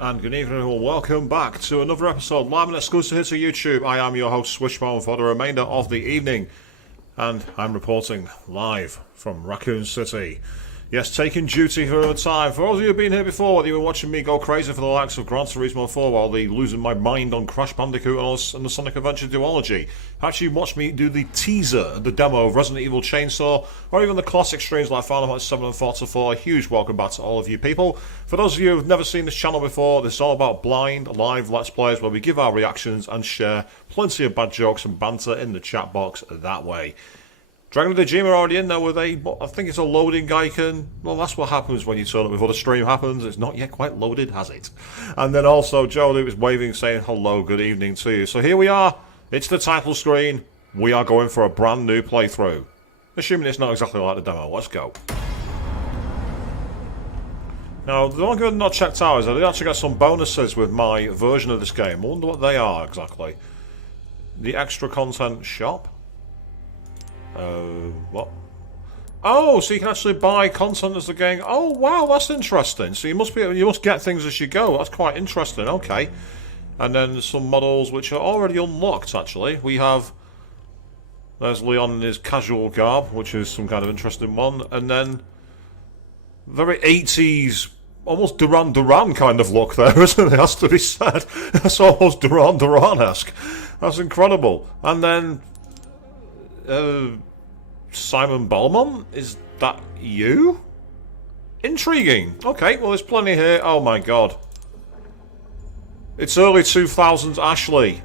And good evening and welcome back to another episode live and exclusive here to YouTube. I am your host Swishbone for the remainder of the evening, and I'm reporting live from Raccoon City. Yes, taking duty for a time. For those of you who've been here before, whether you were watching me go crazy for the likes of Gran Turismo 4 while losing my mind on Crash Bandicoot and the Sonic Adventure duology, actually watch me do the teaser, the demo of Resident Evil Chainsaw, or even the classic streams like Final Fantasy 7 and Forza 4, a huge welcome back to all of you people. For those of you who've never seen this channel before, this is all about blind, live Let's Plays where we give our reactions and share plenty of bad jokes and banter in the chat box that way. Dragon of the Dream are already in there with I think it's a loading icon. Well, that's what happens when you turn up before the stream happens. It's not yet quite loaded, has it? And then also Joe Lou is waving, saying hello, good evening to you. So here we are. It's the title screen. We are going for a brand new playthrough. Assuming it's not exactly like the demo. Let's go. Now, the one thing I've not checked out is I did actually get some bonuses with my version of this game. I wonder what they are exactly. The extra content shop. What? Oh, so you can actually buy content as the game. Oh, wow, that's interesting. So you must get things as you go. That's quite interesting. Okay. And then some models which are already unlocked. Actually, we have. There's Leon in his casual garb, which is some kind of interesting one, and then very 80s, almost Duran Duran kind of look there, isn't it? Has to be said. That's almost Duran Duran-esque. That's incredible. And then. Simon Belmont? Is that you? Intriguing. Okay, well there's plenty here. Oh my god. It's early 2000s Ashley.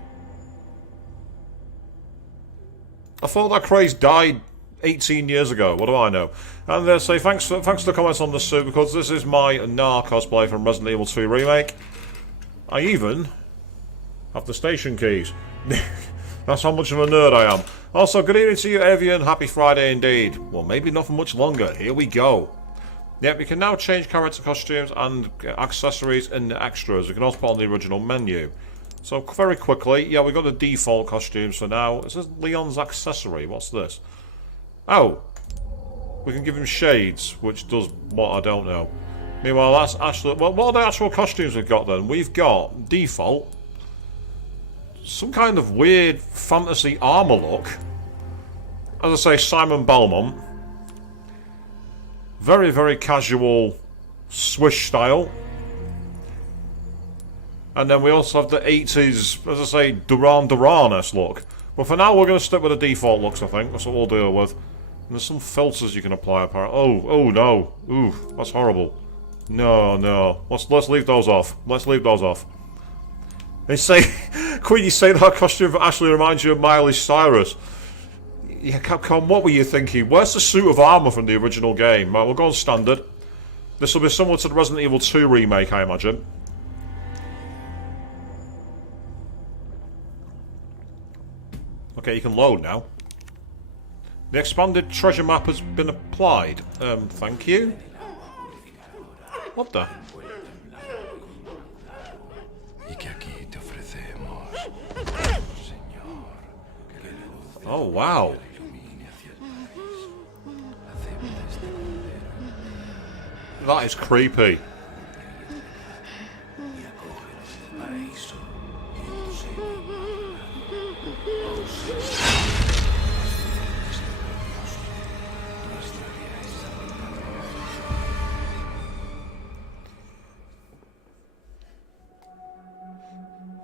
I thought that craze died 18 years ago. What do I know? And they say thanks for the comments on this suit, because this is my Nar cosplay from Resident Evil 2 Remake. I even have the station keys. That's how much of a nerd I am. Also, good evening to you, Evian. Happy Friday indeed. Well, maybe not for much longer. Here we go. Yep, we can now change character costumes and accessories in the extras. We can also put on the original menu. So, very quickly, yeah, we got the default costumes for now. This is Leon's accessory. What's this? Oh. We can give him shades, which does what I don't know. Meanwhile, that's actually... Well, what are the actual costumes we've got then? We've got default... Some kind of weird fantasy armor look. As I say, Simon Belmont. Very, very casual swish style. And then we also have the 80s, as I say, Duran Duran-esque look. But for now, we're going to stick with the default looks, I think. That's what we'll deal with. And there's some filters you can apply, apparently. Oh no. Ooh, that's horrible. No. Let's leave those off. Let's leave those off. They say, Queenie, say that costume for Ashley reminds you of Miley Cyrus. Yeah, Capcom, what were you thinking? Where's the suit of armour from the original game? Right, we'll go on standard. This will be similar to the Resident Evil 2 remake, I imagine. Okay, you can load now. The expanded treasure map has been applied. Thank you. What the? Oh, wow. That is creepy.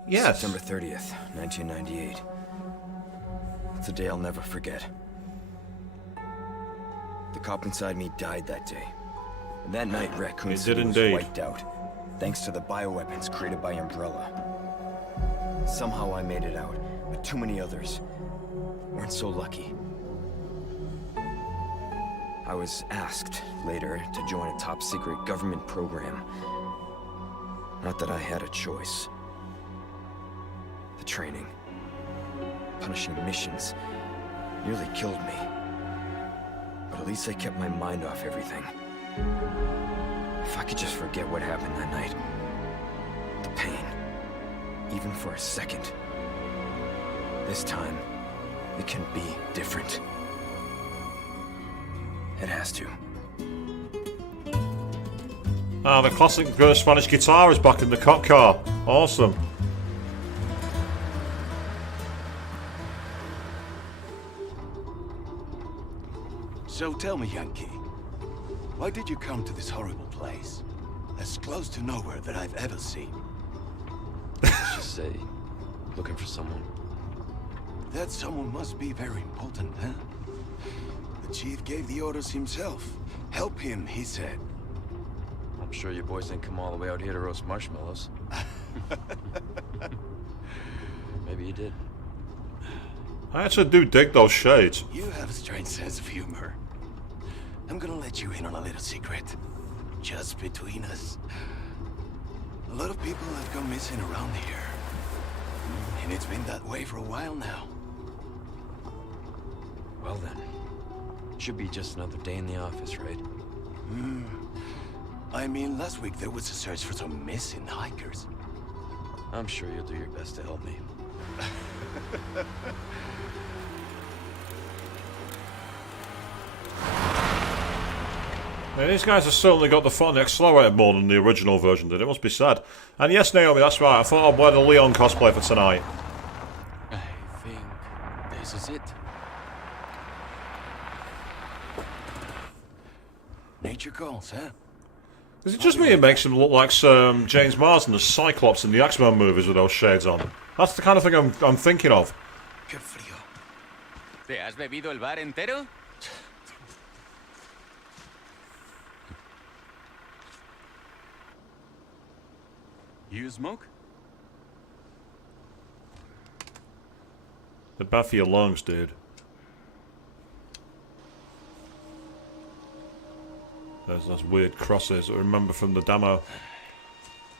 Yes. September 30th, 1998. It's a day I'll never forget. The cop inside me died that day. And that night, Raccoon City was wiped out, thanks to the bioweapons created by Umbrella. Somehow I made it out, but too many others weren't so lucky. I was asked later to join a top-secret government program. Not that I had a choice. The training, punishing missions, nearly killed me. But at least I kept my mind off everything. If I could just forget what happened that night. The pain. Even for a second. This time, it can be different. It has to. Ah, the classic Spanish guitar is back in the cop car. Awesome. So tell me, Yankee, why did you come to this horrible place? As close to nowhere that I've ever seen. Let's just say, looking for someone. That someone must be very important, huh? The chief gave the orders himself. Help him, he said. I'm sure you boys didn't come all the way out here to roast marshmallows. Maybe you did. I actually do dig those shades. You have a strange sense of humor. I'm gonna let you in on a little secret. Just between us. A lot of people have gone missing around here. And it's been that way for a while now. Well then, should be just another day in the office, right? I mean, last week there was a search for some missing hikers. I'm sure you'll do your best to help me. Yeah, these guys have certainly got the foot on the accelerator more than the original version did, it must be said. And yes, Naomi, that's right, I thought I'd wear the Leon cosplay for tonight. I think this is it. Nature calls, huh? Is it just me it makes him look like James Marsden as Cyclops in the X-Men movies with those shades on? That's the kind of thing I'm thinking of. Qué frío. ¿Te has bebido el bar entero? You smoke? They're bad for your lungs, dude. There's those weird crosses I remember from the demo.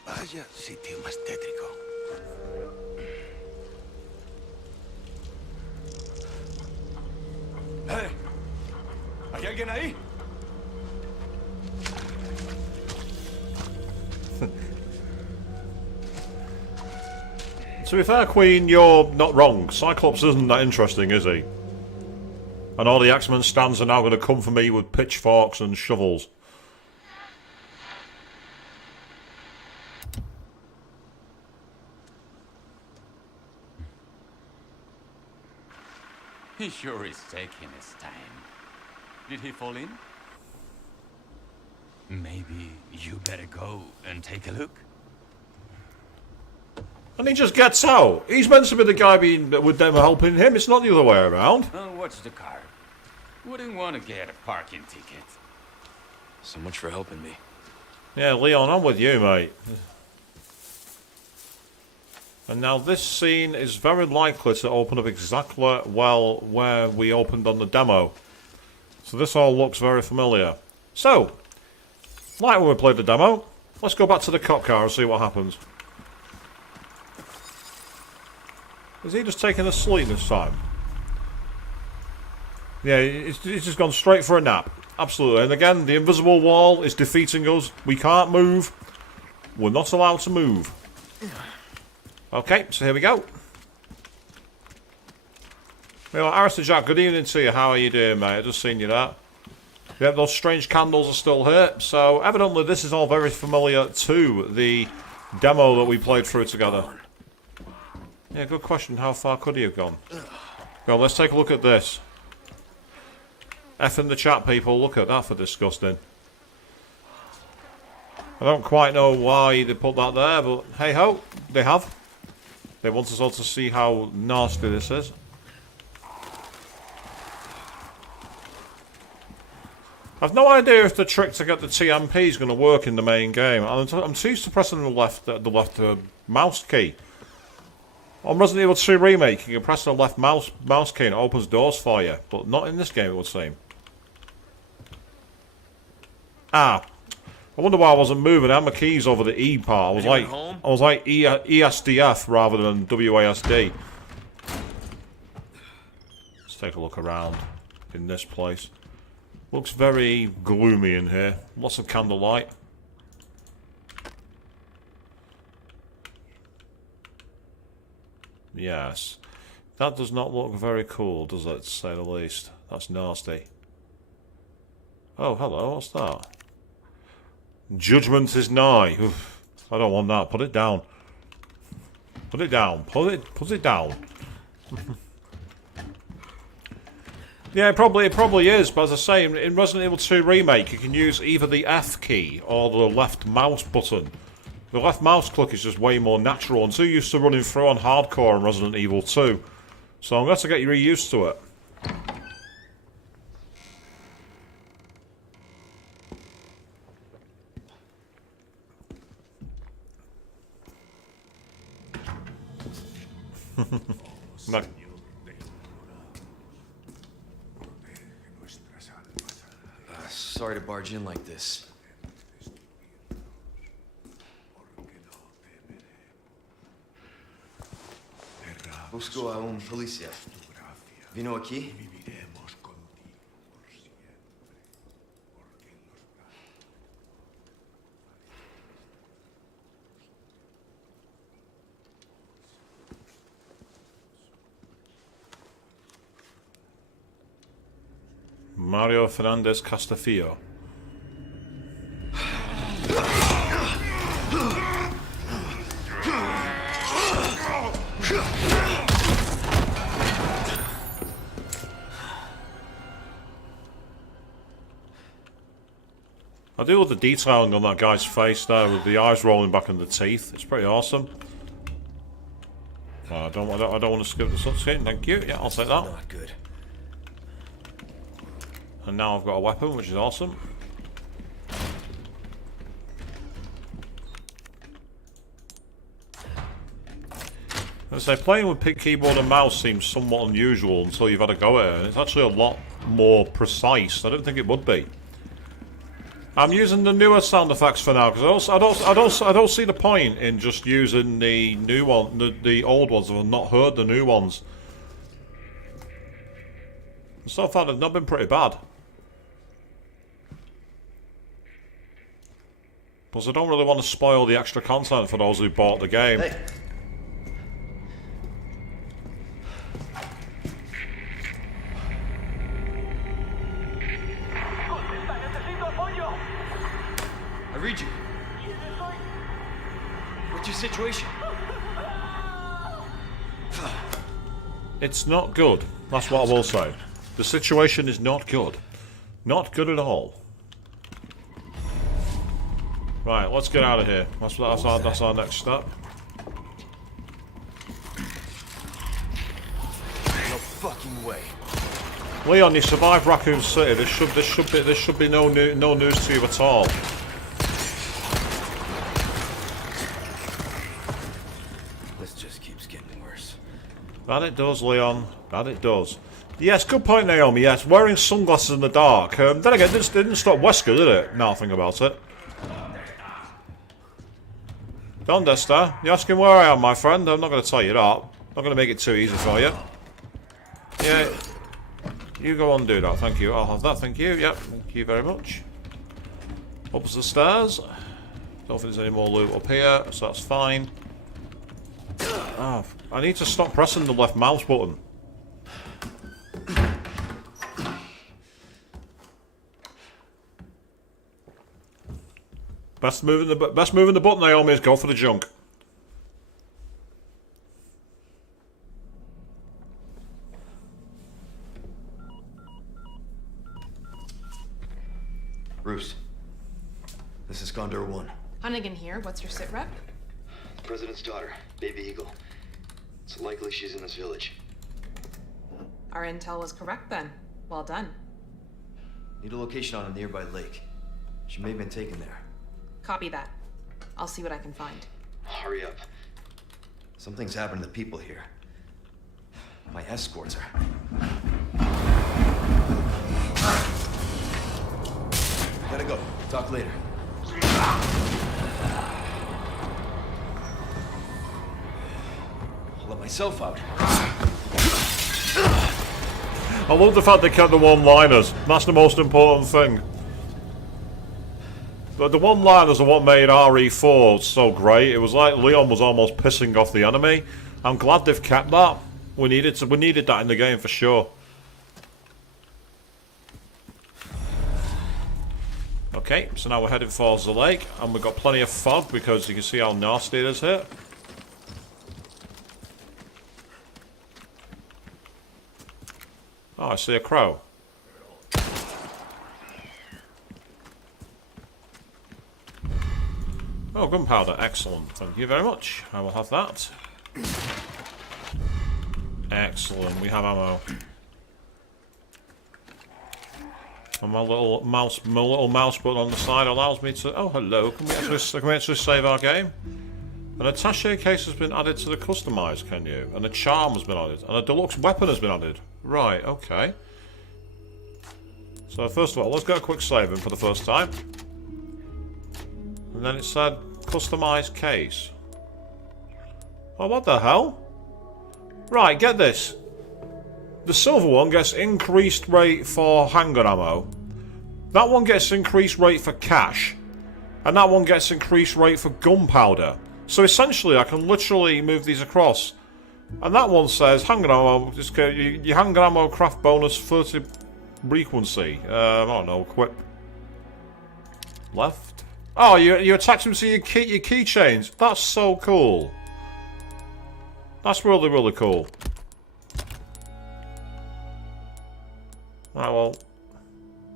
Vaya sitio más tétrico. ¡Hey! ¿Hay alguien ahí? To be fair, Queen, you're not wrong. Cyclops isn't that interesting, is he? And all the X-Men stands are now going to come for me with pitchforks and shovels. He sure is taking his time. Did he fall in? Maybe you better go and take a look. And he just gets out. He's meant to be the guy with them helping him. It's not the other way around. Oh, watch the car. Wouldn't want to get a parking ticket. So much for helping me. Yeah, Leon, I'm with you, mate. And now this scene is very likely to open up exactly, well, where we opened on the demo. So this all looks very familiar. So, like when we played the demo, let's go back to the cop car and see what happens. Is he just taking a sleep this time? Yeah, he's just gone straight for a nap. Absolutely. And again, the invisible wall is defeating us. We can't move. We're not allowed to move. Okay, so here we go. Well, Alistair Jack, good evening to you. How are you doing, mate? I just seen you that. Yep, those strange candles are still here. So, evidently, this is all very familiar to the demo that we played through together. Yeah, good question. How far could he have gone? Well, let's take a look at this. F in the chat, people. Look at that for disgusting. I don't quite know why they put that there, but hey-ho, they have. They want us all to see how nasty this is. I've no idea if the trick to get the TMP is going to work in the main game. I'm too used to pressing the left mouse key. On Resident Evil 2 Remake, you can press the left mouse key and it opens doors for you, but not in this game, it would seem. Ah, I wonder why I wasn't moving. I had my keys over the E part. I was like ESDF rather than WASD. Let's take a look around in this place. Looks very gloomy in here. Lots of candlelight. Yes. That does not look very cool, does it, to say the least? That's nasty. Oh, hello, what's that? Judgment is nigh. Oof, I don't want that. Put it down. Put it down. Put it down. Yeah, it probably is, but as I say, in Resident Evil 2 Remake, you can use either the F key or the left mouse button. The left mouse click is just way more natural. I'm too used to running through on hardcore in Resident Evil 2. So I'm going to have to get you used to it. No. Sorry to barge in like this. Busco a un policía. Vino aquí? Mario Fernandez Castillo. I do love the detailing on that guy's face there with the eyes rolling back in the teeth. It's pretty awesome. I don't want to skip the cutscene. Thank you. Yeah, I'll take that. Not good. And now I've got a weapon, which is awesome. As I say, playing with keyboard and mouse seems somewhat unusual until you've had a go at it. It's actually a lot more precise. I don't think it would be. I'm using the newer sound effects for now because I don't see the point in just using the new one, the old ones. I've not heard the new ones. So far, they've not been pretty bad. Plus, I don't really want to spoil the extra content for those who bought the game. Hey. I read you. What's your situation? It's not good. That's what I will say. The situation is not good. Not good at all. Right, let's get out of here. That's our next step. No fucking way. Leon, you survived Raccoon City. This should be no news to you at all. This just keeps getting worse. That it does, Leon. That it does. Yes, good point, Naomi. Yes, wearing sunglasses in the dark. Then again, it didn't stop Wesker, did it? Now I think about it. ¿Dónde está? You're asking where I am, my friend. I'm not going to tell you that. I'm not going to make it too easy for you. Yeah. You go on and do that. Thank you. I'll have that. Thank you. Yep. Thank you very much. Up the stairs. Don't think there's any more loot up here, so that's fine. Oh, I need to stop pressing the left mouse button. Best move in the button, Naomi, is go for the junk. Bruce, this is Condor 1. Hunnigan here. What's your sit rep? President's daughter, Baby Eagle. It's likely she's in this village. Our intel was correct then. Well done. Need a location on a nearby lake. She may have been taken there. Copy that. I'll see what I can find. Hurry up. Something's happened to the people here. My escorts are... Gotta go. Talk later. I'll let myself out. I love the fact they kept the one-liners. That's the most important thing. But the one-liners are what made RE4 so great. It was like Leon was almost pissing off the enemy. I'm glad they've kept that. We needed that in the game for sure. Okay, so now we're heading towards the lake, and we've got plenty of fog because you can see how nasty it is here. Oh, I see a crow. Oh, gunpowder, excellent. Thank you very much. I will have that. Excellent, we have ammo. And my little mouse button on the side allows me to... Oh, hello. Can we actually save our game? An attaché case has been added to the customise, can you? And a charm has been added. And a deluxe weapon has been added. Right, okay. So first of all, let's get a quick save in for the first time. And then it said customise case. Oh, what the hell? Right, get this. The silver one gets increased rate for handgun ammo. That one gets increased rate for cash. And that one gets increased rate for gunpowder. So essentially I can literally move these across. And that one says handgun ammo, your handgun ammo craft bonus 30 frequency. I don't know, equip. Left? Oh, you attach them to your keychains. That's so cool. That's really, really cool. Right, well,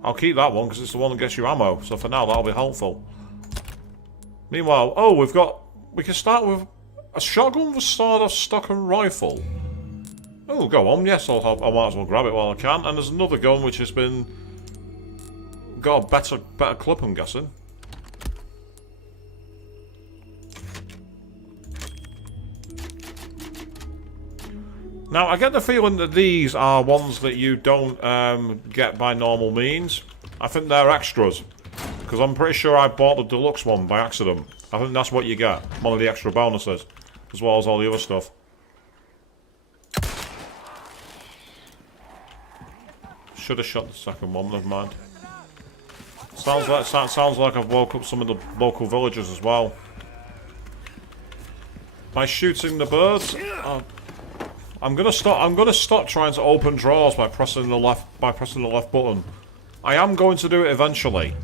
I'll keep that one because it's the one that gets you ammo. So for now, that'll be helpful. Meanwhile, oh, we can start with a shotgun with sawed-off stock and rifle. Oh, go on. Yes, I might as well grab it while I can. And there's another gun which has got a better clip, I'm guessing. Now, I get the feeling that these are ones that you don't get by normal means. I think they're extras. Because I'm pretty sure I bought the deluxe one by accident. I think that's what you get. One of the extra bonuses. As well as all the other stuff. Should have shot the second one, never mind. Sounds like I've woke up some of the local villagers as well. By shooting the birds... I'm gonna stop trying to open drawers by pressing the left button. I am going to do it eventually.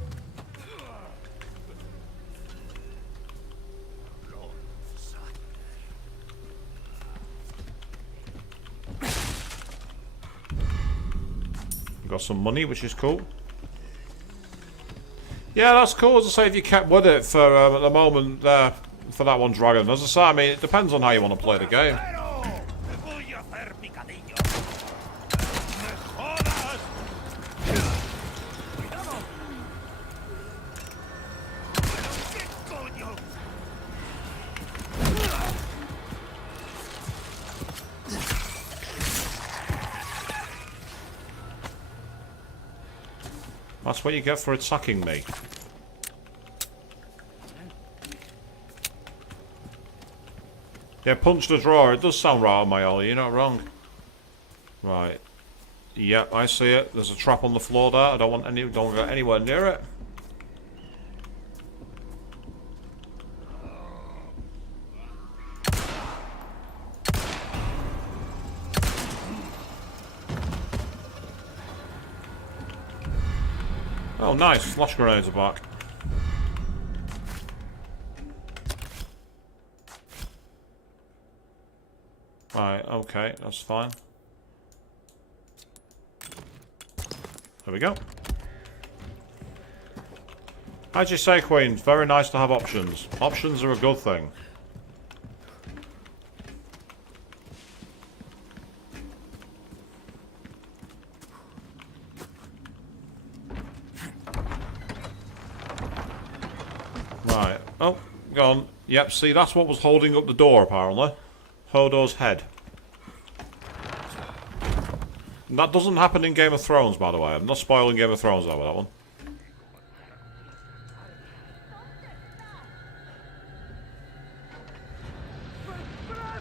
Got some money, which is cool. Yeah, that's cool. As I say, if you kept with it for at the moment for that one dragon. As I say, I mean, it depends on how you want to play the game. That's what you get for attacking me. Yeah, punch the drawer. It does sound right on my alley. You're not wrong. Right. Yep, I see it. There's a trap on the floor there. I don't get anywhere near it. Oh, nice. Flash grenades are back. Right, okay, that's fine. There we go. How'd you say, Queen? Very nice to have options. Options are a good thing. Right. Oh, gone. Yep, see, that's what was holding up the door, apparently. Hodor's head. And that doesn't happen in Game of Thrones, by the way. I'm not spoiling Game of Thrones over that one.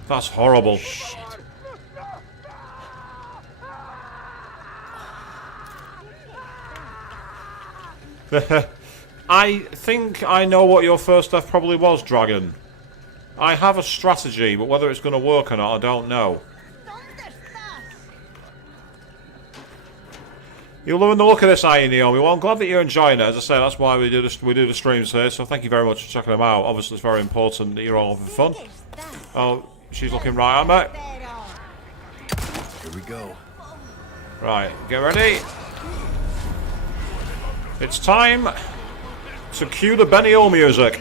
That's horrible. I think I know what your first death probably was, Dragon. I have a strategy, but whether it's going to work or not, I don't know. You're loving the look of this, are you, Naomi? Well, I'm glad that you're enjoying it. As I say, that's why we do the streams here. So thank you very much for checking them out. Obviously, it's very important that you're all having fun. Oh, she's looking right at me. Here we go. Right, get ready. It's time to cue the Benny Hill music.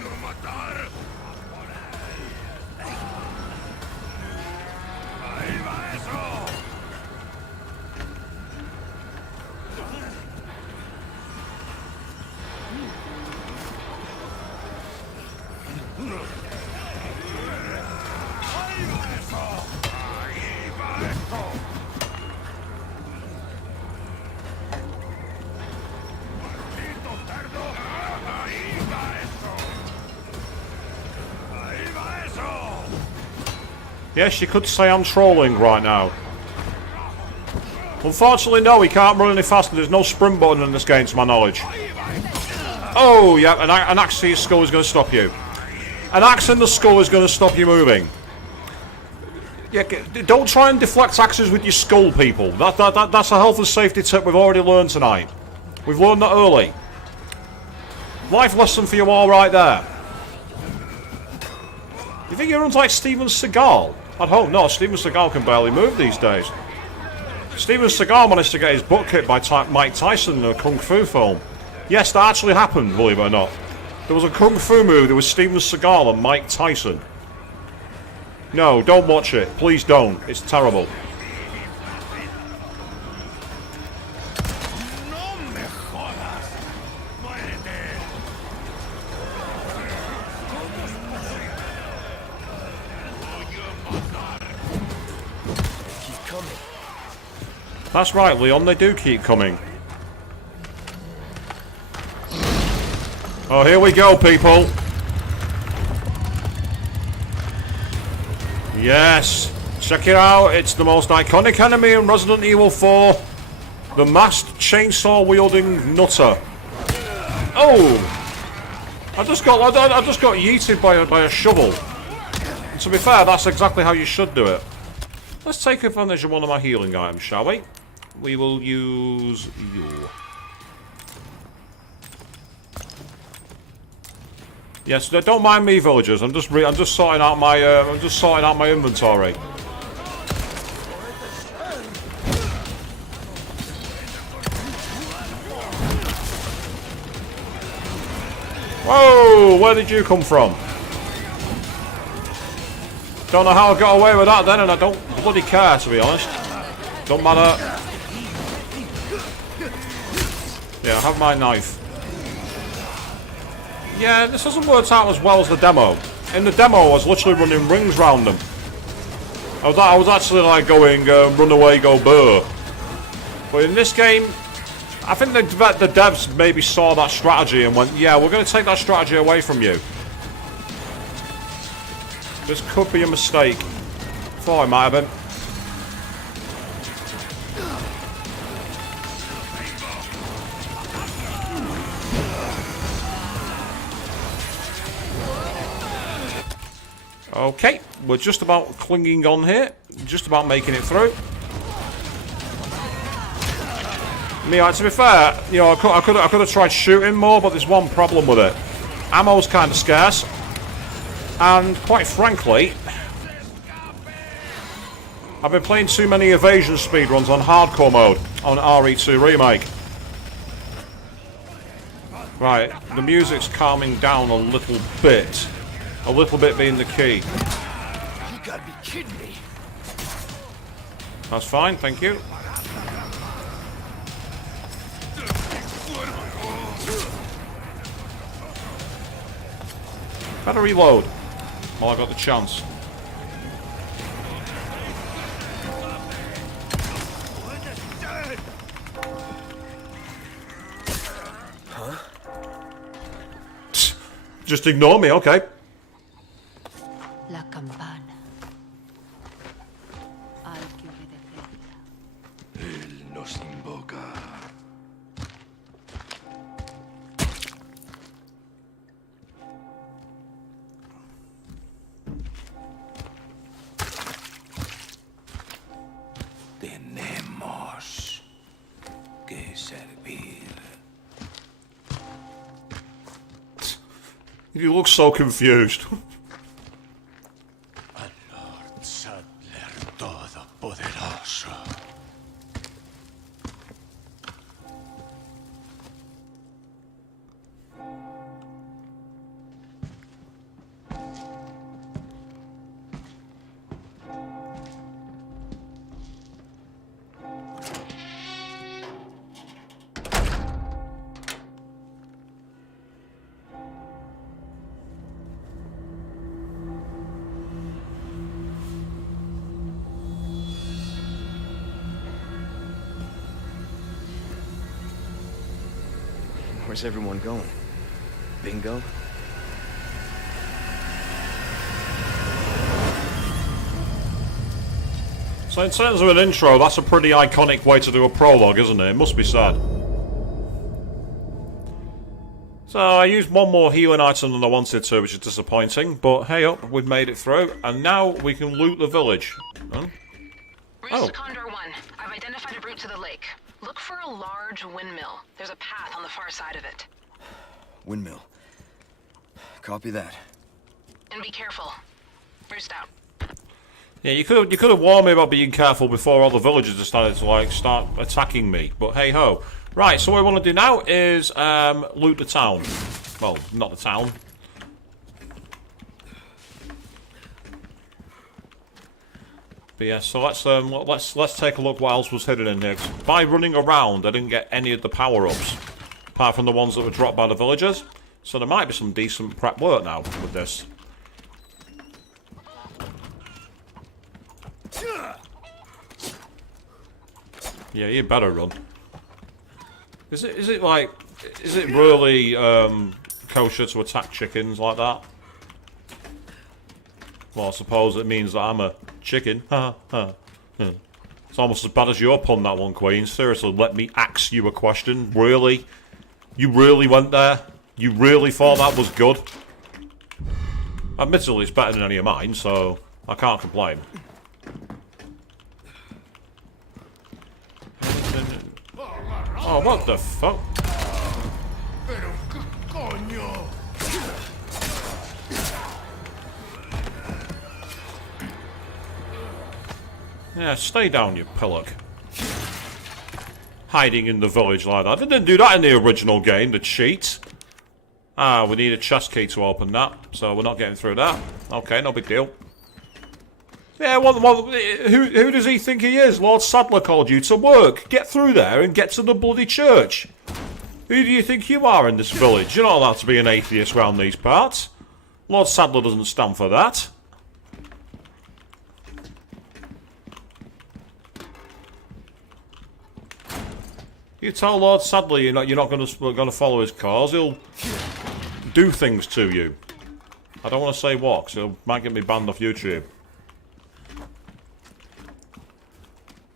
Yes, you could say I'm trolling right now. Unfortunately, no, he can't run any faster. There's no sprint button in this game, to my knowledge. Oh, yeah, an axe to your skull is going to stop you. An axe in the skull is going to stop you moving. Yeah, don't try and deflect axes with your skull, people. That's a health and safety tip we've already learned tonight. We've learned that early. Life lesson for you all right there. You think he runs like Steven Seagal? I'd hope not. Steven Seagal can barely move these days. Steven Seagal managed to get his butt kicked by Mike Tyson in a Kung Fu film. Yes, that actually happened, believe it or not. There was a Kung Fu movie, there was Steven Seagal and Mike Tyson. No, don't watch it. Please don't. It's terrible. That's right, Leon, they do keep coming. Oh, here we go, people. Yes, check it out. It's the most iconic enemy in Resident Evil 4. The masked chainsaw wielding nutter. Oh! I just got yeeted by a shovel. And to be fair, that's exactly how you should do it. Let's take advantage of one of my healing items, shall we? We will use you. Yes, don't mind me, villagers. I'm just sorting out my inventory. Whoa! Where did you come from? Don't know how I got away with that then, and I don't bloody care, to be honest. Don't matter. Yeah, I have my knife. Yeah, this hasn't worked out as well as the demo. In the demo, I was literally running rings round them. I was actually like going, run away, go burr. But in this game, I think the devs maybe saw that strategy and went, yeah, we're going to take that strategy away from you. This could be a mistake. Thought it might have been. Okay, we're just about clinging on here. Just about making it through. To be fair, you know, I could have tried shooting more, but there's one problem with it. Ammo's kind of scarce. And quite frankly, I've been playing too many evasion speedruns on hardcore mode on RE2 Remake. Right, the music's calming down a little bit. A little bit being the key. You gotta be kidding me. That's fine, thank you. Better reload while I got the chance. Huh? Just ignore me, okay. La campana. Hay que obedecerla. Él nos invoca. Tenemos que ser You look so confused. Lord Sadler Todopoderoso. Where's everyone going? Bingo? So in terms of an intro, that's a pretty iconic way to do a prologue, isn't it? It must be said. So I used one more healing item than I wanted to, which is disappointing, but hey up, we've made it through, and now we can loot the village. Huh? Reached Condor 1. I've identified a route to the lake. Look for a large windmill. There's a path on the far side of it. Windmill. Copy that. And be careful. Roost out. Yeah, you could have warned me about being careful before all the villagers decided to start attacking me. But hey ho, right. So what we want to do now is loot the town. Well, not the town. But yeah, so let's take a look what else was hidden in here. By running around, I didn't get any of the power-ups, apart from the ones that were dropped by the villagers. So there might be some decent prep work now with this. Yeah, you better run. Is it really kosher to attack chickens like that? Well, I suppose it means that I'm a chicken. It's almost as bad as your pun, that one, Queen. Seriously, let me ask you a question. Really? You really went there? You really thought that was good? Admittedly, it's better than any of mine, so I can't complain. Oh, what the fuck? Yeah, stay down, you pillock. Hiding in the village like that. They didn't do that in the original game, the cheat. Ah, we need a chest key to open that, so we're not getting through that. Okay, no big deal. Yeah, who does he think he is? Lord Sadler called you to work. Get through there and get to the bloody church. Who do you think you are in this village? You're not allowed to be an atheist round these parts. Lord Sadler doesn't stand for that. You tell Lord Sadler you're not going to follow his cause. He'll do things to you. I don't want to say what, because he might get me banned off YouTube.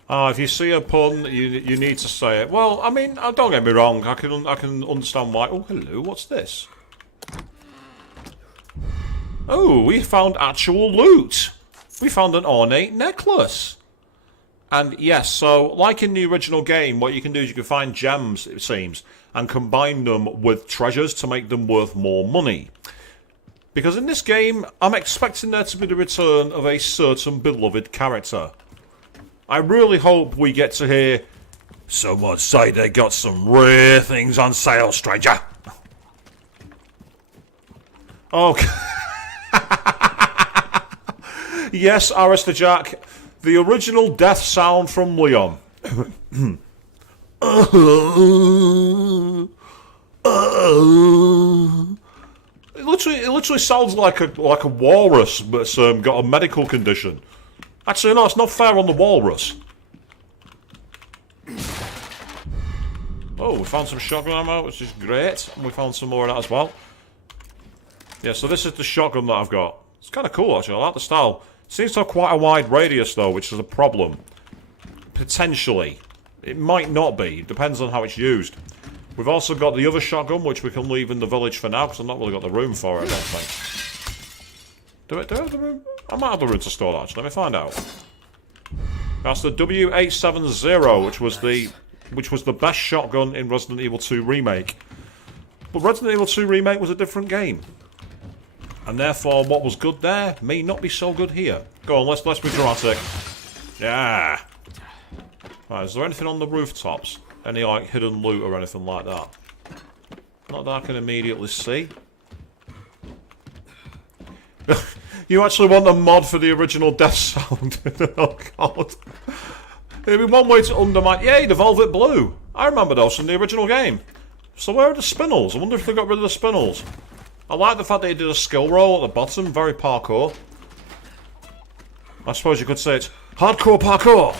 Oh, if you see a pun, you need to say it. Well, I mean, don't get me wrong. I can understand why. Oh, hello. What's this? Oh, we found actual loot. We found an ornate necklace. And yes, so like in the original game, what you can do is you can find gems, it seems, and combine them with treasures to make them worth more money. Because in this game, I'm expecting there to be the return of a certain beloved character. I really hope we get to hear, "Someone say they got some rare things on sale, stranger." Okay. Yes, Arista Jack. The original death sound from Leon. It literally sounds like a walrus that's got a medical condition. Actually, no, it's not fair on the walrus. Oh, we found some shotgun ammo, which is great. And we found some more of that as well. Yeah, so this is the shotgun that I've got. It's kind of cool, actually. I like the style. Seems to have quite a wide radius, though, which is a problem. Potentially. It might not be. It depends on how it's used. We've also got the other shotgun, which we can leave in the village for now, because I've not really got the room for it, I don't think. Do I have the room? I might have the room to store that, actually. Let me find out. That's the W870, which was the best shotgun in Resident Evil 2 Remake. But Resident Evil 2 Remake was a different game. And therefore, what was good there may not be so good here. Go on, let's be dramatic. Yeah. Right, is there anything on the rooftops? Any, like, hidden loot or anything like that? Not that I can immediately see. You actually want a mod for the original death sound? Oh, God. It'd be one way to undermine... Yay, the Velvet Blue! I remember those from the original game. So where are the spinels? I wonder if they got rid of the spinels. I like the fact that he did a skill roll at the bottom. Very parkour. I suppose you could say it's hardcore parkour.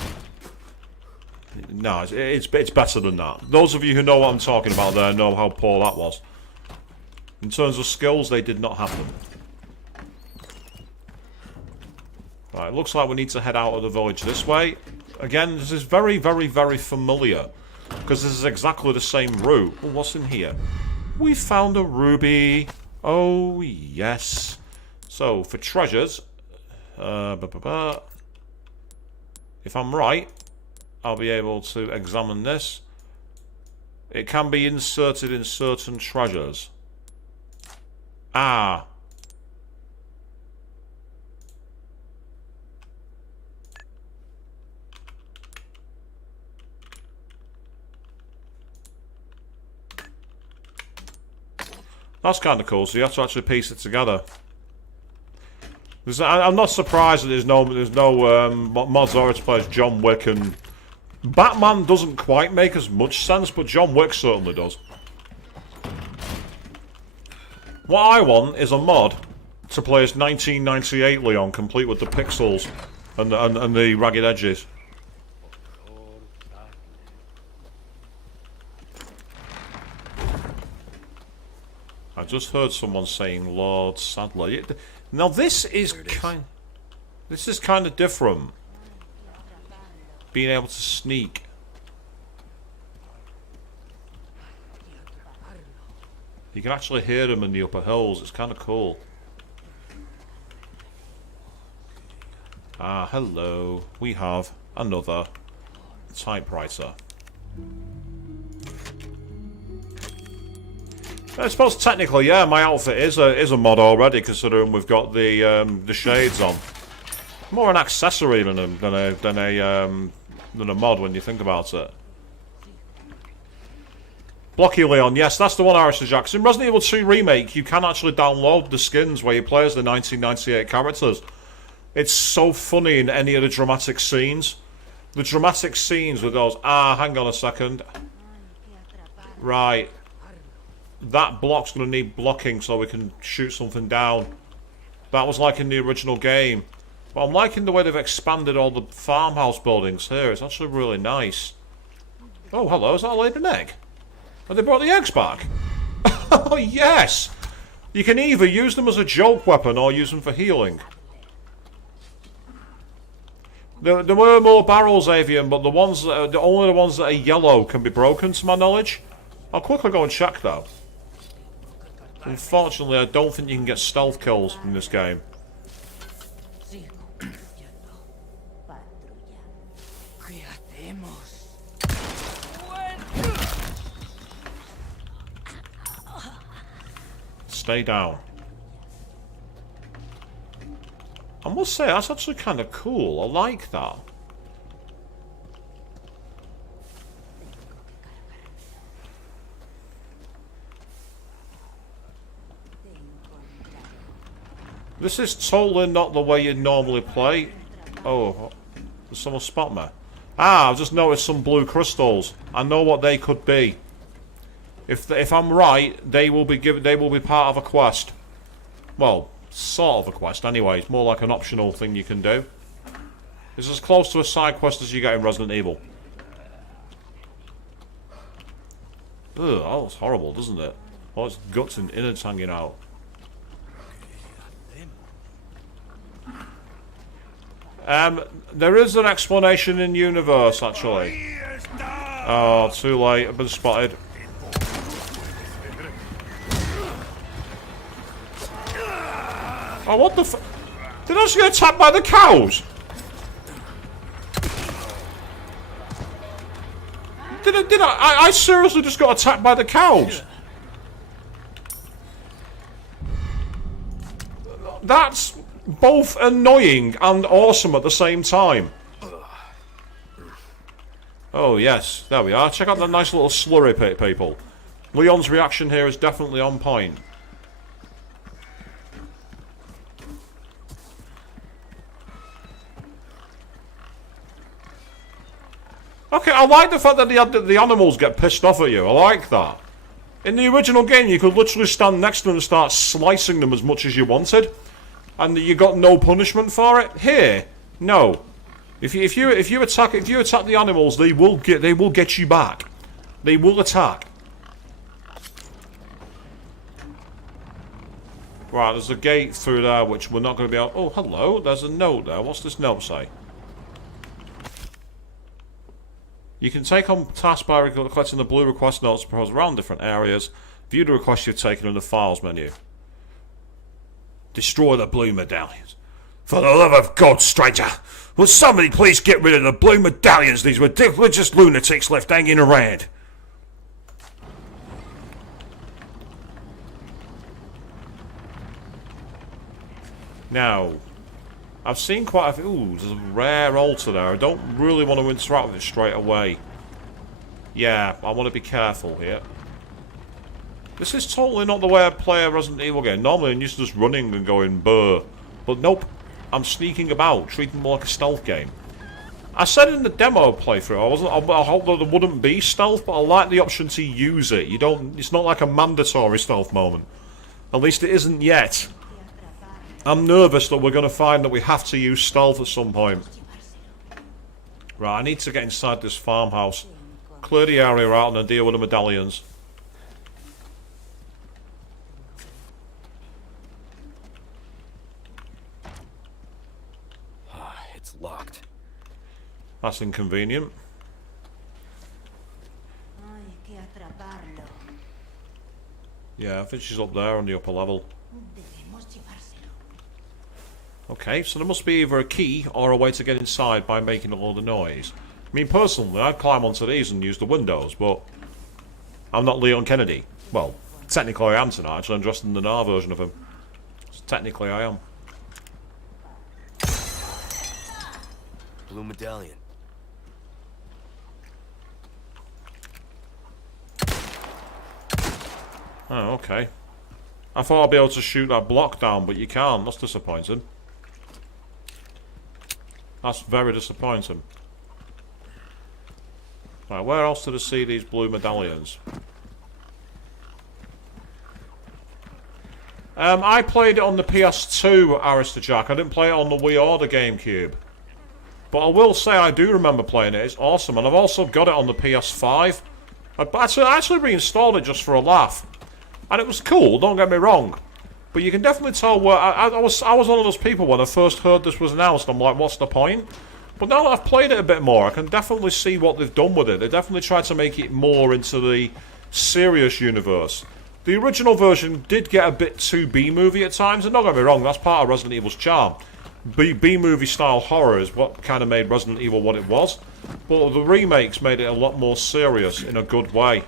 No, it's better than that. Those of you who know what I'm talking about there know how poor that was. In terms of skills, they did not have them. Right, it looks like we need to head out of the village this way. Again, this is very, very, very familiar. Because this is exactly the same route. Well, what's in here? We found a ruby. Oh, yes. So, for treasures... if I'm right, I'll be able to examine this. It can be inserted in certain treasures. Ah. That's kind of cool, so you have to actually piece it together. I'm not surprised that there's no mods already plays John Wick, and Batman doesn't quite make as much sense, but John Wick certainly does. What I want is a mod to play as 1998 Leon, complete with the pixels and the ragged edges. I just heard someone saying Lord Sadler. Now this is kind of different. Being able to sneak. You can actually hear them in the upper hills. It's kind of cool. Ah, hello. We have another typewriter. I suppose technically, yeah, my outfit is a mod already, considering we've got the shades on. More an accessory than a mod when you think about it. Blocky Leon, yes, that's the one, Arista Jackson. In Resident Evil 2 Remake, you can actually download the skins where you play as the 1998 characters. It's so funny in any of the dramatic scenes. The dramatic scenes with those... Ah, hang on a second. Right. That block's going to need blocking so we can shoot something down. That was like in the original game. But I'm liking the way they've expanded all the farmhouse buildings here. It's actually really nice. Oh, hello. Is that a laid an egg? Have they brought the eggs back? Oh, yes! You can either use them as a joke weapon or use them for healing. There were more barrels, Avian, but only the ones that are yellow can be broken, to my knowledge. I'll quickly go and check, though. Unfortunately, I don't think you can get stealth kills in this game. Stay down. I must say, that's actually kind of cool. I like that. This is totally not the way you'd normally play. Oh, does someone spot me? Ah, I've just noticed some blue crystals. I know what they could be. If I'm right, they will be part of a quest. Well, sort of a quest anyway. It's more like an optional thing you can do. It's as close to a side quest as you get in Resident Evil. Ugh, that looks horrible, doesn't it? Oh, it's guts and innards hanging out. There is an explanation in universe, actually. Oh, too late. I've been spotted. Oh, what the f... Did I just get attacked by the cows? Did I seriously just got attacked by the cows? That's both annoying and awesome at the same time. Oh, yes. There we are. Check out that nice little slurry, people. Leon's reaction here is definitely on point. Okay, I like the fact that the animals get pissed off at you. I like that. In the original game, you could literally stand next to them and start slicing them as much as you wanted, and you got no punishment for it. Here, no. If you attack the animals, they will get you back. They will attack. Right, there's a gate through there which we're not going to be able. Oh, hello. There's a note there. What's this note say? You can take on tasks by collecting the blue request notes proposed around different areas. View the request you've taken in the files menu. Destroy the blue medallions. For the love of God, stranger, will somebody please get rid of the blue medallions these religious lunatics left hanging around? Now, I've seen quite a few. Ooh, there's a rare altar there. I don't really want to interact with it straight away. Yeah, I want to be careful here. This is totally not the way I play a Resident Evil game. Normally I'm used to just running and going burr. But nope, I'm sneaking about, treating it more like a stealth game. I said in the demo playthrough, I hope that there wouldn't be stealth, but I like the option to use it. It's not like a mandatory stealth moment. At least it isn't yet. I'm nervous that we're going to find that we have to use stealth at some point. Right, I need to get inside this farmhouse. Clear the area out and then deal with the medallions. It's locked. That's inconvenient. Yeah, I think she's up there on the upper level. Okay, so there must be either a key or a way to get inside by making a load of noise. I mean, personally, I'd climb onto these and use the windows, but I'm not Leon Kennedy. Well, technically I am tonight, actually. I'm dressed in the NAR version of him. So technically I am. Blue medallion. Oh, okay. I thought I'd be able to shoot that block down, but you can't. That's disappointing. That's very disappointing. Right, where else did I see these blue medallions? I played it on the PS2, Arista Jack. I didn't play it on the Wii or the GameCube. But I will say I do remember playing it. It's awesome. And I've also got it on the PS5. I actually reinstalled it just for a laugh. And it was cool, don't get me wrong. But you can definitely tell where... I was one of those people when I first heard this was announced. I'm like, what's the point? But now that I've played it a bit more, I can definitely see what they've done with it. They definitely tried to make it more into the serious universe. The original version did get a bit too B-movie at times, and don't get me wrong, that's part of Resident Evil's charm. B-movie style horror is what kind of made Resident Evil what it was. But the remakes made it a lot more serious in a good way.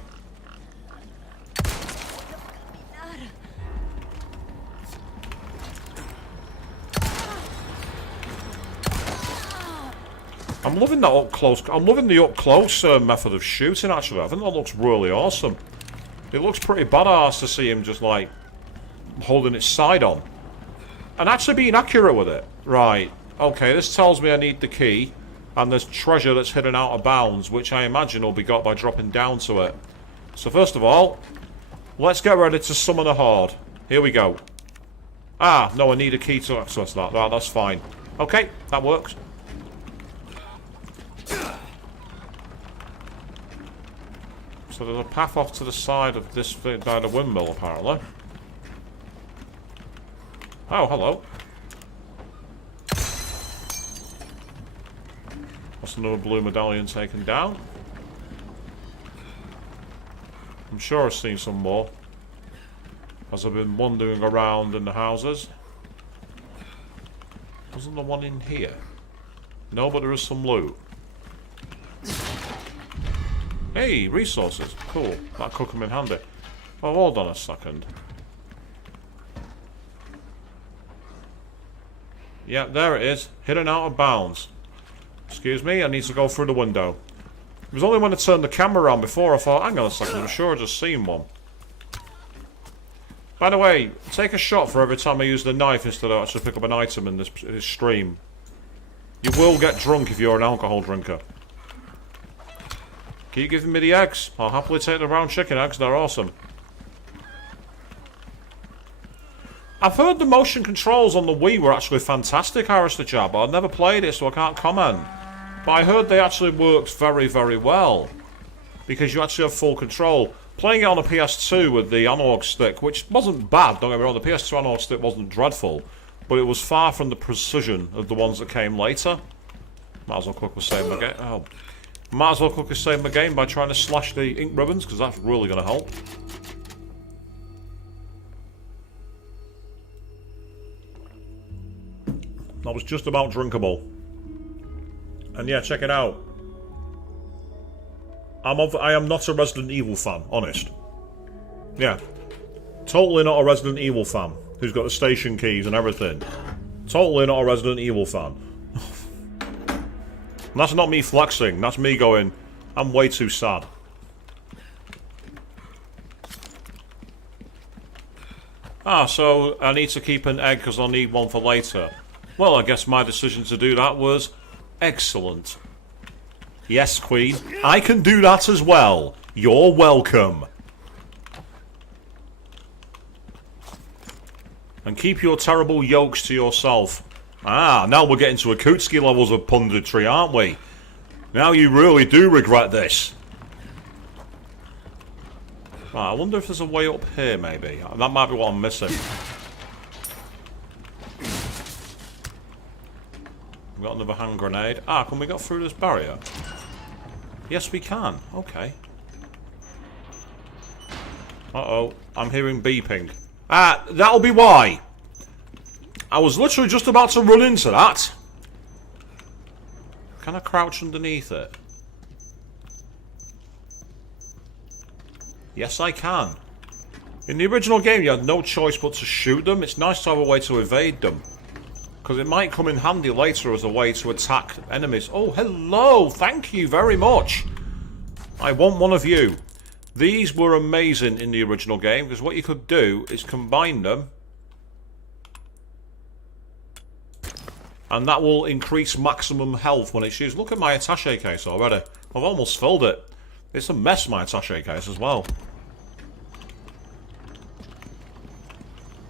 I'm loving that up close. I'm loving the up close method of shooting. Actually, I think that looks really awesome. It looks pretty badass to see him just like holding its side on and actually being accurate with it. Right. Okay. This tells me I need the key, and there's treasure that's hidden out of bounds, which I imagine will be got by dropping down to it. So first of all, let's get ready to summon a horde. Here we go. Ah, no, I need a key to access that. Right, that's fine. Okay, that works. So there's a path off to the side of this by the windmill, apparently. Oh, hello. That's another blue medallion taken down. I'm sure I've seen some more as I've been wandering around in the houses. Wasn't there one in here? No, but there is some loot. Hey, resources. Cool. That could come in handy. Oh, hold on a second. Yeah, there it is. Hidden out of bounds. Excuse me, I need to go through the window. It was only when I turned the camera around before I thought, hang on a second, I'm sure I just seen one. By the way, take a shot for every time I use the knife instead of actually pick up an item in this stream. You will get drunk if you're an alcohol drinker. Keep giving me the eggs. I'll happily take the round chicken eggs, they're awesome. I've heard the motion controls on the Wii were actually fantastic, Harris the Jab, but I've never played it, so I can't comment. But I heard they actually worked very, very well. Because you actually have full control. Playing it on a PS2 with the analog stick, which wasn't bad, don't get me wrong, the PS2 analog stick wasn't dreadful, but it was far from the precision of the ones that came later. Might as well quickly save my game. Oh. Might as well quickly save my game by trying to slash the ink ribbons, because that's really going to help. That was just about drinkable. And yeah, check it out. I am not a Resident Evil fan, honest. Yeah. Totally not a Resident Evil fan. Who's got the station keys and everything. Totally not a Resident Evil fan. And that's not me flexing, that's me going, I'm way too sad. Ah, so I need to keep an egg because I'll need one for later. Well, I guess my decision to do that was excellent. Yes, Queen, I can do that as well. You're welcome. And keep your terrible yokes to yourself. Ah, now we're getting to Akutsuki levels of punditry, aren't we? Now you really do regret this. Ah, I wonder if there's a way up here, maybe. That might be what I'm missing. We've got another hand grenade. Ah, can we get through this barrier? Yes, we can. Okay. Uh-oh. I'm hearing beeping. Ah, that'll be why. I was literally just about to run into that. Can I crouch underneath it? Yes, I can. In the original game, you had no choice but to shoot them. It's nice to have a way to evade them. Because it might come in handy later as a way to attack enemies. Oh, hello! Thank you very much! I want one of you. These were amazing in the original game, because what you could do is combine them. And that will increase maximum health when it's used. Look at my attaché case already. I've almost filled it. It's a mess, my attaché case, as well.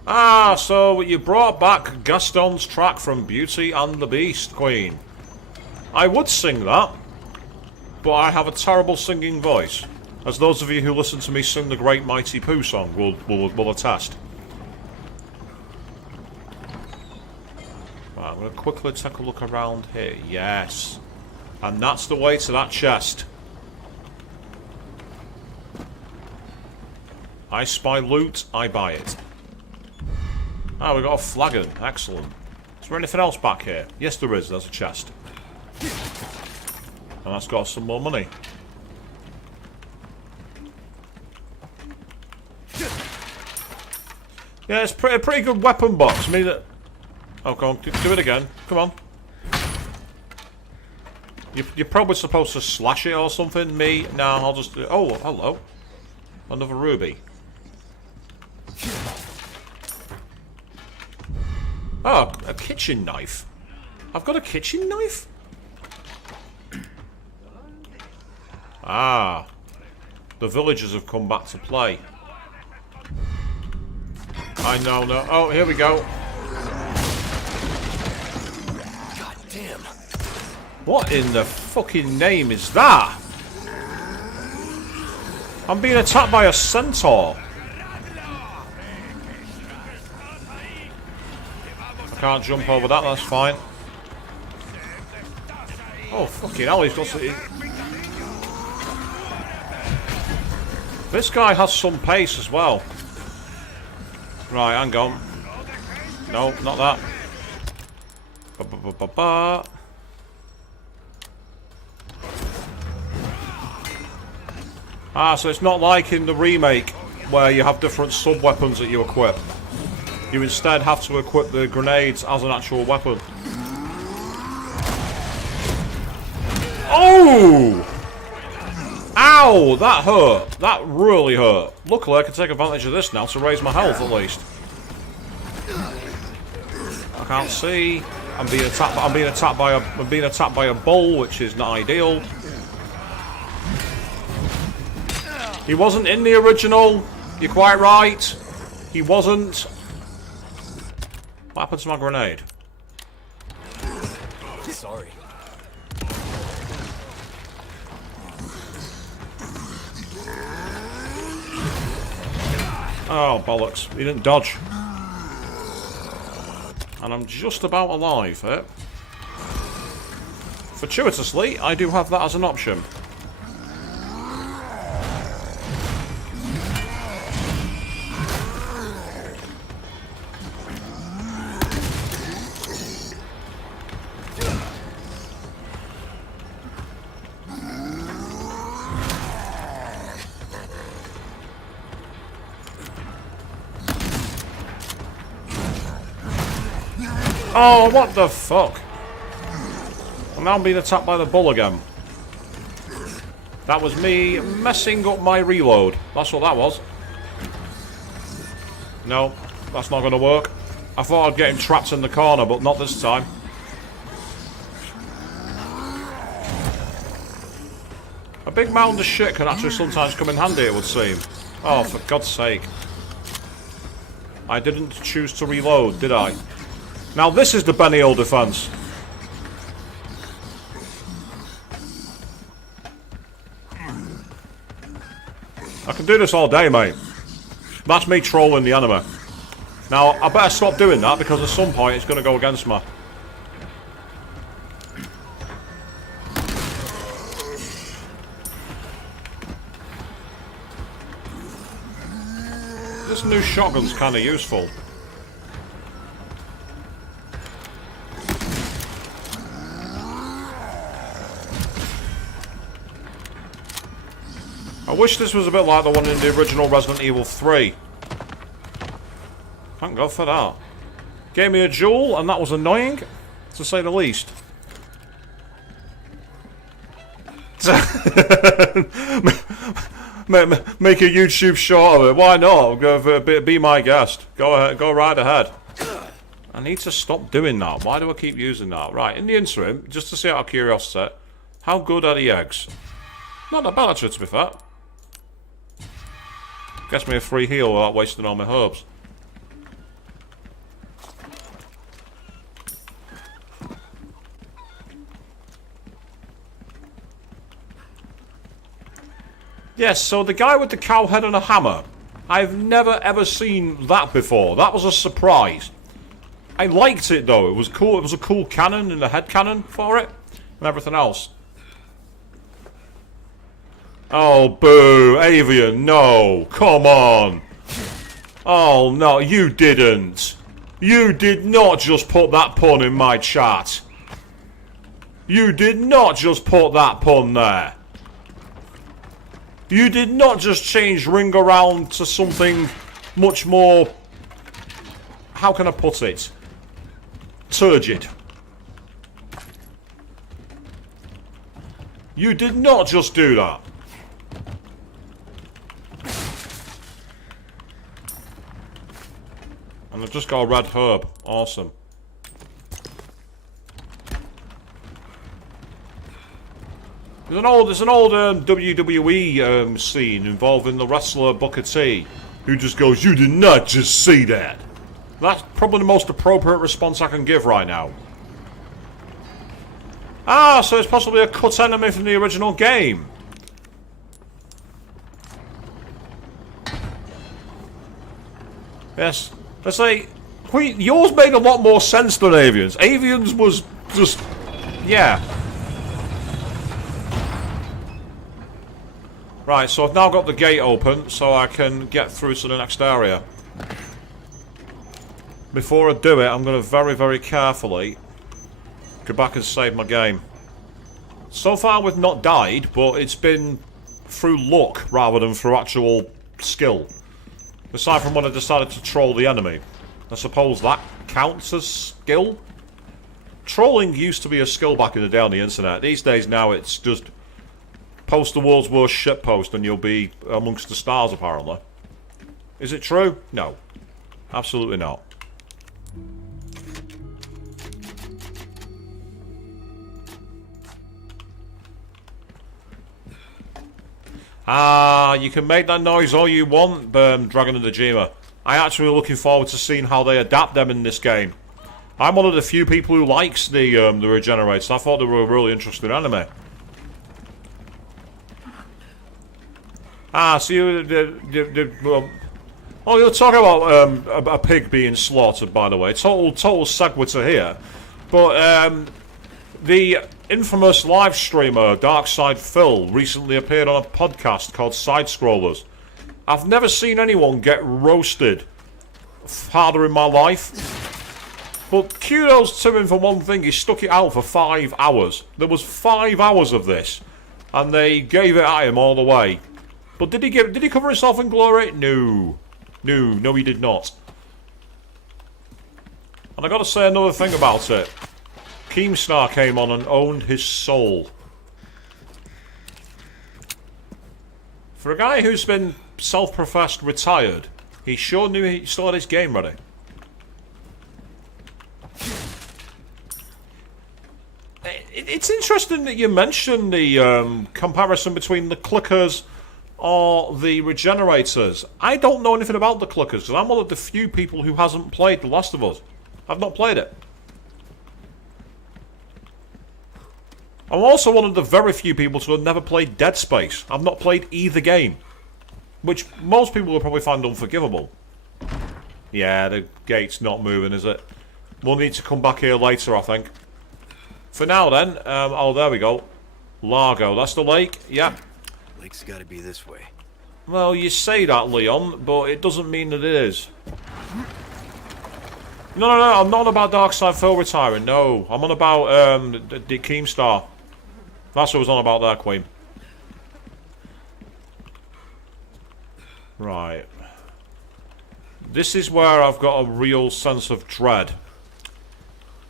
Ah, so you brought back Gaston's track from Beauty and the Beast, Queen. I would sing that, but I have a terrible singing voice, as those of you who listen to me sing the Great Mighty Pooh song will attest. Right, I'm going to quickly take a look around here. Yes. And that's the way to that chest. I spy loot, I buy it. Ah, we got a flagon. Excellent. Is there anything else back here? Yes, there is. There's a chest. And that's got some more money. Yeah, it's a pretty good weapon box. I mean, oh, go on. Do it again. Come on. You're probably supposed to slash it or something. Me? No, I'll just... Oh, hello. Another ruby. Oh, a kitchen knife. I've got a kitchen knife? Ah. The villagers have come back to play. I know, no. Oh, here we go. God damn. What in the fucking name is that? I'm being attacked by a centaur. I can't jump over that, that's fine. Oh, fucking hell, he's got something. This guy has some pace as well. Right, hang on. No, not that. Ba-ba-ba-ba-ba. Ah, so it's not like in the remake where you have different sub-weapons that you equip. You instead have to equip the grenades as an actual weapon. Oh! Ow! That hurt. That really hurt. Luckily, I can take advantage of this now to raise my health at least. I can't see. I'm being attacked by a bull, which is not ideal. He wasn't in the original. You're quite right. He wasn't. What happened to my grenade? Sorry. Oh, bollocks. He didn't dodge. And I'm just about alive, eh? Fortuitously, I do have that as an option. Oh, what the fuck? I'm now being attacked by the bull again. That was me messing up my reload. That's what that was. No, that's not going to work. I thought I'd get him trapped in the corner, but not this time. A big mound of shit can actually sometimes come in handy, it would seem. Oh, for God's sake. I didn't choose to reload, did I? Now this is the Benny Hill defense. I can do this all day, mate. That's me trolling the enemy. Now, I better stop doing that because at some point it's going to go against me. This new shotgun's kind of useful. I wish this was a bit like the one in the original Resident Evil 3. Thank God for that. Gave me a jewel, and that was annoying, to say the least. Make a YouTube short of it. Why not? Be my guest. Go ahead. Go right ahead. I need to stop doing that. Why do I keep using that? Right, in the interim, just to see out of curiosity, how good are the eggs? Not that bad, actually, to be fair. Gets me a free heal without wasting all my herbs. Yes, so the guy with the cow head and a hammer. I've never ever seen that before. That was a surprise. I liked it though. It was cool. It was a cool cannon and a head cannon for it and everything else. Oh, boo. Avian, no. Come on. Oh, no. You didn't. You did not just put that pun in my chat. You did not just put that pun there. You did not just change ring around to something much more... How can I put it? Turgid. You did not just do that. And I've just got a red herb. Awesome. There's an old WWE scene involving the wrestler Booker T, who just goes, "You did not just see that." That's probably the most appropriate response I can give right now. Ah, so it's possibly a cut enemy from the original game. Yes. I say, yours made a lot more sense than Avian's. Avian's was just... yeah. Right, so I've now got the gate open, so I can get through to the next area. Before I do it, I'm going to very, very carefully go back and save my game. So far we've not died, but it's been through luck rather than through actual skill. Aside from when I decided to troll the enemy. I suppose that counts as skill. Trolling used to be a skill back in the day on the internet. These days now it's just post the world's worst shitpost and you'll be amongst the stars apparently. Is it true? No. Absolutely not. You can make that noise all you want, Dragon and the Dreamer. I actually looking forward to seeing how they adapt them in this game. I'm one of the few people who likes the Regenerators. I thought they were a really interesting anime. So you're talking about a pig being slaughtered, by the way. Total segue to here. But the infamous live streamer Darkside Phil recently appeared on a podcast called Side Scrollers. I've never seen anyone get roasted harder in my life. But kudos to him for one thing, he stuck it out for 5 hours. There was 5 hours of this. And they gave it at him all the way. But did he cover himself in glory? No. No, he did not. And I gotta say another thing about it. Keemstar came on and owned his soul. For a guy who's been self-professed retired, he sure knew he still had his game ready. It's interesting that you mentioned the comparison between the clickers or the regenerators. I don't know anything about the clickers because I'm one of the few people who hasn't played The Last of Us. I've not played it. I'm also one of the very few people to have never played Dead Space. I've not played either game, which most people will probably find unforgivable. Yeah, the gate's not moving, is it? We'll need to come back here later, I think. For now, then, oh, there we go. Largo, that's the lake, yeah. Lake's gotta be this way. Well, you say that, Leon, but it doesn't mean that it is. No, I'm not on about Darkside Phil retiring, no. I'm on about, the Keemstar. That's what I was on about there, Queen. Right. This is where I've got a real sense of dread.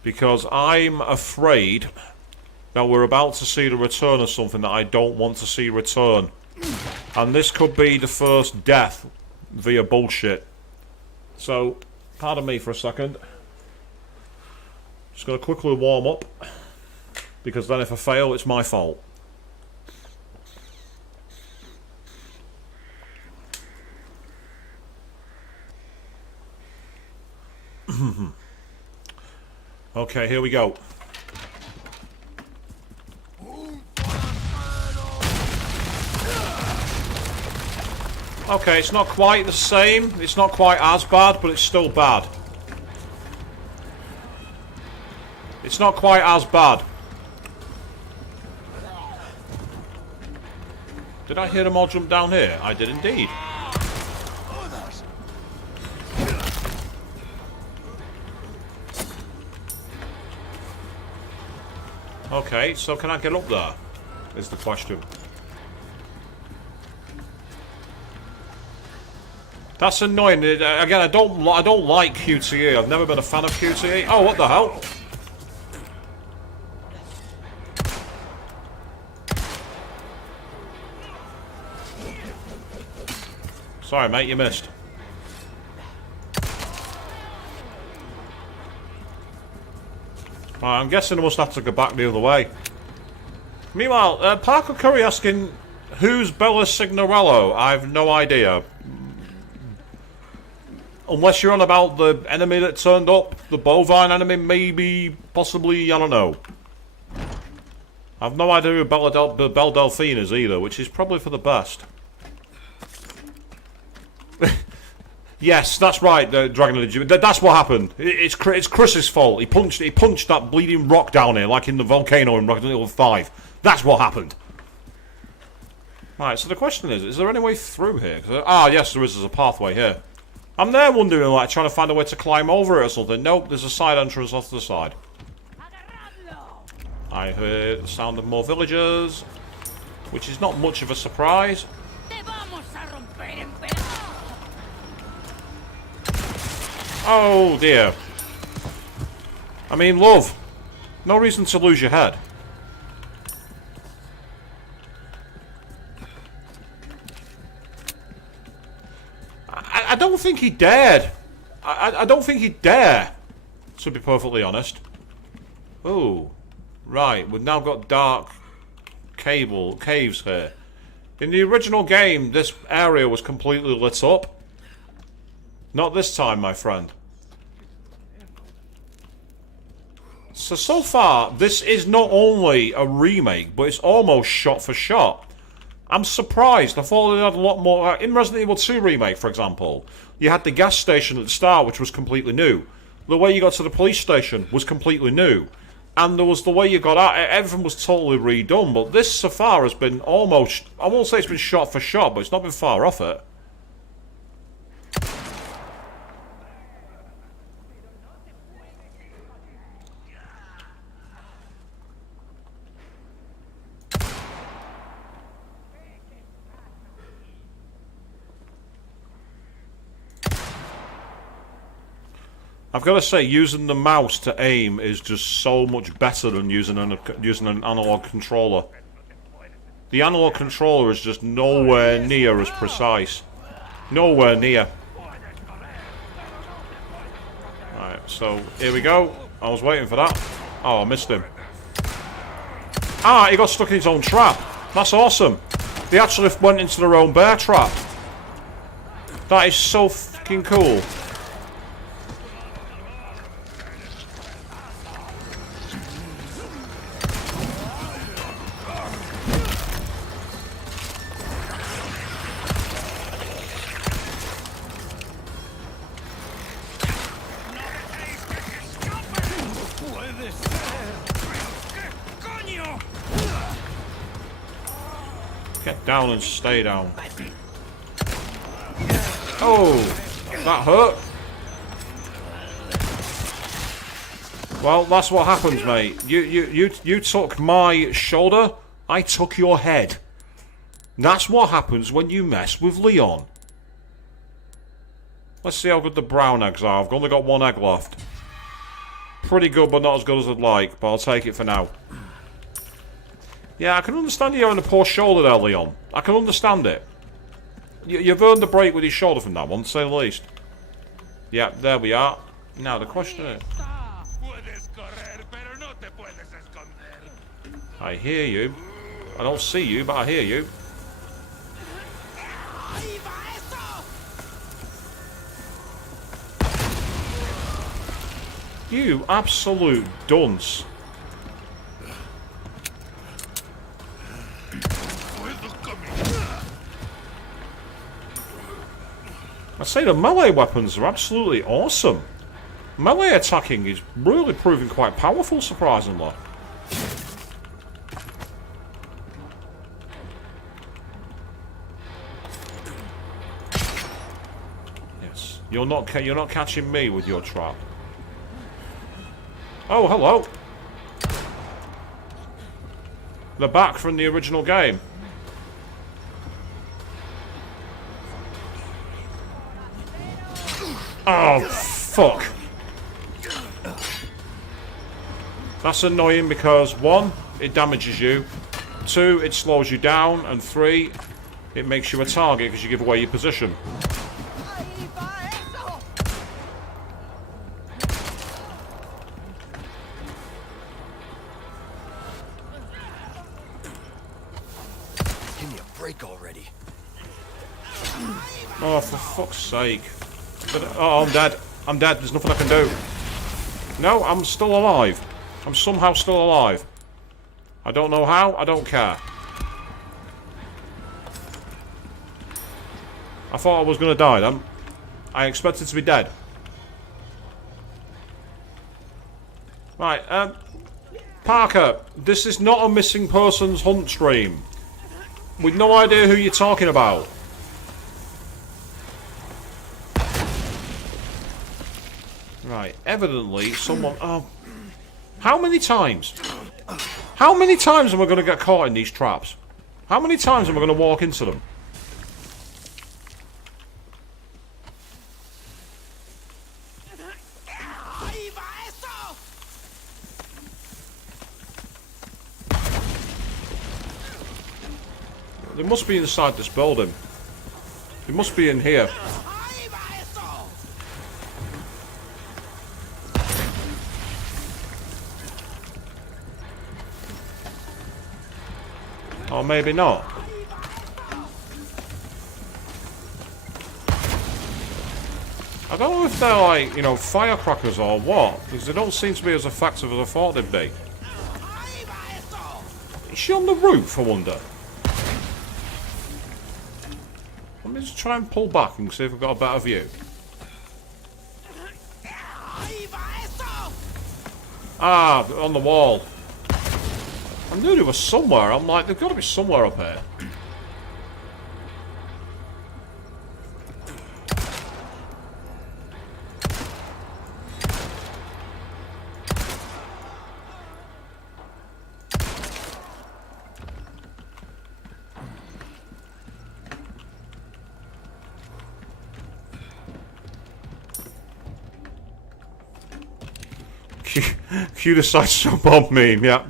Because I'm afraid that we're about to see the return of something that I don't want to see return. And this could be the first death via bullshit. So, pardon me for a second. Just going to quickly warm up. Because then if I fail, it's my fault. Okay, here we go. Okay, it's not quite the same. It's not quite as bad, but it's still bad. It's not quite as bad. Did I hear them all jump down here? I did indeed. Okay, so can I get up there? Is the question. That's annoying. Again, I don't like QTE. I've never been a fan of QTE. Oh, what the hell? Sorry, mate, you missed. Right, I'm guessing I must have to go back the other way. Meanwhile, Parker Curry asking, who's Bella Signorello? I've no idea. Unless you're on about the enemy that turned up, the bovine enemy, maybe, possibly, I don't know. I've no idea who Belle Delphine is either, which is probably for the best. Yes, that's right, Dragon of the Dreamer. That's what happened. It's Chris's fault. He punched that bleeding rock down here, like in the volcano in Resident Evil 5. That's what happened. Right, so the question is there any way through here? Yes, there is. There's a pathway here. I'm there wondering, like, trying to find a way to climb over it or something. Nope, there's a side entrance off to the side. I heard the sound of more villagers, which is not much of a Oh dear. I mean, love. No reason to lose your head. I don't think he dared. I don't think he'd dare, to be perfectly honest. Oh, right. We've now got dark caves here. In the original game, this area was completely lit up. Not this time, my friend. So far, this is not only a remake, but it's almost shot for shot. I'm surprised. I thought they had a lot more. In Resident Evil 2 Remake, for example, you had the gas station at the start, which was completely new. The way you got to the police station was completely new. And there was the way you got out. Everything was totally redone. But this, so far, has been almost... I won't say it's been shot for shot, but it's not been far off it. I've got to say, using the mouse to aim is just so much better than using an analog controller. The analog controller is just nowhere near as precise. Nowhere near. Right, so here we go. I was waiting for that. Oh, I missed him. Ah, he got stuck in his own trap. That's awesome. They actually went into their own bear trap. That is so fucking cool. Get down and stay down. Oh, that hurt. Well, that's what happens, mate. You took my shoulder, I took your head. That's what happens when you mess with Leon. Let's see how good the brown eggs are. I've only got one egg left. Pretty good, but not as good as I'd like, but I'll take it for now. Yeah, I can understand you having a poor shoulder there, Leon. I can understand it. You've earned the break with his shoulder from that one, to say the least. Yeah, there we are. Now, the question is... I hear you. I don't see you, but I hear you. You absolute dunce. I'd say the melee weapons are absolutely awesome. Melee attacking is really proving quite powerful, surprisingly. Yes, you're not catching me with your trap. Oh, hello. They're back from the original game. Oh, fuck. That's annoying because 1, it damages you. 2, it slows you down. And 3, it makes you a target because you give away your position. Give me a break already. Oh, for fuck's sake. Oh, I'm dead. I'm dead. There's nothing I can do. No, I'm still alive. I'm somehow still alive. I don't know how. I don't care. I thought I was going to die then. I expected to be dead. Right, Parker, this is not a missing persons hunt stream. With no idea who you're talking about. Right, evidently someone... Oh, how many times? How many times am I going to get caught in these traps? How many times am I going to walk into them? They must be inside this building. They must be in here. Or maybe not. I don't know if they're like, you know, firecrackers or what, because they don't seem to be as effective as I thought they'd be. Is she on the roof, I wonder? Let me just try and pull back and see if I've got a better view. Ah, on the wall. I knew they were somewhere. I'm like, they've got to be somewhere up here. Cue the sideshow bomb meme, yeah.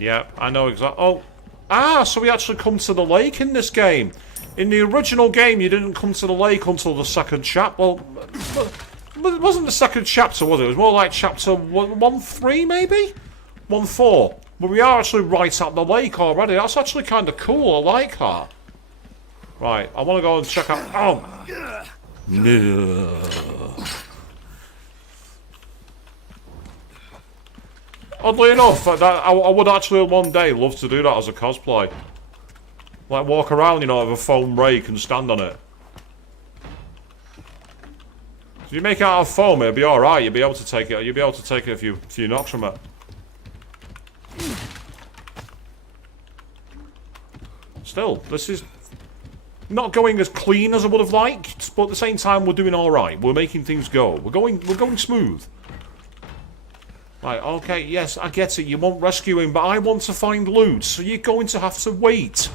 Yeah, I know exactly. Oh, so we actually come to the lake in this game. In the original game, you didn't come to the lake until the second chapter. Well, it wasn't the second chapter, was it? It was more like chapter 1.3, maybe? 1.4. But we are actually right at the lake already. That's actually kind of cool. I like that. Right, I want to go and check out... Oh! No. Oddly enough, I would actually one day love to do that as a cosplay. Like walk around, you know, with a foam rake and stand on it. If you make it out of foam, it'll be alright. You'll be able to take it. You'll be able to take it a few knocks from it. Still, this is not going as clean as I would have liked, but at the same time, we're doing alright. We're making things go. We're going smooth. Right, okay, yes, I get it. You want rescuing, but I want to find loot, so you're going to have to wait.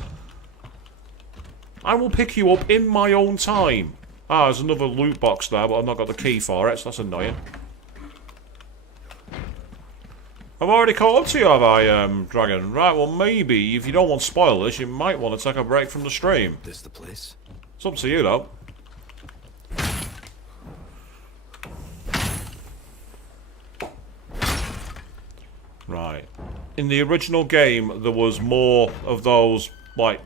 I will pick you up in my own time. Ah, there's another loot box there, but I've not got the key for it, so that's annoying. I've already caught up to you, have I, Dragon? Right, well, maybe, if you don't want spoilers, you might want to take a break from the stream. This the place? It's up to you, though. Right. In the original game, there was more of those, like,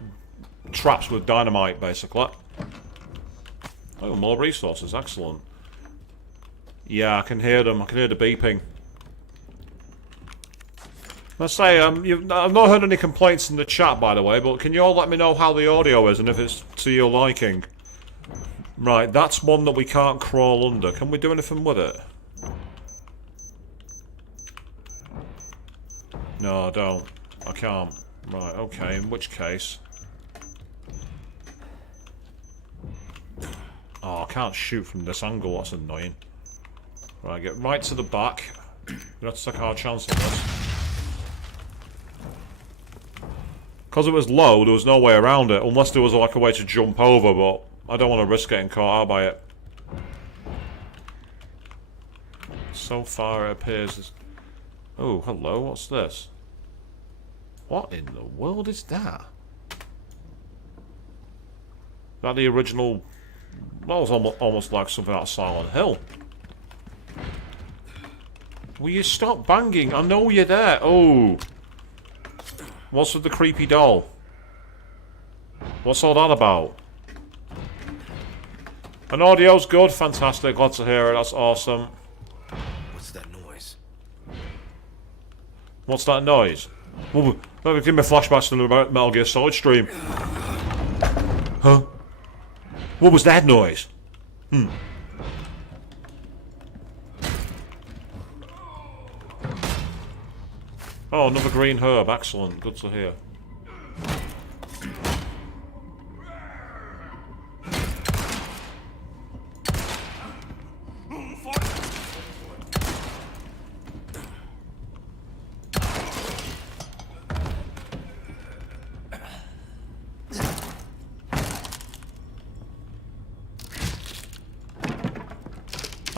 traps with dynamite, basically. Oh, more resources. Excellent. Yeah, I can hear them. I can hear the beeping. Let's say, I've not heard any complaints in the chat, by the way, but can you all let me know how the audio is and if it's to your liking? Right, that's one that we can't crawl under. Can we do anything with it? No, I don't. I can't. Right, okay, in which case... Oh, I can't shoot from this angle, that's annoying. Right, get right to the back. We have to take our chance on this. Because it was low, there was no way around it, unless there was like a way to jump over, but I don't want to risk getting caught out by it. So far it appears as... Oh, hello, what's this? What in the world is that? Is that the original... That was almost like something out of Silent Hill. Will you stop banging? I know you're there. Oh. What's with the creepy doll? What's all that about? And audio's good. Fantastic. Glad to hear it. That's awesome. What's that noise? What's that noise? Oh, give me flashbacks to the Metal Gear Solid stream. Huh? What was that noise? Oh, another green herb. Excellent. Good to hear.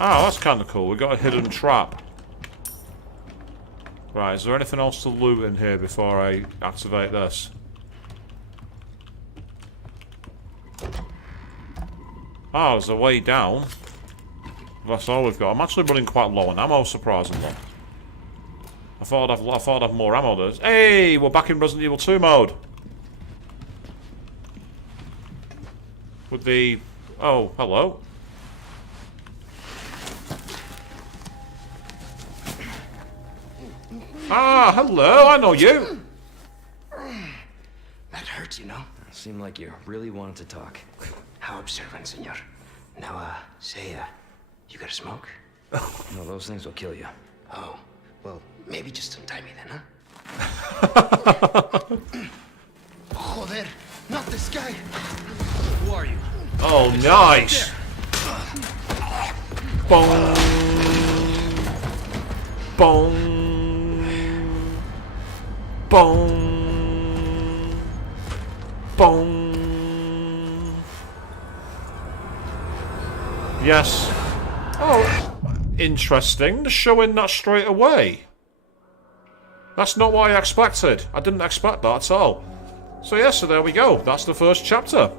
Oh, that's kind of cool. We got a hidden trap. Right, is there anything else to loot in here before I activate this? Oh, there's a way down. That's all we've got. I'm actually running quite low on ammo, surprisingly. I thought I'd have more ammo. There. Hey, we're back in Resident Evil 2 mode. With the... Oh, hello. Ah, hello, I know you. That hurts, you know. Seemed like you really wanted to talk. How observant, senor. Now, say, you got a smoke? No, those things will kill you. Oh, well, maybe just untie me then, huh? Joder, not this guy. Who are you? Oh, nice. Boom. Boom. Boom. Boom. Yes. Oh, interesting. They're showing that straight away. That's not what I expected. I didn't expect that at all. So yeah, so there we go. That's the first chapter.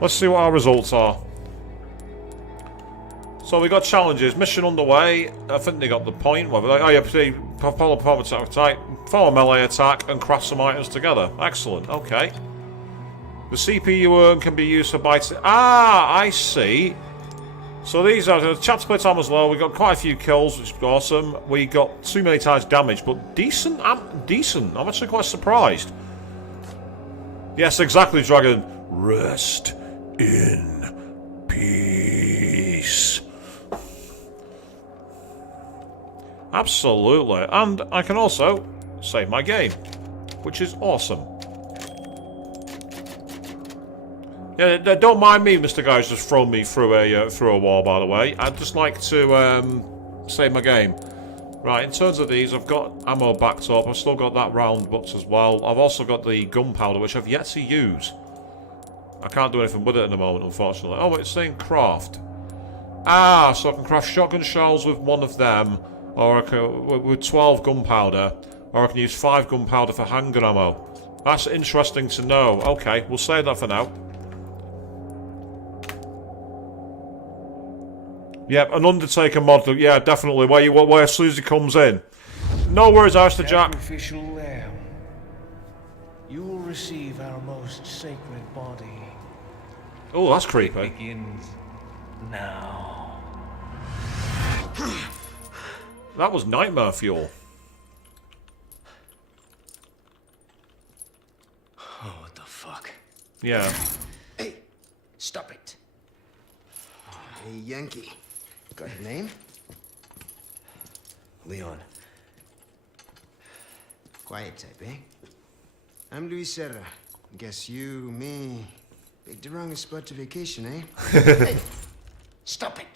Let's see what our results are. So we got challenges. Mission underway. I think they got the point. Whether they, oh yeah, follow performance attack, follow melee attack, and craft some items together. Excellent. Okay. The CP you earn can be used for bites. Ah, I see. So these are the chapter play time was low. We got quite a few kills, which is awesome. We got too many times damage, but decent. Decent. I'm actually quite surprised. Yes, exactly, Dragon. Rest in peace. Absolutely. And I can also save my game, which is awesome. Yeah, don't mind me, Mr. Guy's just thrown me through a wall, by the way. I'd just like to save my game. Right, in terms of these, I've got ammo backed up. I've still got that round box as well. I've also got the gunpowder, which I've yet to use. I can't do anything with it at the moment, unfortunately. Oh, it's saying craft. Ah, so I can craft shotgun shells with one of them, or I can, with 12 gunpowder, or I can use 5 gunpowder for handgun ammo. That's interesting to know. Okay, we'll save that for now. Yep, an Undertaker mod. Yeah, definitely. Where as soon as he comes in. No worries, Alistair Jack. Sacrificial lamb. You will receive our most sacred body. Oh, that's creepy. Begins now. That was nightmare fuel. Oh, what the fuck? Yeah. Hey, stop it. Hey, Yankee. Got a name? Leon. Quiet type, eh? I'm Luis Serra. Guess you, me, picked the wrongest spot to vacation, eh? Hey, stop it.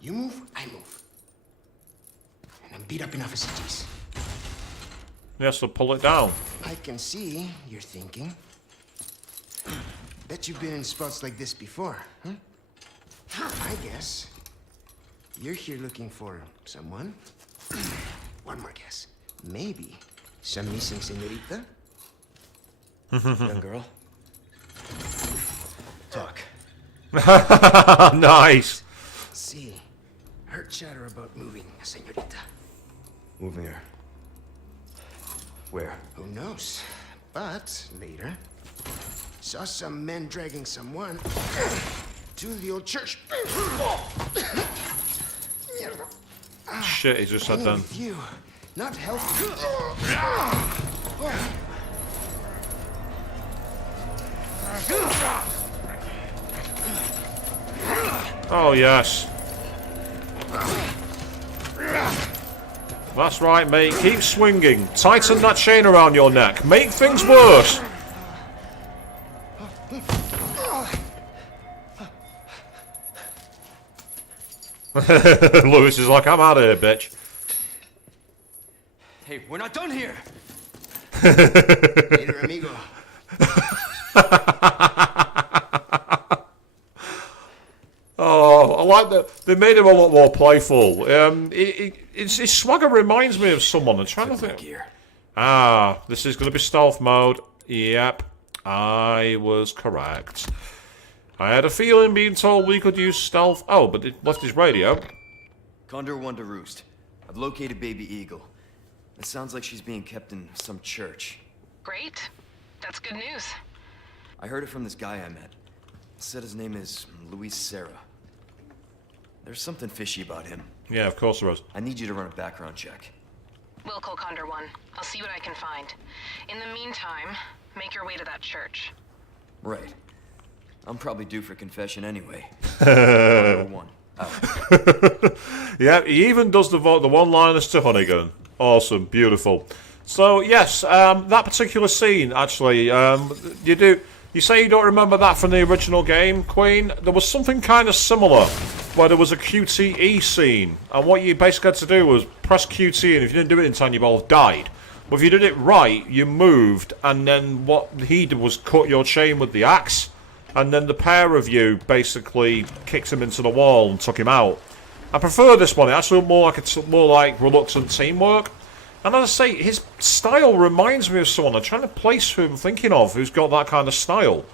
You move, I move. And I'm beat up enough as it is. Yes, so pull it down. I can see you're thinking. Bet you've been in spots like this before, huh? I guess you're here looking for someone. One more guess. Maybe some missing señorita? Young girl. Talk. Nice. See, heard chatter about moving a señorita. Moving her. Where? Who knows? But later, saw some men dragging someone to the old church. Shit, he just said Hang then. with you, not healthy. Oh, yes. That's right, mate. Keep swinging. Tighten that chain around your neck. Make things worse. Lewis is like, I'm out of here, bitch. Hey, we're not done here. Later, amigo. Oh, like that they made him a lot more playful. His swagger reminds me of someone. I'm trying to think. Gear. Ah, this is going to be stealth mode. Yep, I was correct. I had a feeling being told we could use stealth. Oh, but it left his radio. Condor 1 to Roost. I've located Baby Eagle. It sounds like she's being kept in some church. Great. That's good news. I heard it from this guy I met. Said his name is Luis Serra. There's something fishy about him. Yeah, of course there is. I need you to run a background check. Will call Condor 1. I'll see what I can find. In the meantime, make your way to that church. Right. I'm probably due for confession anyway. Condor 1. Out. Yeah, he even does the one-liners to Hunnigan. Awesome, beautiful. So yes, that particular scene actually, you say you don't remember that from the original game, Queen? There was something kind of similar, where there was a QTE scene, and what you basically had to do was press QT, and if you didn't do it in time, you both died. But if you did it right, you moved, and then what he did was cut your chain with the axe, and then the pair of you basically kicked him into the wall and took him out. I prefer this one. It actually looked more like reluctant teamwork. And as I say, his style reminds me of someone. I'm trying to place who I'm thinking of who's got that kind of style.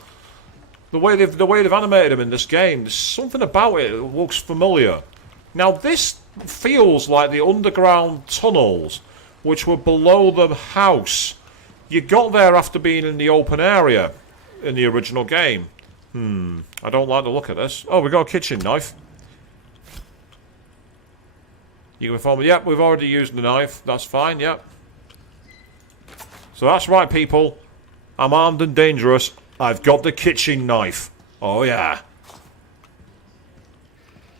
The way they've animated him in this game, there's something about it that looks familiar. Now this feels like the underground tunnels which were below the house. You got there after being in the open area in the original game. I don't like the look of this. Oh, we got a kitchen knife. You can inform me. Yep, we've already used the knife. That's fine, yep. So that's right, people. I'm armed and dangerous. I've got the kitchen knife. Oh, yeah.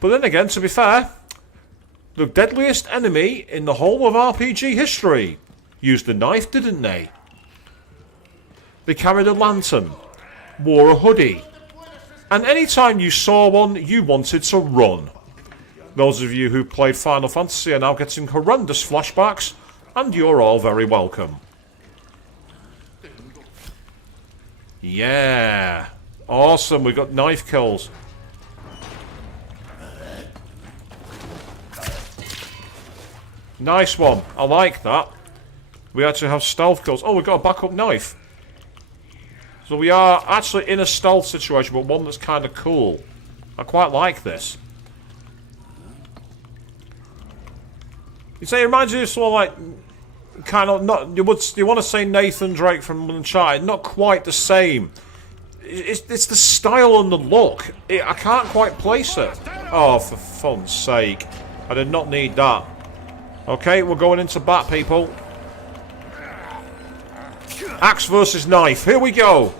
But then again, to be fair, the deadliest enemy in the whole of RPG history used a knife, didn't they? They carried a lantern, wore a hoodie, and anytime you saw one, you wanted to run. Those of you who played Final Fantasy are now getting horrendous flashbacks, and you're all very welcome. Yeah. Awesome, we got knife kills. Nice one. I like that. We actually have stealth kills. Oh, we've got a backup knife. So we are actually in a stealth situation, but one that's kind of cool. I quite like this. You say it reminds you of someone like, kind of not. You want to say Nathan Drake from Uncharted? Not quite the same. It's the style and the look. I can't quite place it. Oh, for fun's sake! I did not need that. Okay, we're going into bat, people. Axe versus knife. Here we go.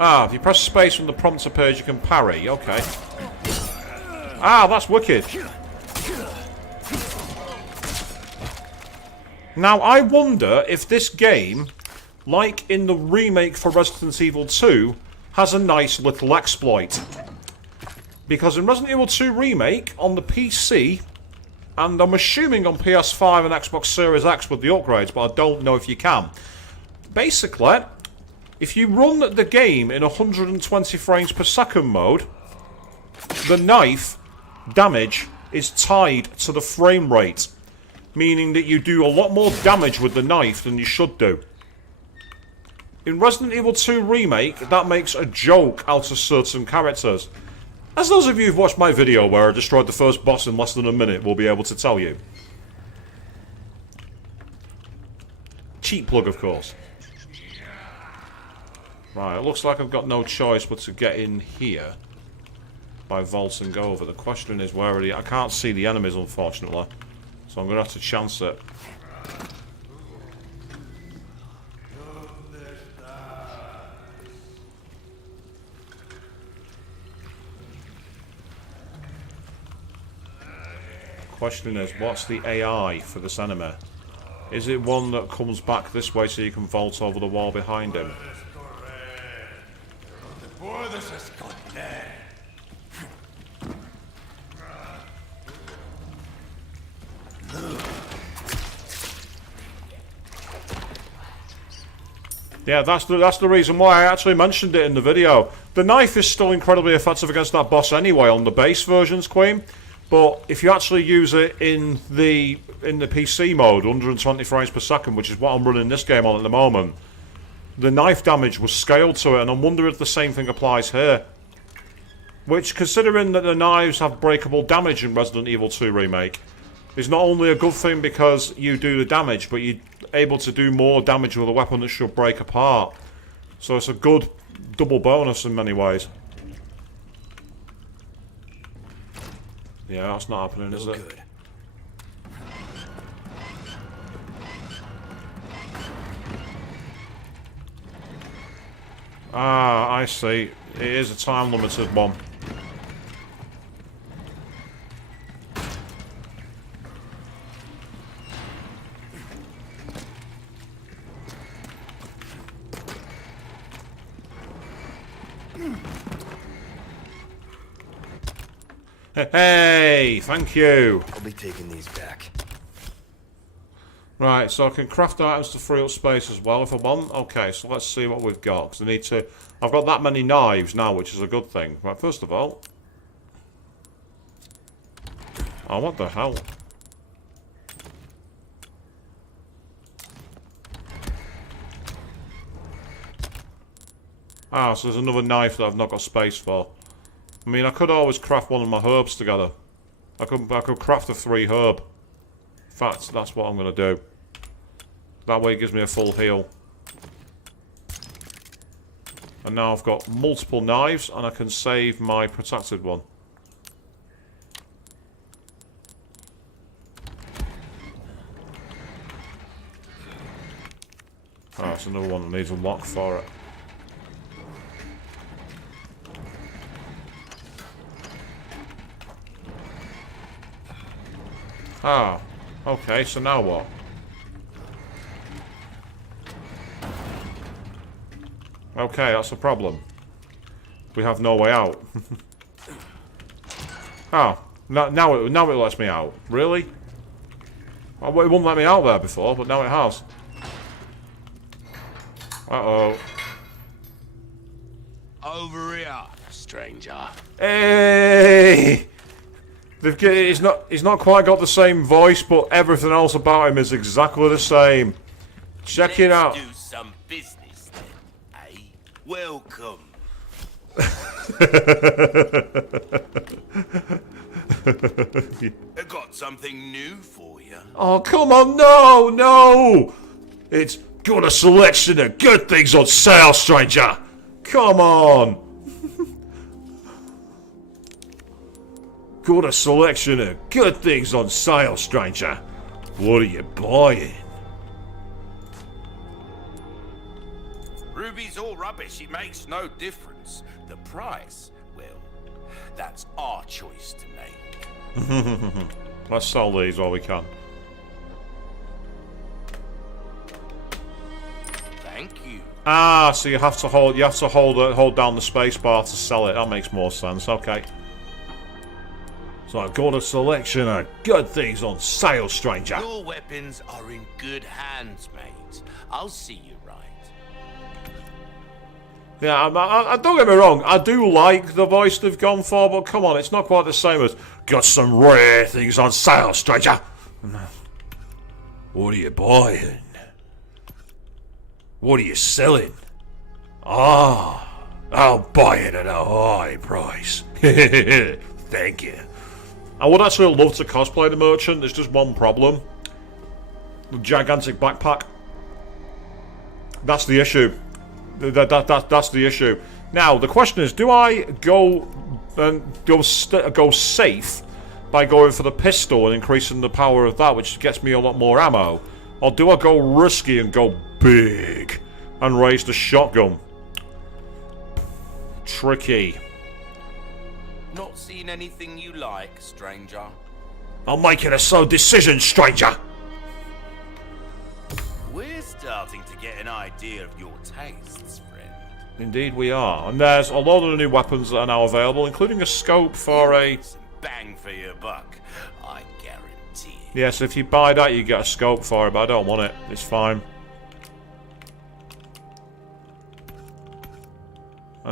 Ah, if you press space from the prompter page, you can parry. Okay. Ah, that's wicked. Now, I wonder if this game, like in the remake for Resident Evil 2, has a nice little exploit. Because in Resident Evil 2 Remake, on the PC, and I'm assuming on PS5 and Xbox Series X with the upgrades, but I don't know if you can. Basically, if you run the game in 120 frames per second mode, the knife damage is tied to the frame rate, meaning that you do a lot more damage with the knife than you should do. In Resident Evil 2 Remake, that makes a joke out of certain characters. As those of you who've watched my video where I destroyed the first boss in less than a minute will be able to tell you. Cheap plug, of course. Right, it looks like I've got no choice but to get in here by vaulting over. The question is, where are they? I can't see the enemies, unfortunately, so I'm going to have to chance it. Question is, what's the AI for this enemy? Is it one that comes back this way so you can vault over the wall behind him? Yeah, that's the reason why I actually mentioned it in the video. The knife is still incredibly effective against that boss anyway on the base versions, Queen. But if you actually use it in the PC mode, 120 frames per second, which is what I'm running this game on at the moment, the knife damage was scaled to it, and I'm wondering if the same thing applies here. Which, considering that the knives have breakable damage in Resident Evil 2 Remake, is not only a good thing because you do the damage, but you're able to do more damage with a weapon that should break apart. So it's a good double bonus in many ways. Yeah, that's not happening, is it? Good. Ah, I see. It is a time-limited one. Hey, thank you. I'll be taking these back. Right, so I can craft items to free up space as well if I want. Okay, so let's see what we've got. Because I need to... I've got that many knives now, which is a good thing. Right, first of all... Oh, what the hell? Ah, so there's another knife that I've not got space for. I mean, I could always craft one of my herbs together. I could craft a 3 herb. In fact, that's what I'm going to do. That way it gives me a full heal. And now I've got multiple knives, and I can save my protected one. Oh, that's another one that needs a lock for it. Ah, okay, so now what? Okay, that's a problem. We have no way out. Oh, now it lets me out. Really? Well, it wouldn't let me out there before, but now it has. Uh-oh. Over here, stranger. Hey! He's not quite got the same voice, but everything else about him is exactly the same. Check it out. Let's do some business then, eh? Welcome. I got something new for you. Oh, come on, no! It's got a selection of good things on sale, stranger! Come on! Got a selection of good things on sale, stranger. What are you buying? Ruby's all rubbish, it makes no difference. The price, well, that's our choice to make. Let's sell these while we can. Thank you. Ah, so you have to hold down the space bar to sell it. That makes more sense. Okay. So I've got a selection of good things on sale, stranger. Your weapons are in good hands, mate. I'll see you right. Yeah, I don't get me wrong. I do like the voice they've gone for, but come on, it's not quite the same as got some rare things on sale, stranger. What are you buying? What are you selling? Ah, I'll buy it at a high price. Thank you. I would actually love to cosplay the merchant. There's just one problem. The gigantic backpack. That's the issue. That's the issue. Now, the question is, do I go safe by going for the pistol and increasing the power of that, which gets me a lot more ammo? Or do I go risky and go big and raise the shotgun? Tricky. Not seen anything you like, stranger? I'm making a slow decision, stranger. We're starting to get an idea of your tastes, friend. Indeed we are. And there's a lot of the new weapons that are now available, including a scope for a... Some bang for your buck, I guarantee it. Yes, if you buy that, you get a scope for it, but I don't want it. It's fine.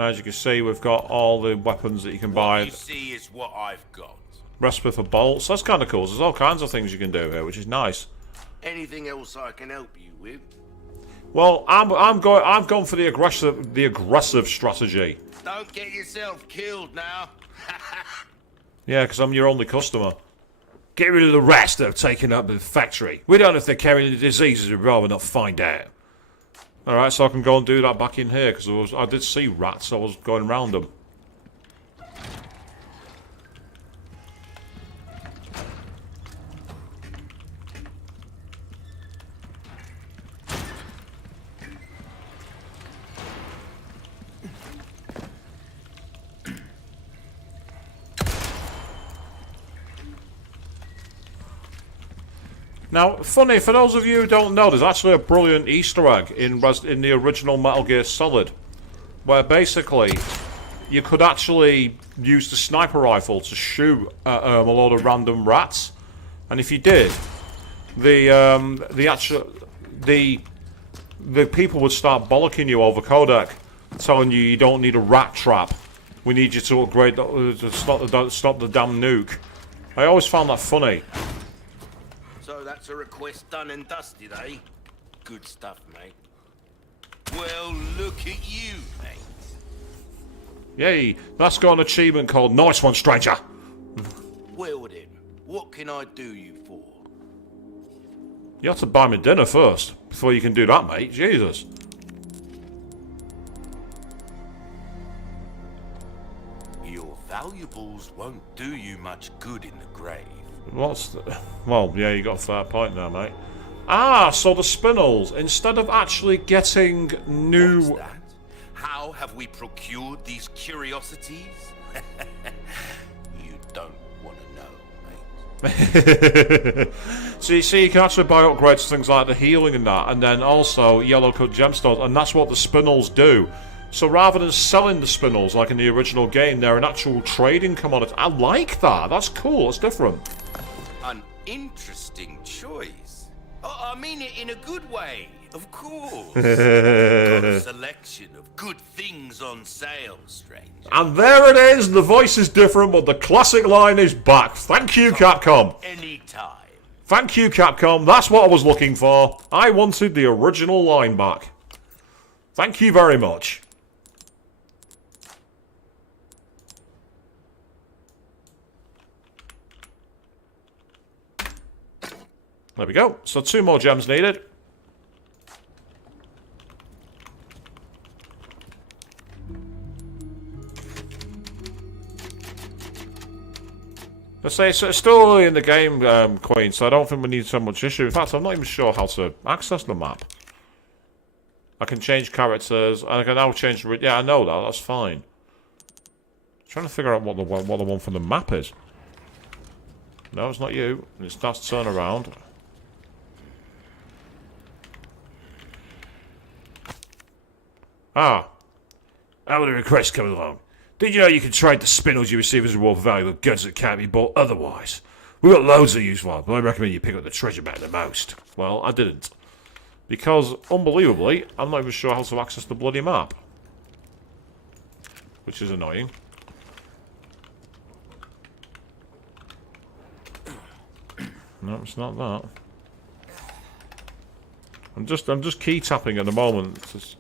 And as you can see, we've got all the weapons that you can buy. What you see is what I've got. Recipe for bolts. That's kind of cool. There's all kinds of things you can do here, which is nice. Anything else I can help you with? Well, I'm going for the aggressive strategy. Don't get yourself killed now. Yeah, because I'm your only customer. Get rid of the rats that have taken up the factory. We don't know if they're carrying the diseases. We'd rather not find out. Alright, so I can go and do that back in here, because I did see rats. I was going round them. Now, funny, for those of you who don't know, there's actually a brilliant Easter egg in the original Metal Gear Solid, where basically you could actually use the sniper rifle to shoot at a load of random rats, and if you did, the people would start bollocking you over codec, telling you don't need a rat trap. We need you to upgrade to stop the damn nuke. I always found that funny. So that's a request done and dusted, eh? Good stuff, mate. Well, look at you, mate. Yay, that's got an achievement called Nice One, Stranger. Well then, what can I do you for? You have to buy me dinner first, before you can do that, mate. Jesus. Your valuables won't do you much good in the grave. What's the... Well, yeah, you got a fair point there, mate. Ah, so the spinels, instead of actually getting new... What's that? How have we procured these curiosities? You don't want to know, mate. So you see, you can actually buy upgrades to things like the healing and that, and then also yellow cut gemstones, and that's what the spinels do. So rather than selling the spinels like in the original game, they're an actual trading commodity. I like that. That's cool. It's different. An interesting choice. Oh, I mean it in a good way, of course. Got a selection of good things on sale, stranger. And there it is. The voice is different, but the classic line is back. Thank you, Capcom. Anytime. Thank you, Capcom. That's what I was looking for. I wanted the original line back. Thank you very much. There we go. So 2 more gems needed. Let's say it's still early in the game, Queen, so I don't think we need so much issue. In fact, I'm not even sure how to access the map. I can change characters, and I can now change... Yeah, I know that. That's fine. I'm trying to figure out what the one for the map is. No, it's not you. It starts to turn around. Ah. How would a request come along? Did you know you can trade the spinels you receive as reward for valuable goods that can't be bought otherwise? We've got loads of useful ones, but I recommend you pick up the treasure map the most. Well, I didn't. Because, unbelievably, I'm not even sure how to access the bloody map. Which is annoying. No, it's not that. I'm just key tapping at the moment.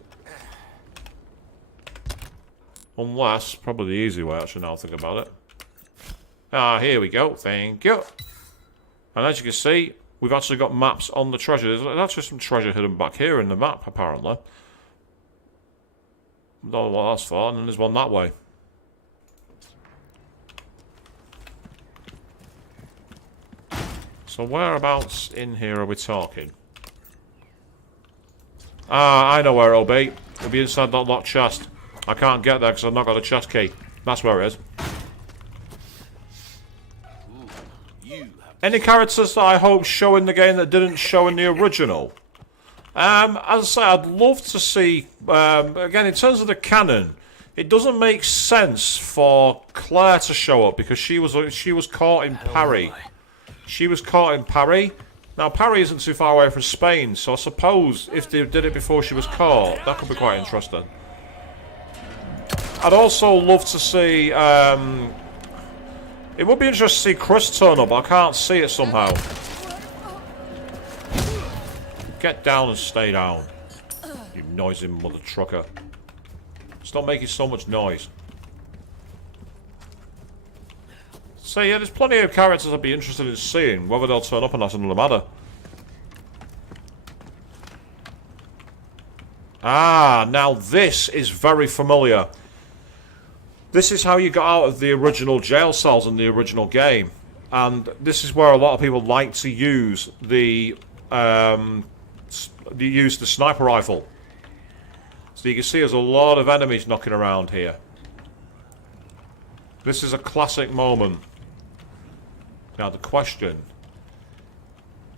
Unless, probably the easy way, actually, now I think about it. Ah, here we go. Thank you. And as you can see, we've actually got maps on the treasure. There's actually some treasure hidden back here in the map, apparently. Don't know what that's for, and then there's one that way. So whereabouts in here are we talking? Ah, I know where it'll be. It'll be inside that locked chest. I can't get there because I've not got a chest key. That's where it is. Any characters that I hope show in the game that didn't show in the original? As I say, I'd love to see... again, in terms of the canon, it doesn't make sense for Claire to show up because she was caught in Paris. She was caught in Paris. Now, Paris isn't too far away from Spain, so I suppose if they did it before she was caught, that could be quite interesting. I'd also love to see... it would be interesting to see Chris turn up, but I can't see it somehow. Get down and stay down. You noisy mother trucker. Stop making so much noise. So yeah, there's plenty of characters I'd be interested in seeing. Whether they'll turn up or not, another matter. Ah, now this is very familiar. This is how you got out of the original jail cells in the original game. And this is where a lot of people like to use the sniper rifle. So you can see there's a lot of enemies knocking around here. This is a classic moment. Now the question,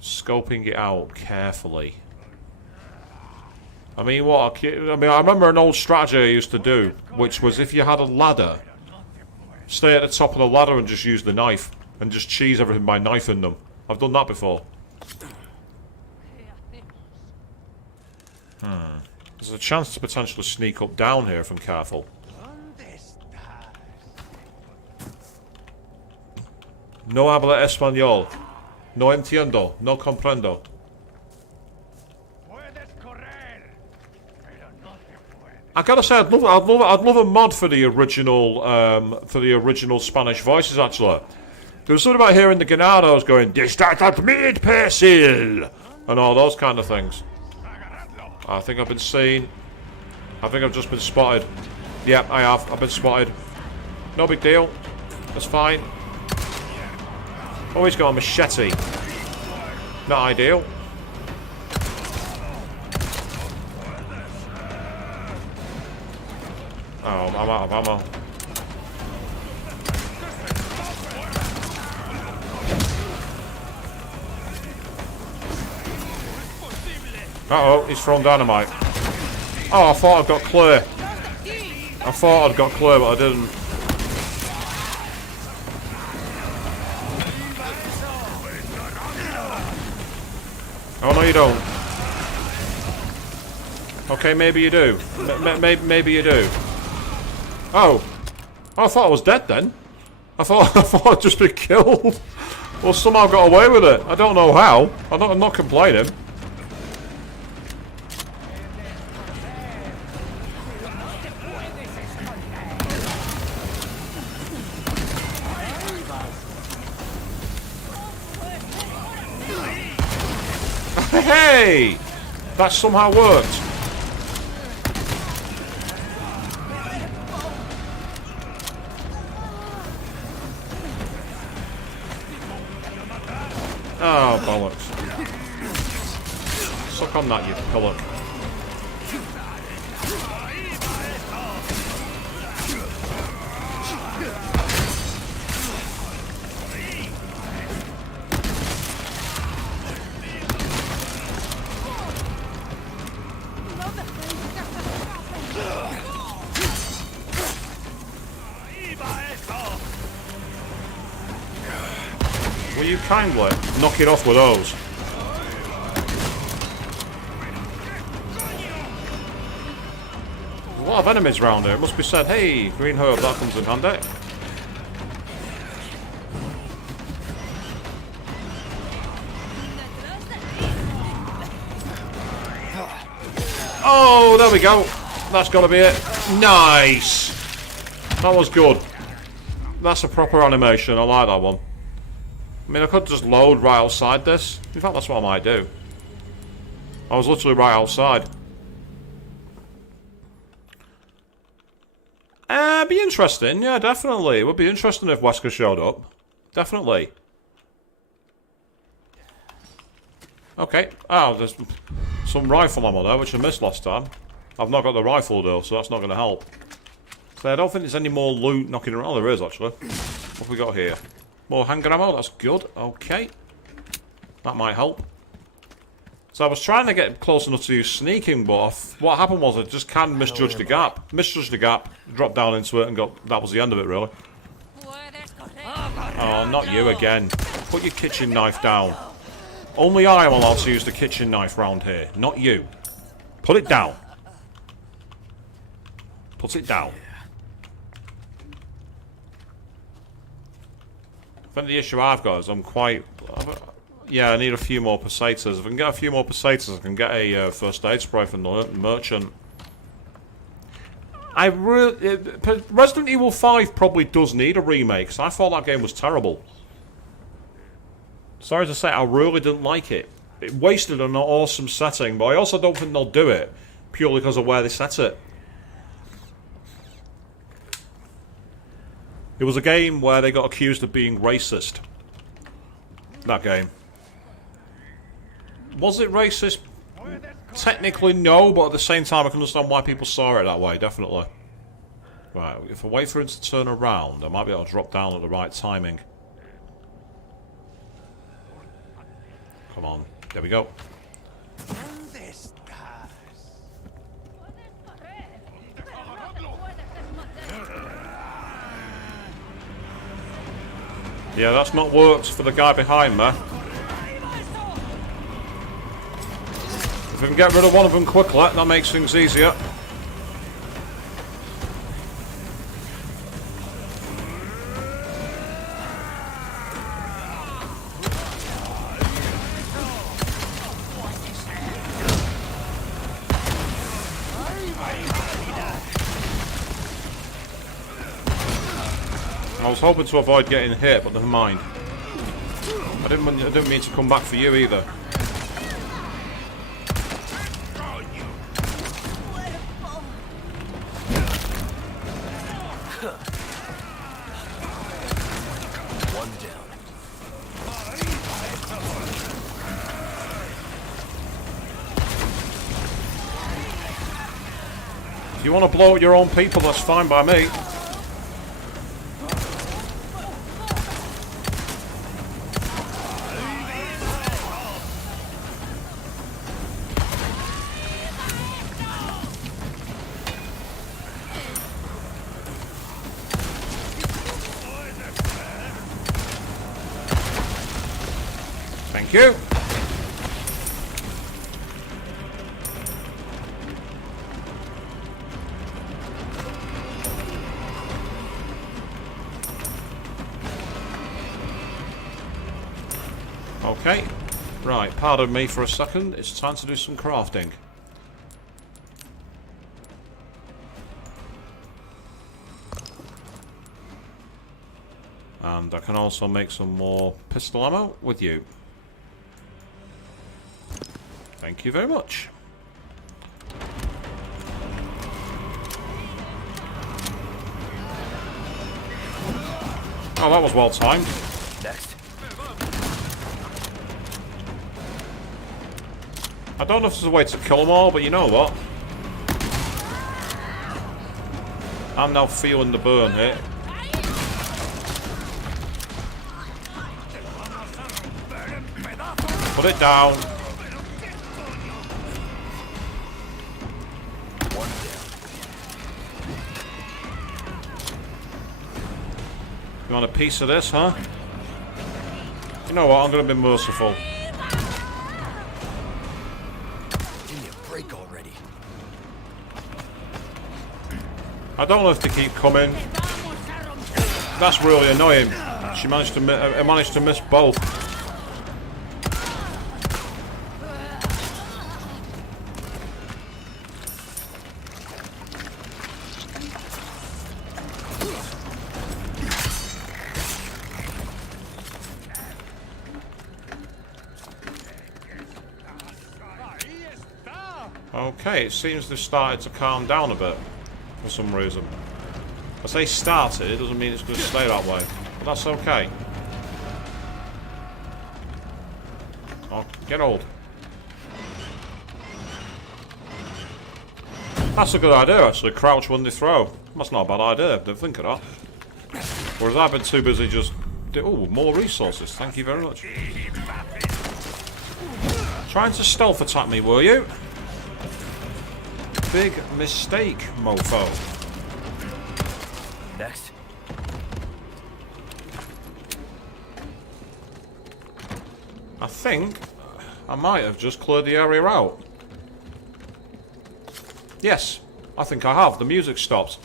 scoping it out carefully. I mean, I remember an old strategy I used to do, which was if you had a ladder, stay at the top of the ladder and just use the knife, and just cheese everything by knifing them. I've done that before. There's a chance to potentially sneak up down here if I'm careful. No habla español. No entiendo. No comprendo. I gotta say, I'd love a mod for the original Spanish voices. Actually, there was something about hearing the Ganados going "Distartat mid persil" and all those kind of things. I think I've been seen. I think I've just been spotted. Yep, I have. I've been spotted. No big deal. That's fine. Oh, he's got a machete. Not ideal. Oh, I'm out of ammo. Uh-oh, he's thrown dynamite. Oh, I thought I'd got clear. I thought I'd got clear, but I didn't. Oh, no, you don't. Okay, maybe you do. Maybe you do. Oh. I thought I was dead then. I thought I'd just been killed. Well, somehow got away with it. I don't know how. I'm not complaining. Hey! That somehow worked. Oh, bollocks. Suck on that, you pillock. Will you kindly knock it off with those? There's a lot of enemies around here. It must be said, hey, green herb, that comes in handy. Oh, there we go. That's got to be it. Nice. That was good. That's a proper animation. I like that one. I mean, I could just load right outside this. In fact, that's what I might do. I was literally right outside. Be interesting. Yeah, definitely. It would be interesting if Wesker showed up. Definitely. Okay. Oh, there's some rifle ammo there, which I missed last time. I've not got the rifle, though, so that's not going to help. So I don't think there's any more loot knocking around. There is, actually. What have we got here? More handgun ammo, that's good. Okay. That might help. So I was trying to get close enough to use sneaking, but what happened was I just kind of misjudged the gap. Misjudged the gap, dropped down into it, and that was the end of it, really. Oh, not you again. Put your kitchen knife down. Only I am allowed to use the kitchen knife round here, not you. Put it down. Put it down. I think the issue I've got is yeah, I need a few more pesetas. If I can get a few more pesetas, I can get a first aid spray from the merchant. Resident Evil 5 probably does need a remake, because I thought that game was terrible. Sorry to say, I really didn't like it. It wasted an awesome setting, but I also don't think they'll do it, purely because of where they set it. It was a game where they got accused of being racist. That game. Was it racist? Technically, no, but at the same time, I can understand why people saw it that way, definitely. Right, if I wait for him to turn around, I might be able to drop down at the right timing. Come on, there we go. Yeah, that's not worked for the guy behind me. If we can get rid of one of them quickly, that makes things easier. I was hoping to avoid getting hit, but never mind. I didn't mean to come back for you either. One down. If you want to blow at your own people, that's fine by me. Thank you. Okay. Right, pardon me for a second. It's time to do some crafting. And I can also make some more pistol ammo with you. Thank you very much. Oh, that was well timed. Next. I don't know if there's a way to kill them all, but you know what? I'm now feeling the burn here. Put it down. You want a piece of this, huh? You know what? I'm going to be merciful. Give me a break already. I don't know if they keep coming. That's really annoying. She managed to miss both. Okay, it seems they've started to calm down a bit for some reason. I say started, it doesn't mean it's going to stay that way, but that's okay. Oh, get old. That's a good idea, actually. Crouch when they throw. That's not a bad idea. Didn't think of that. Whereas I've been too busy just... Oh, more resources. Thank you very much. Trying to stealth attack me, were you? Big mistake, mofo. Next. I think I might have just cleared the area out. Yes, I think I have. The music stopped.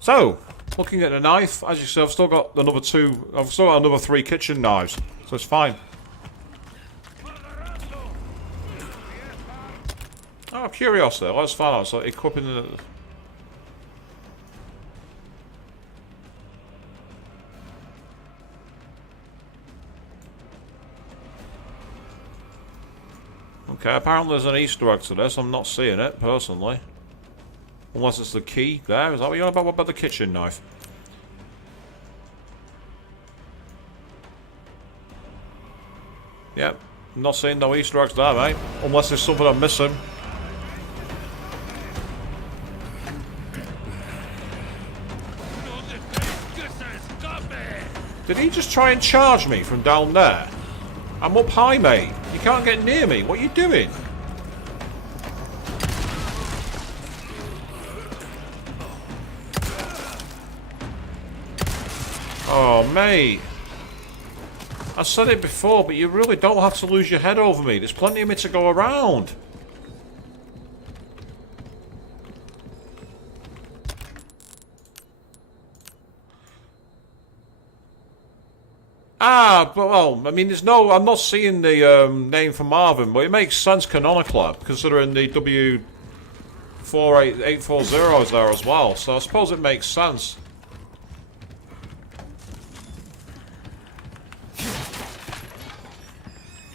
So, Looking at the knife, as you see, I've still got another 2. I've still got another 3 kitchen knives, so it's fine. Oh, curiosity. Let's find out. So equipping the. Okay, apparently there's an Easter egg to this. I'm not seeing it, personally. Unless it's the key there. Is that what you're on about? What about the kitchen knife? Yep. Not seeing no Easter eggs there, mate. Unless there's something I'm missing. Did he just try and charge me from down there? I'm up high, mate. You can't get near me. What are you doing? Oh, mate. I said it before, but you really don't have to lose your head over me. There's plenty of me to go around. Ah, but well, I mean, there's no. I'm not seeing the name for Marvin, but it makes sense canonically, considering the W48840 is there as well. So I suppose it makes sense.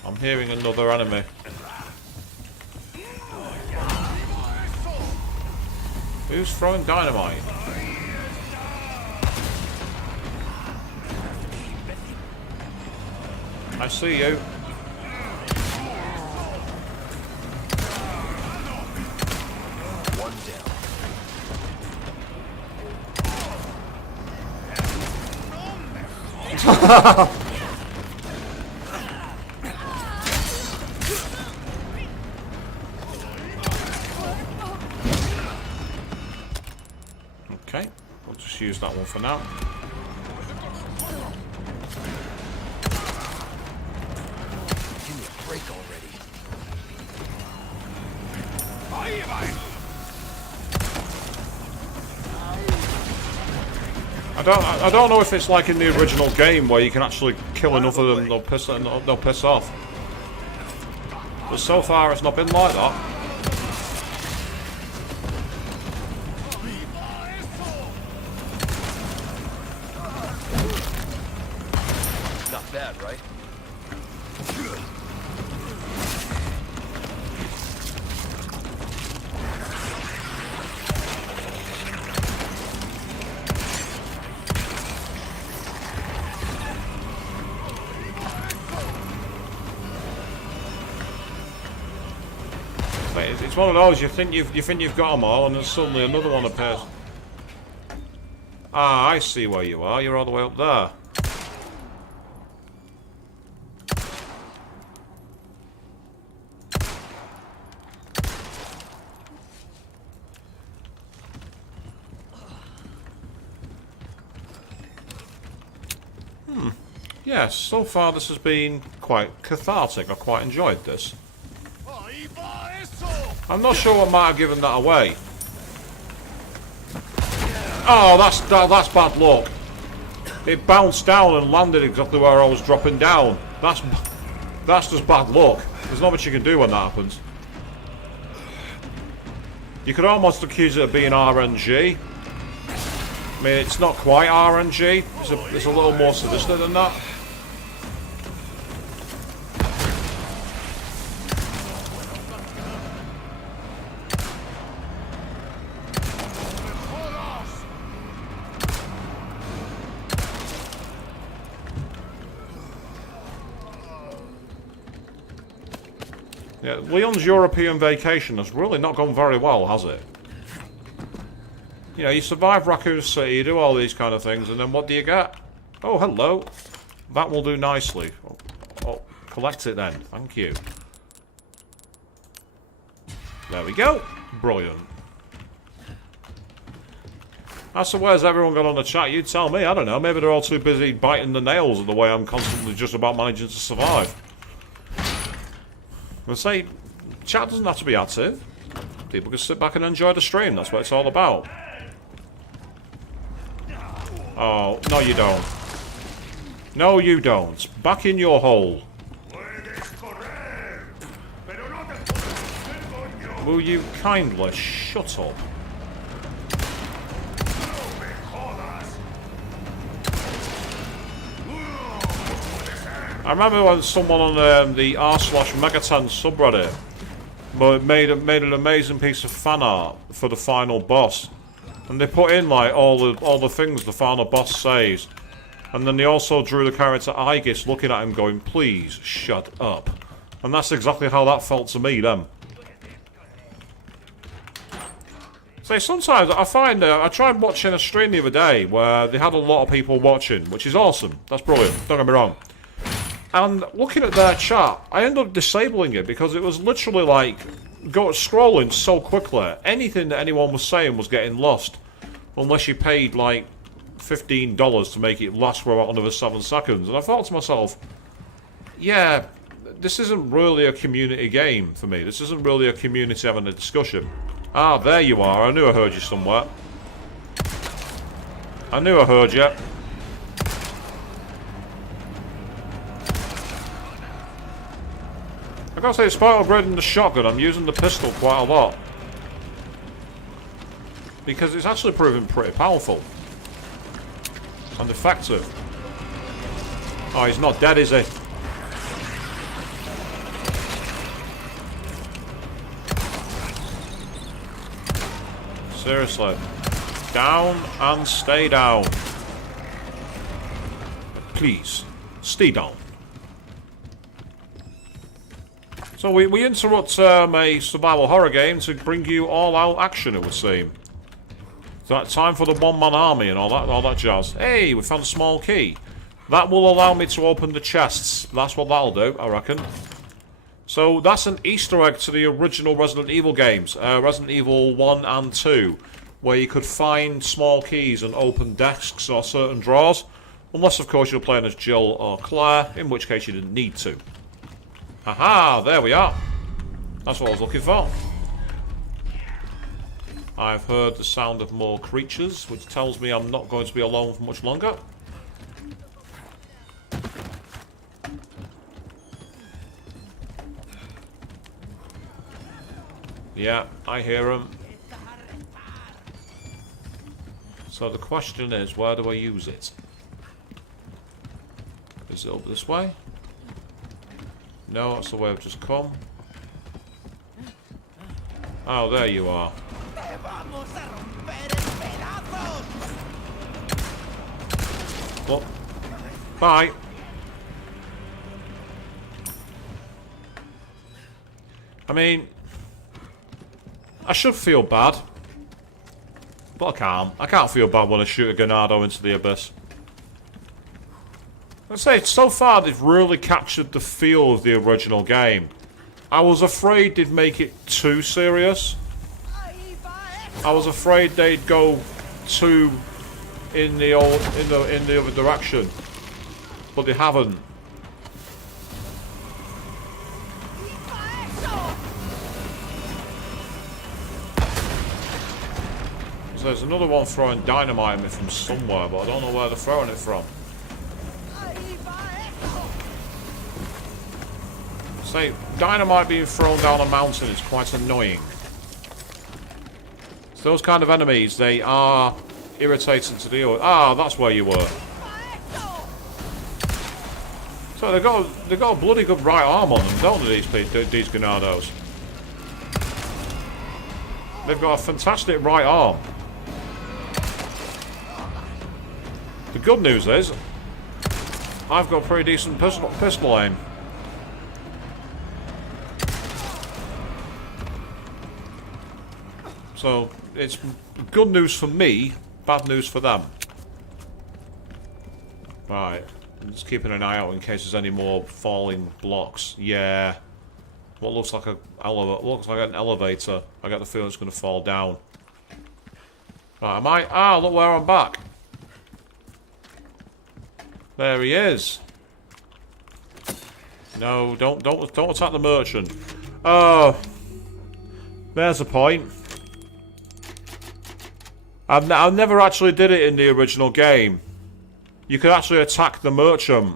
I'm hearing another enemy. Who's throwing dynamite? I see you. One down. Okay, we'll just use that one for now. Break already. I don't know if it's like in the original game where you can actually kill enough of them, they'll piss off. But so far it's not been like that. Not bad, right? It's one of those, you think you've got them all, and then suddenly another one appears. Ah, I see where you are. You're all the way up there. Yes, so far this has been quite cathartic. I've quite enjoyed this. I'm not sure what might have given that away. Oh, that's bad luck. It bounced down and landed exactly where I was dropping down. That's just bad luck. There's not much you can do when that happens. You could almost accuse it of being RNG. I mean, it's not quite RNG. It's a little more sadistic than that. Yeah, Leon's European vacation has really not gone very well, has it? You know, you survive Raccoon City, you do all these kind of things, and then what do you get? Oh, hello. That will do nicely. Oh, collect it then. Thank you. There we go. Brilliant. So where's everyone gone on the chat? You tell me. I don't know. Maybe they're all too busy biting the nails of the way I'm constantly just about managing to survive. I say, chat doesn't have to be active. People can sit back and enjoy the stream. That's what it's all about. Oh, no you don't. No you don't. Back in your hole. Will you kindly shut up? I remember when someone on the r/Megatan subreddit made an amazing piece of fan art for the final boss, and they put in like all the things the final boss says, and then they also drew the character Aegis looking at him going, "Please shut up," and that's exactly how that felt to me then. So sometimes I find I tried watching a stream the other day where they had a lot of people watching, which is awesome. That's brilliant. Don't get me wrong. And looking at their chat, I ended up disabling it because it was literally like scrolling so quickly. Anything that anyone was saying was getting lost, unless you paid like $15 to make it last for about another 7 seconds. And I thought to myself, yeah, this isn't really a community game for me. This isn't really a community having a discussion. Ah, there you are. I knew I heard you somewhere. I knew I heard you. I gotta say, despite upgrading the shotgun, I'm using the pistol quite a lot. Because it's actually proving pretty powerful. And effective. Oh, he's not dead, is he? Seriously. Down and stay down. Please, stay down. So we interrupt a survival horror game to bring you all-out action, it would seem. Is that time for the one-man army and all that jazz? Hey, we found a small key. That will allow me to open the chests. That's what that'll do, I reckon. So that's an Easter egg to the original Resident Evil games, Resident Evil 1 and 2, where you could find small keys and open desks or certain drawers, unless of course you're playing as Jill or Claire, in which case you didn't need to. Haha, there we are. That's what I was looking for. I've heard the sound of more creatures, which tells me I'm not going to be alone for much longer. Yeah, I hear them. So the question is, where do I use it? Is it up this way? No, that's the way I've just come. Oh, there you are. Well, bye. I mean, I should feel bad, but I can't. I can't feel bad when I shoot a Ganado into the abyss. I'd say, so far they've really captured the feel of the original game. I was afraid they'd make it too serious. I was afraid they'd go too in the other direction, but they haven't. So there's another one throwing dynamite at me from somewhere, but I don't know where they're throwing it from. Say, dynamite being thrown down a mountain is quite annoying. So those kind of enemies, they are irritating to deal with. Ah, that's where you were. So they've got a bloody good right arm on them, don't they, these Ganados? They've got a fantastic right arm. The good news is, I've got pretty decent pistol aim. So, it's good news for me, bad news for them. Right, I'm just keeping an eye out in case there's any more falling blocks. Yeah. What looks like an elevator. I get the feeling it's going to fall down. Right, am I? Ah, look where I'm back. There he is. No, don't attack the merchant. Oh, there's a point. I never actually did it in the original game. you could actually attack the merchant.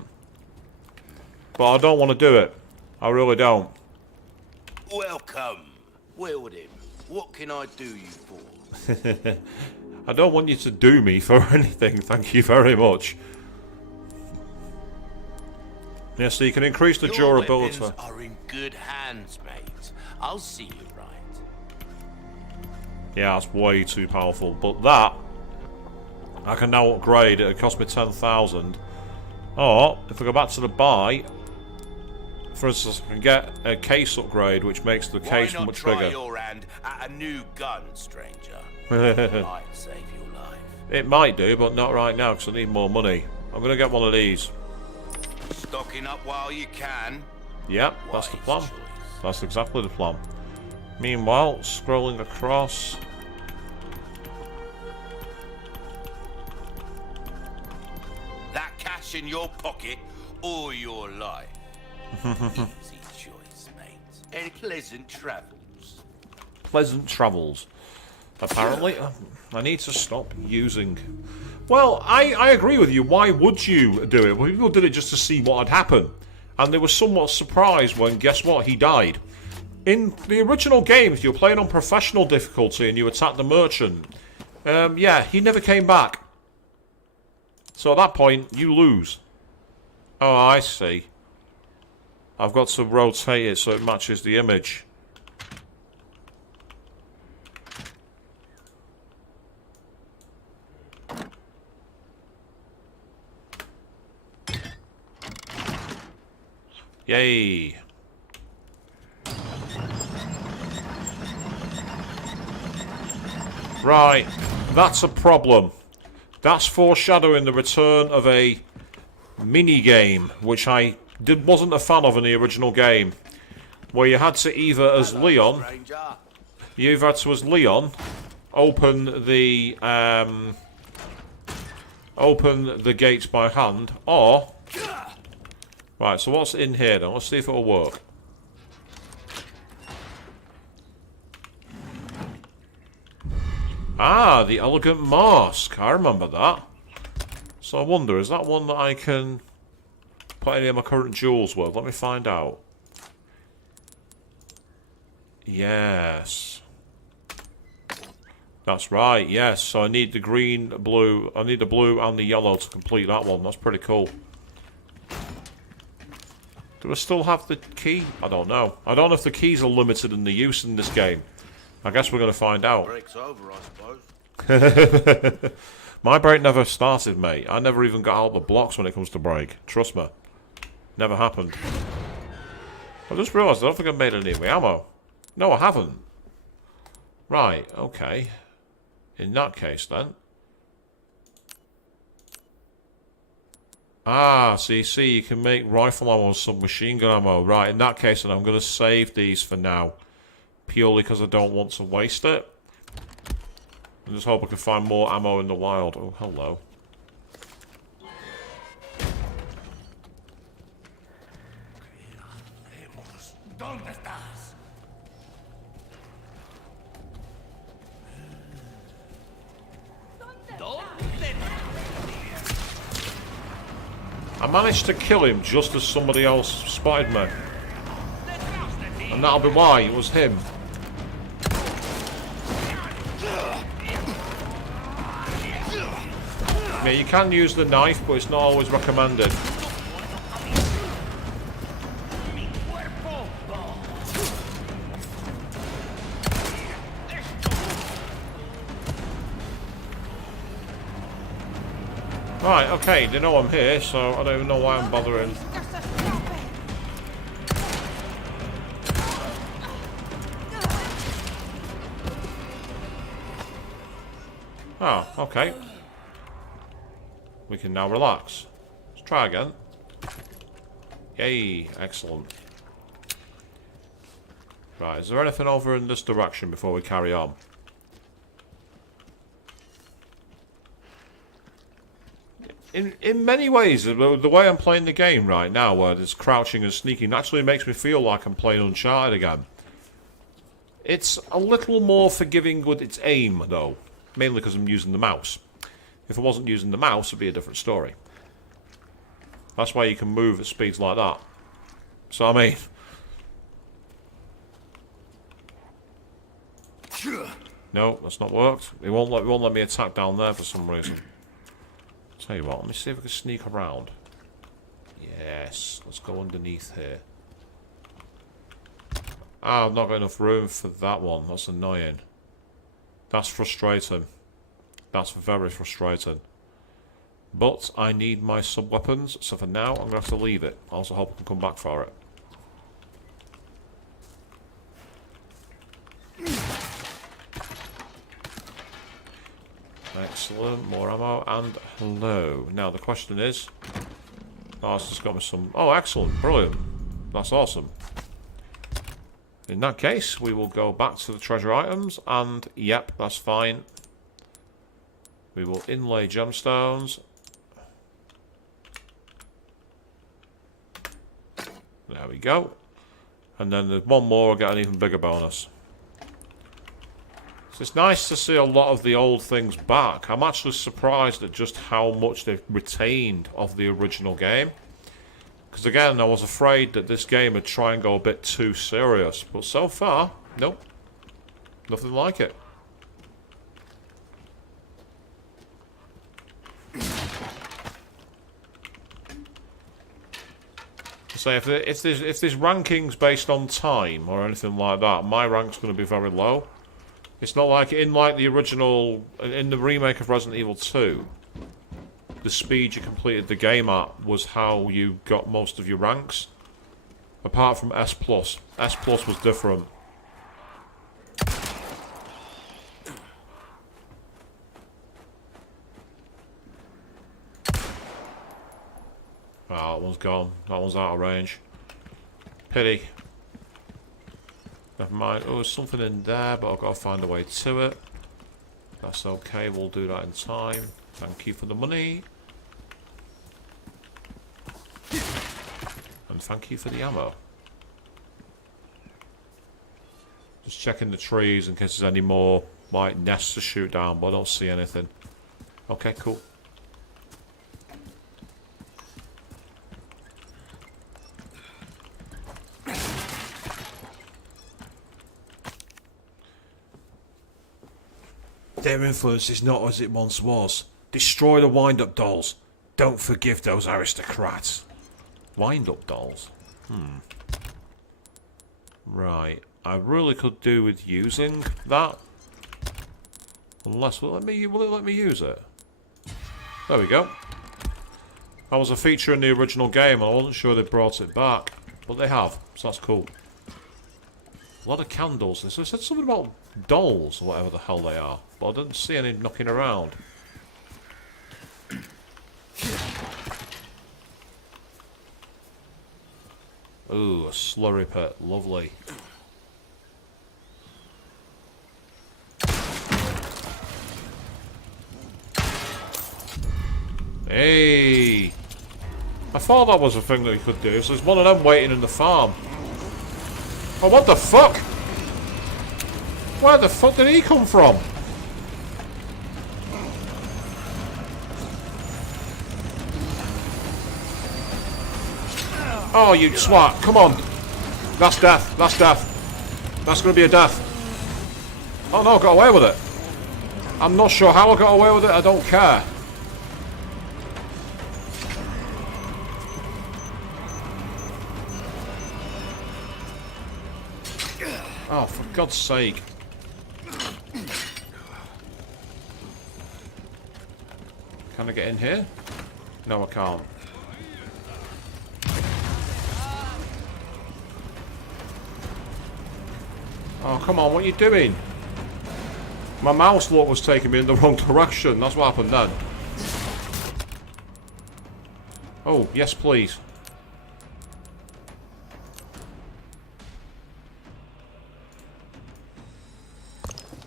But I don't want to do it. I really don't. Welcome. Wielding. What can I do you for? I don't want you to do me for anything, thank you very much. Yeah, so you can increase the durability. Your weapons are in good hands, mate. I'll see you right. Yeah, that's way too powerful. But that, I can now upgrade. It cost me 10,000. Or, if I go back to the buy, for instance, I can get a case upgrade, which makes the case much bigger. Why not try your hand at a new gun, stranger? It might save your life. It might do, but not right now, because I need more money. I'm going to get one of these. Stocking up while you can. Yep, that's the plan. Choice. That's exactly the plan. Meanwhile, scrolling across. That cash in your pocket or your life. Easy choice, mate. And pleasant travels. Pleasant travels. Apparently, I need to stop using... Well, I agree with you. Why would you do it? Well, people did it just to see what had happened. And they were somewhat surprised when, guess what, he died. In the original games, you were playing on professional difficulty and you attacked the merchant. Yeah, he never came back. So at that point, you lose. Oh, I see. I've got to rotate it so it matches the image. Yay. Right, that's a problem. That's foreshadowing the return of a mini-game, which I wasn't a fan of in the original game. Where you had to either, as Leon, as Leon, open the gates by hand, or... Right, so what's in here then? Let's see if it'll work. Ah, the elegant mask. I remember that. So I wonder, is that one that I can put any of my current jewels with? Let me find out. Yes. That's right, yes. So I need the green, blue. I need the blue and the yellow to complete that one. That's pretty cool. Do I still have the key? I don't know. I don't know if the keys are limited in the use in this game. I guess we're going to find out. Break's over, I suppose. My break never started, mate. I never even got out the blocks when it comes to break. Trust me. Never happened. I just realised I don't think I've made any of my ammo. No, I haven't. Right, okay. In that case, then. Ah, so you see, you can make rifle ammo and submachine gun ammo. Right, in that case, then I'm going to save these for now. Purely because I don't want to waste it. I just hope I can find more ammo in the wild. Oh, hello. I managed to kill him just as somebody else spotted me. And that'll be why, it was him. I mean, you can use the knife, but it's not always recommended. Right, okay, they know I'm here, so I don't even know why I'm bothering. Oh, okay. We can now relax. Let's try again. Yay, excellent. Right, is there anything over in this direction before we carry on? In many ways, the way I'm playing the game right now, where it's crouching and sneaking, actually makes me feel like I'm playing Uncharted again. It's a little more forgiving with its aim, though. Mainly because I'm using the mouse. If I wasn't using the mouse, it'd be a different story. That's why you can move at speeds like that. So I mean... No, that's not worked. It won't let me attack down there for some reason. Tell you what, let me see if I can sneak around. Yes, let's go underneath here. Ah, I've not got enough room for that one. That's annoying. That's frustrating. That's very frustrating. But I need my sub-weapons, so for now I'm going to have to leave it. I also hope I can come back for it. Excellent, more ammo, and hello. Now the question is... Oh, it's just got me some... Oh, excellent, brilliant. That's awesome. In that case, we will go back to the treasure items, and yep, that's fine. We will inlay gemstones. There we go. And then there's one more, we'll get an even bigger bonus. So it's nice to see a lot of the old things back. I'm actually surprised at just how much they've retained of the original game. Because again, I was afraid that this game would try and go a bit too serious. But so far, nope. Nothing like it. So if there's rankings based on time or anything like that, my rank's going to be very low. It's not like in the original, in the remake of Resident Evil 2, the speed you completed the game at was how you got most of your ranks. Apart from S+. S+ was different. Oh, that one's gone. That one's out of range. Pity. Never mind. Oh, there's something in there, but I've got to find a way to it. That's okay, we'll do that in time. Thank you for the money. And thank you for the ammo. Just checking the trees in case there's any more, like, nests to shoot down, but I don't see anything. Okay, cool. Their influence is not as it once was. Destroy the wind-up dolls. Don't forgive those aristocrats. Wind-up dolls? Right. I really could do with using that. Unless, will it let me use it? There we go. That was a feature in the original game, and I wasn't sure they brought it back. But they have, so that's cool. A lot of candles. They said something about dolls, or whatever the hell they are. But I didn't see any knocking around. Ooh, a slurry pit. Lovely. Hey! I thought that was a thing that you could do. So there's one of them waiting in the farm. Oh, what the fuck? Where the fuck did he come from? Oh, you twat. Come on. That's death. That's death. That's going to be a death. Oh no, I got away with it. I'm not sure how I got away with it. I don't care. Oh, for God's sake. Can I get in here? No, I can't. Oh, come on, what are you doing? My mouse look was taking me in the wrong direction. That's what happened then. Oh, yes, please.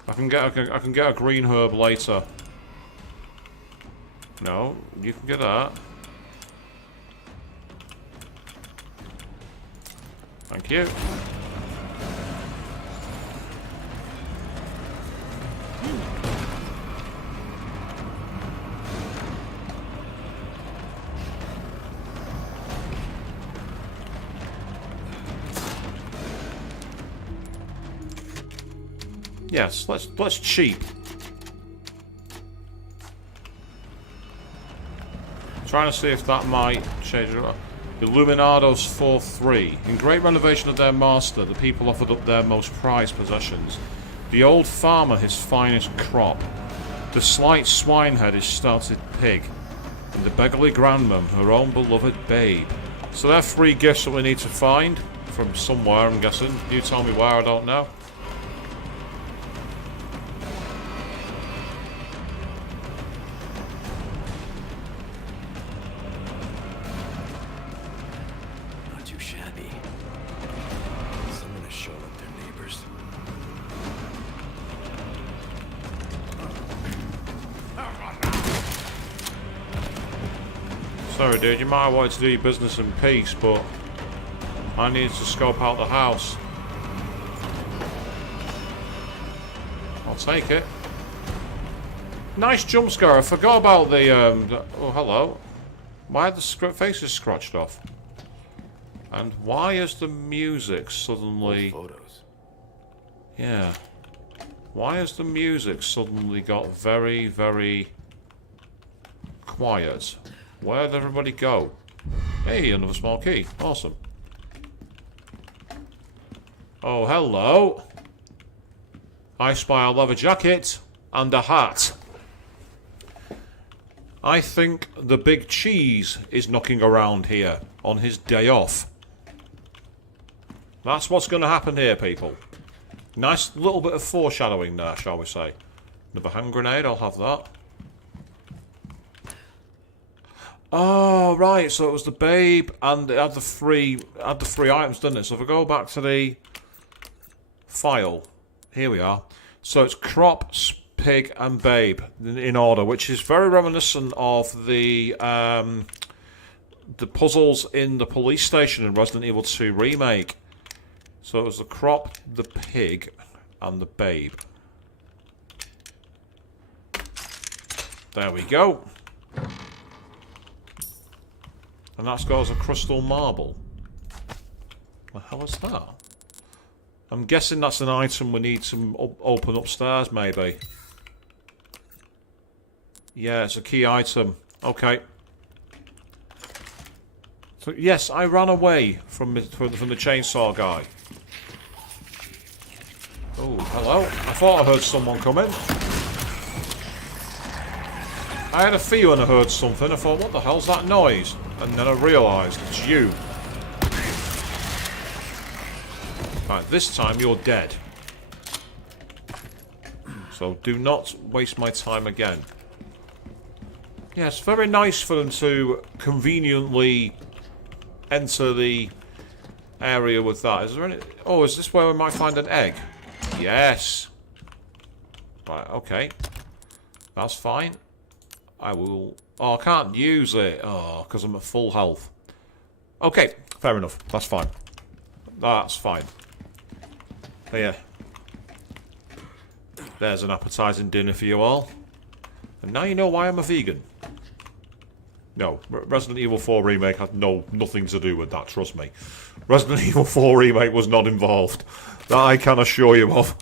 I can get a green herb later. No, you can get that. Thank you. Yes, let's cheat. Trying to see if that might change it. Illuminados 4-3. In great renovation of their master, the people offered up their most prized possessions. The old farmer his finest crop. The slight swinehead his started pig. And the beggarly grandmam her own beloved babe. So they're 3 gifts that we need to find from somewhere, I'm guessing. You tell me where, I don't know. Not too shabby. Someone has shown up their neighbors. Sorry dude, you might have wanted to do your business in peace, but I need to scope out the house. I'll take it. Nice jump scare. I forgot about the oh, hello. Why are the faces scratched off? And why is the music suddenly... Photos. Yeah. Why has the music suddenly got very, very quiet? Where'd everybody go? Hey, another small key. Awesome. Oh, hello. I spy a leather jacket and a hat. I think the big cheese is knocking around here on his day off. That's what's going to happen here, people. Nice little bit of foreshadowing there, shall we say. Another hand grenade, I'll have that. Oh, right, so it was the babe and it had the three items, didn't it? So if I go back to the file, here we are. So it's crop, pig and babe in order, which is very reminiscent of the puzzles in the police station in Resident Evil 2 Remake. So it was the crop, the pig and the babe. There we go. And that's got us a crystal marble. The hell is that? I'm guessing that's an item we need to open upstairs, maybe. Yeah, it's a key item. Okay. So yes, I ran away from the chainsaw guy. Oh, hello. I thought I heard someone coming. I had a feeling I heard something. I thought, what the hell's that noise? And then I realised it's you. Right, this time you're dead. So do not waste my time again. Yeah, it's very nice for them to conveniently enter the area with that. Is there any... Oh, is this where we might find an egg? Yes. Right, okay. That's fine. I will... Oh, I can't use it. Oh, because I'm at full health. Okay, fair enough. That's fine. That's fine. Here. There's an appetizing dinner for you all. And now you know why I'm a vegan. No, Resident Evil 4 Remake had nothing to do with that, trust me. Resident Evil 4 Remake was not involved. That I can assure you of.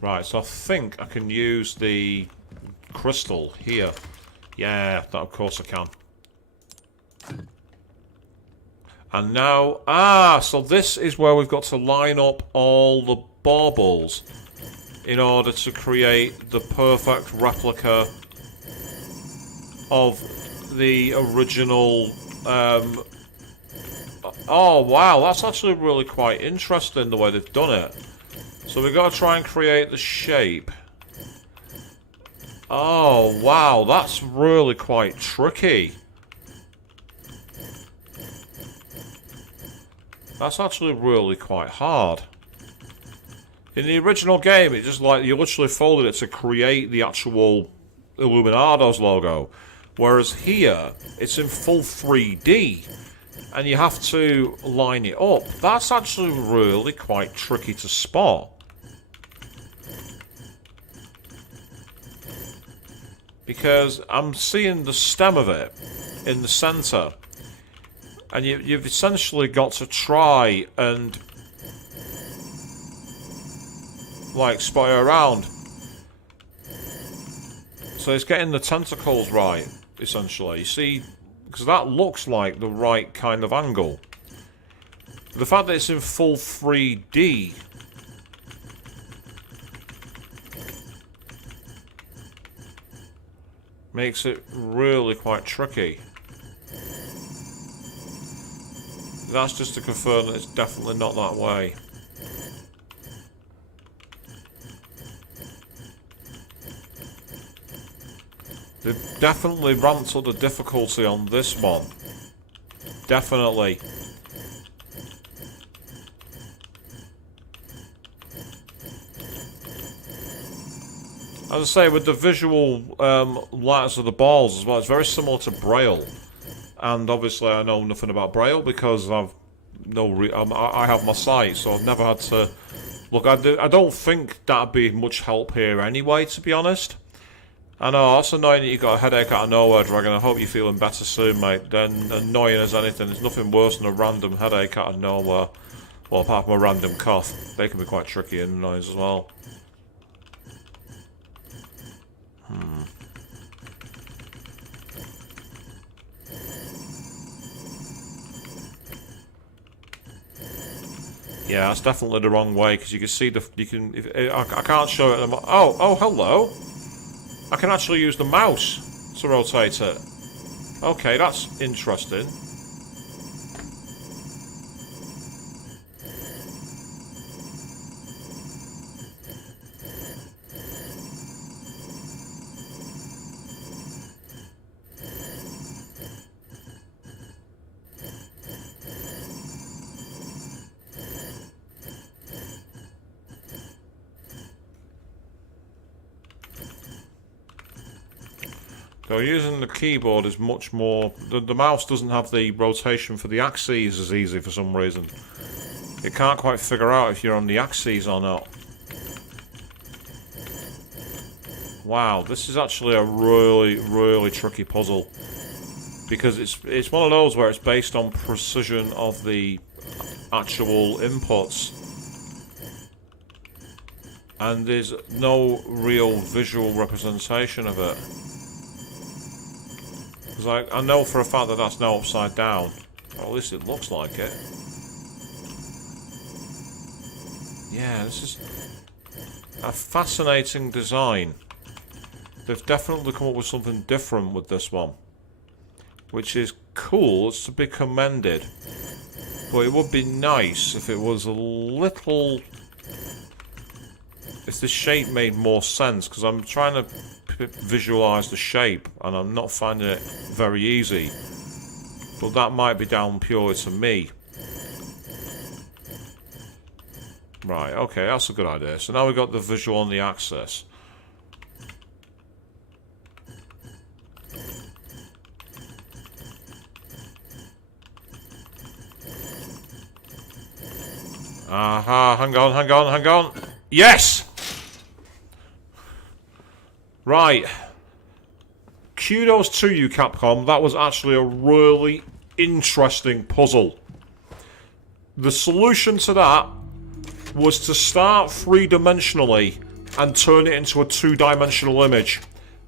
Right, so I think I can use the crystal here. Yeah, that of course I can. And now, so this is where we've got to line up all the baubles in order to create the perfect replica of the original. Oh wow, that's actually really quite interesting the way they've done it. So we've got to try and create the shape. Oh wow, that's really quite tricky. That's actually really quite hard. In the original game, it just like you literally folded it to create the actual Illuminados logo. Whereas here, it's in full 3D. And you have to line it up. That's actually really quite tricky to spot. Because I'm seeing the stem of it in the centre. And you've essentially got to try and like spot it around. So it's getting the tentacles right, essentially. You see, because that looks like the right kind of angle. The fact that it's in full 3D makes it really quite tricky. That's just to confirm that it's definitely not that way. They've definitely ramped up the difficulty on this one. Definitely. As I say, with the visual letters of the balls as well, it's very similar to Braille. And obviously I know nothing about Braille because I have my sight, so I've never had to look. I don't think that'd be much help here anyway, to be honest. I know, that's annoying that you got a headache out of nowhere, Dragon. I hope you're feeling better soon, mate. Then annoying as anything. There's nothing worse than a random headache out of nowhere. Well, apart from a random cough. They can be quite tricky and annoying as well. Yeah, that's definitely the wrong way because you can see I can't show it. Oh, hello. I can actually use the mouse to rotate it. Okay, that's interesting. So using the keyboard is much more... The mouse doesn't have the rotation for the axes as easy for some reason. It can't quite figure out if you're on the axes or not. Wow, this is actually a really, really tricky puzzle. Because it's one of those where it's based on precision of the actual inputs. And there's no real visual representation of it. Because I know for a fact that that's now upside down. Or at least it looks like it. Yeah, this is a fascinating design. They've definitely come up with something different with this one. Which is cool, it's to be commended. But it would be nice if it was a little... if the shape made more sense, because I'm trying to visualise the shape and I'm not finding it very easy. But that might be down purely to me. Right, okay, that's a good idea. So now we've got the visual on the axis. Aha, hang on. Yes! Right. Kudos to you, Capcom. That was actually a really interesting puzzle. The solution to that was to start three-dimensionally and turn it into a two-dimensional image.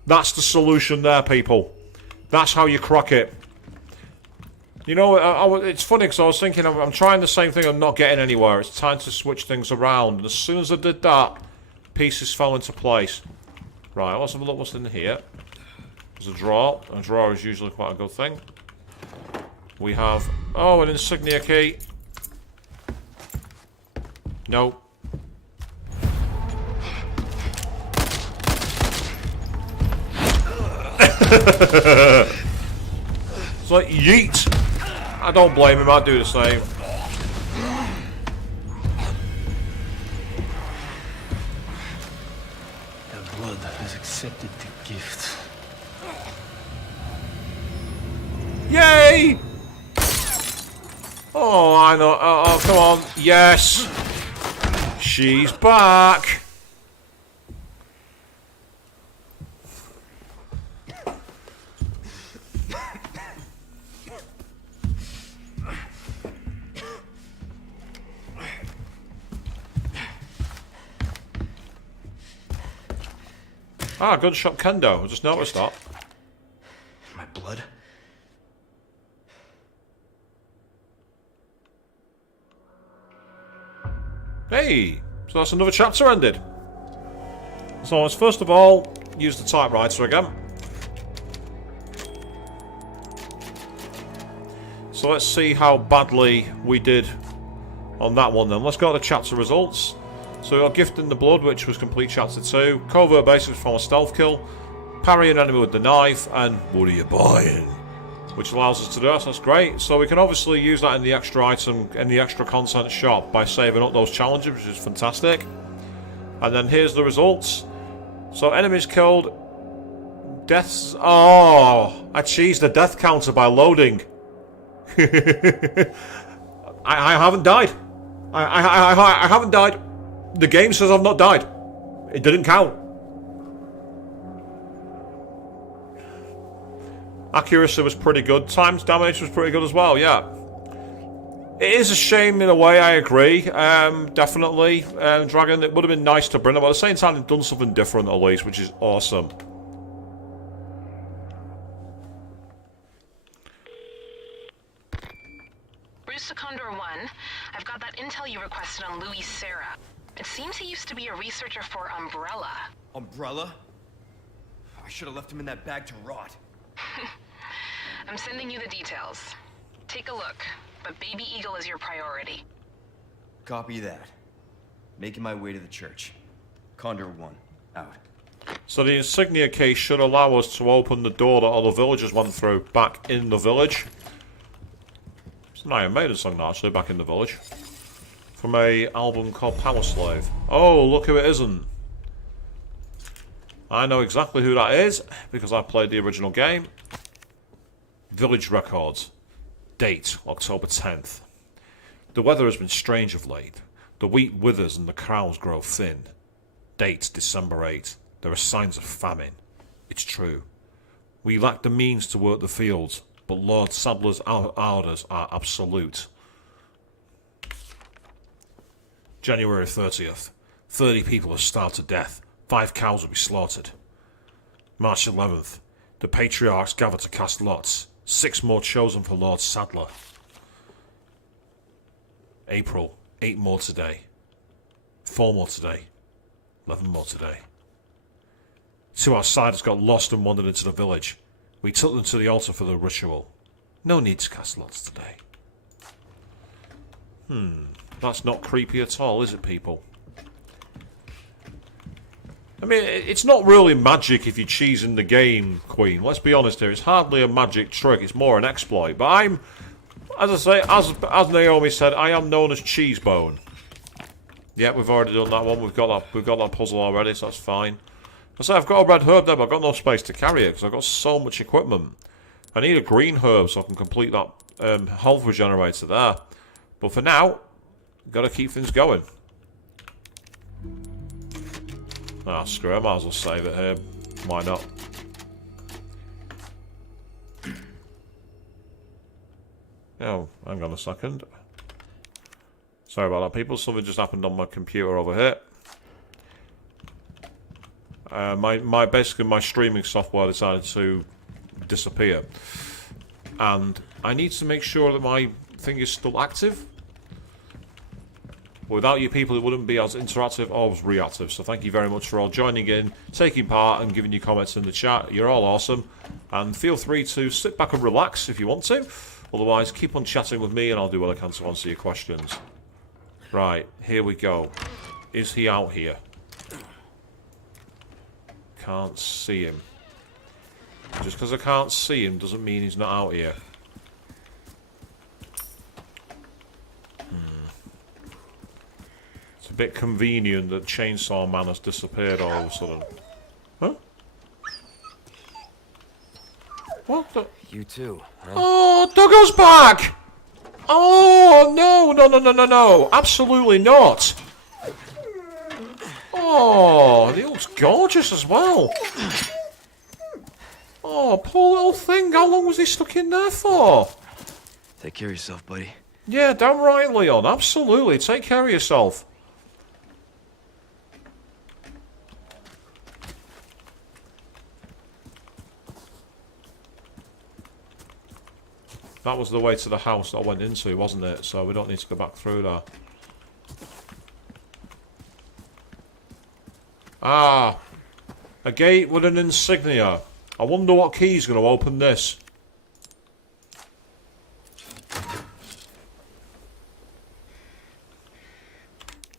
That's the solution there, people. That's how you crack it. You know, it's funny because I was thinking I'm trying the same thing, I'm not getting anywhere. It's time to switch things around. And as soon as I did that, pieces fell into place. Right, let's have a look what's in here. There's a drawer. A drawer is usually quite a good thing. We have... oh, an insignia key. Nope. It's like yeet. I don't blame him, I'd do the same. The blood has accepted the gift. Yay! Oh, I know. Oh, come on. Yes. She's back. Ah, gunshot kendo. I just noticed that. My blood? Hey! So that's another chapter ended. So let's first of all use the typewriter again. So let's see how badly we did on that one then. Let's go to the chapter results. So we got Gift in the Blood, which was complete chapter 2. Covert basics from a stealth kill. Parry an enemy with the knife. And what are you buying? Which allows us to do that, so that's great. So we can obviously use that in the extra item, in the extra content shop by saving up those challenges, which is fantastic. And then here's the results. So enemies killed. Deaths. Oh, I cheesed the death counter by loading. I haven't died. I haven't died. The game says I've not died. It didn't count. Accuracy was pretty good. Times damage was pretty good as well, yeah. It is a shame in a way, I agree. Definitely. Dragon, it would have been nice to bring them, but at the same time, they've done something different at least, which is awesome. Bruce to Condor 1. I've got that intel you requested on Louis Serra. It seems he used to be a researcher for Umbrella. Umbrella? I should have left him in that bag to rot. I'm sending you the details. Take a look, but Baby Eagle is your priority. Copy that. Making my way to the church. Condor 1, out. So the insignia case should allow us to open the door that all the villagers went through back in the village. It's an Iron Maiden song, actually, back in the village. From a album called Power Slave. Oh, look who it isn't. I know exactly who that is, because I played the original game. Village Records. Date, October 10th. The weather has been strange of late. The wheat withers and the cows grow thin. Date, December 8th. There are signs of famine. It's true. We lack the means to work the fields, but Lord Sadler's orders are absolute. January 30th. 30 people have starved to death. 5 cows will be slaughtered. March 11th. The patriarchs gather to cast lots. 6 more chosen for Lord Sadler. April. 8 more today. 4 more today. 11 more today. 2 outsiders got lost and wandered into the village. We took them to the altar for the ritual. No need to cast lots today. That's not creepy at all, is it, people? I mean, it's not really magic if you cheese in the game, Queen. Let's be honest here. It's hardly a magic trick. It's more an exploit. But I'm, as I say, as Naomi said, I am known as Cheesebone. Yeah, we've already done that one. We've got that puzzle already, so that's fine. I say I've got a red herb there, but I've got no space to carry it because I've got so much equipment. I need a green herb so I can complete that health regenerator there. But for now, got to keep things going. Ah, screw it, I might as well save it here. Why not? Oh, hang on a second. Sorry about that, people. Something just happened on my computer over here. Basically my streaming software decided to disappear. And I need to make sure that my thing is still active. Without you people, it wouldn't be as interactive or as reactive. So thank you very much for all joining in, taking part, and giving your comments in the chat. You're all awesome. And feel free to sit back and relax if you want to. Otherwise, keep on chatting with me, and I'll do what I can to answer your questions. Right, here we go. Is he out here? Can't see him. Just because I can't see him doesn't mean he's not out here. A bit convenient that Chainsaw Man has disappeared all of a sudden. Huh? What the? You too, huh? Oh, Duggo's back! Oh, no. Absolutely not. Oh, he looks gorgeous as well. Oh, poor little thing. How long was he stuck in there for? Take care of yourself, buddy. Yeah, damn right, Leon. Absolutely. Take care of yourself. That was the way to the house that I went into, wasn't it? So we don't need to go back through there. Ah, a gate with an insignia. I wonder what key's going to open this.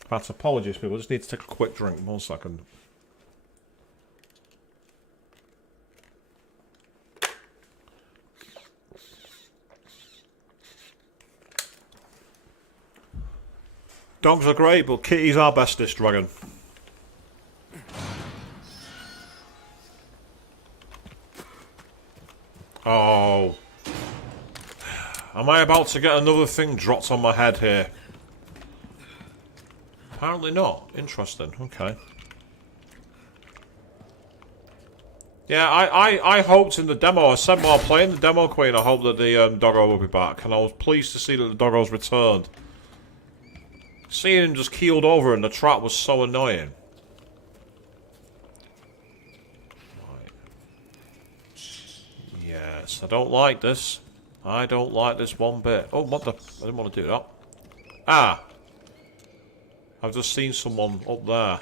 That's apologies, people. I just need to take a quick drink. 1 second. Dogs are great, but kitties are bestest, dragon. Oh. Am I about to get another thing dropped on my head here? Apparently not. Interesting. Okay. Yeah, I hoped in the demo, I said while playing the demo queen, I hoped that the doggo would be back, and I was pleased to see that the doggo's returned. Seeing him just keeled over in the trap was so annoying. Right. Yes, I don't like this. I don't like this one bit. Oh, what the... I didn't want to do that. Ah! I've just seen someone up there.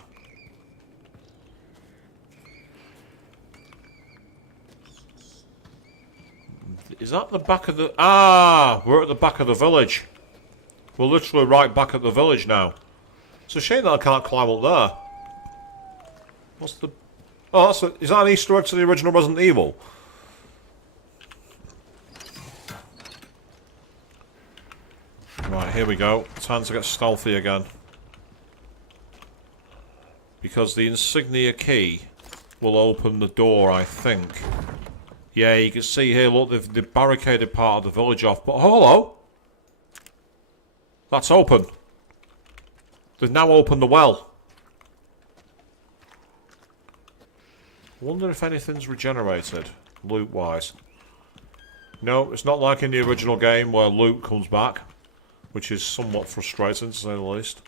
Is that the back of the... Ah! We're at the back of the village. We're literally right back at the village now. It's a shame that I can't climb up there. What's the... Oh, that's a... Is that an Easter egg to the original Resident Evil? Right, here we go. Time to get stealthy again. Because the insignia key will open the door, I think. Yeah, you can see here, look, they've barricaded part of the village off. But hello! That's open. They've now opened the well. I wonder if anything's regenerated, loot-wise. No, it's not like in the original game where loot comes back, which is somewhat frustrating, to say the least.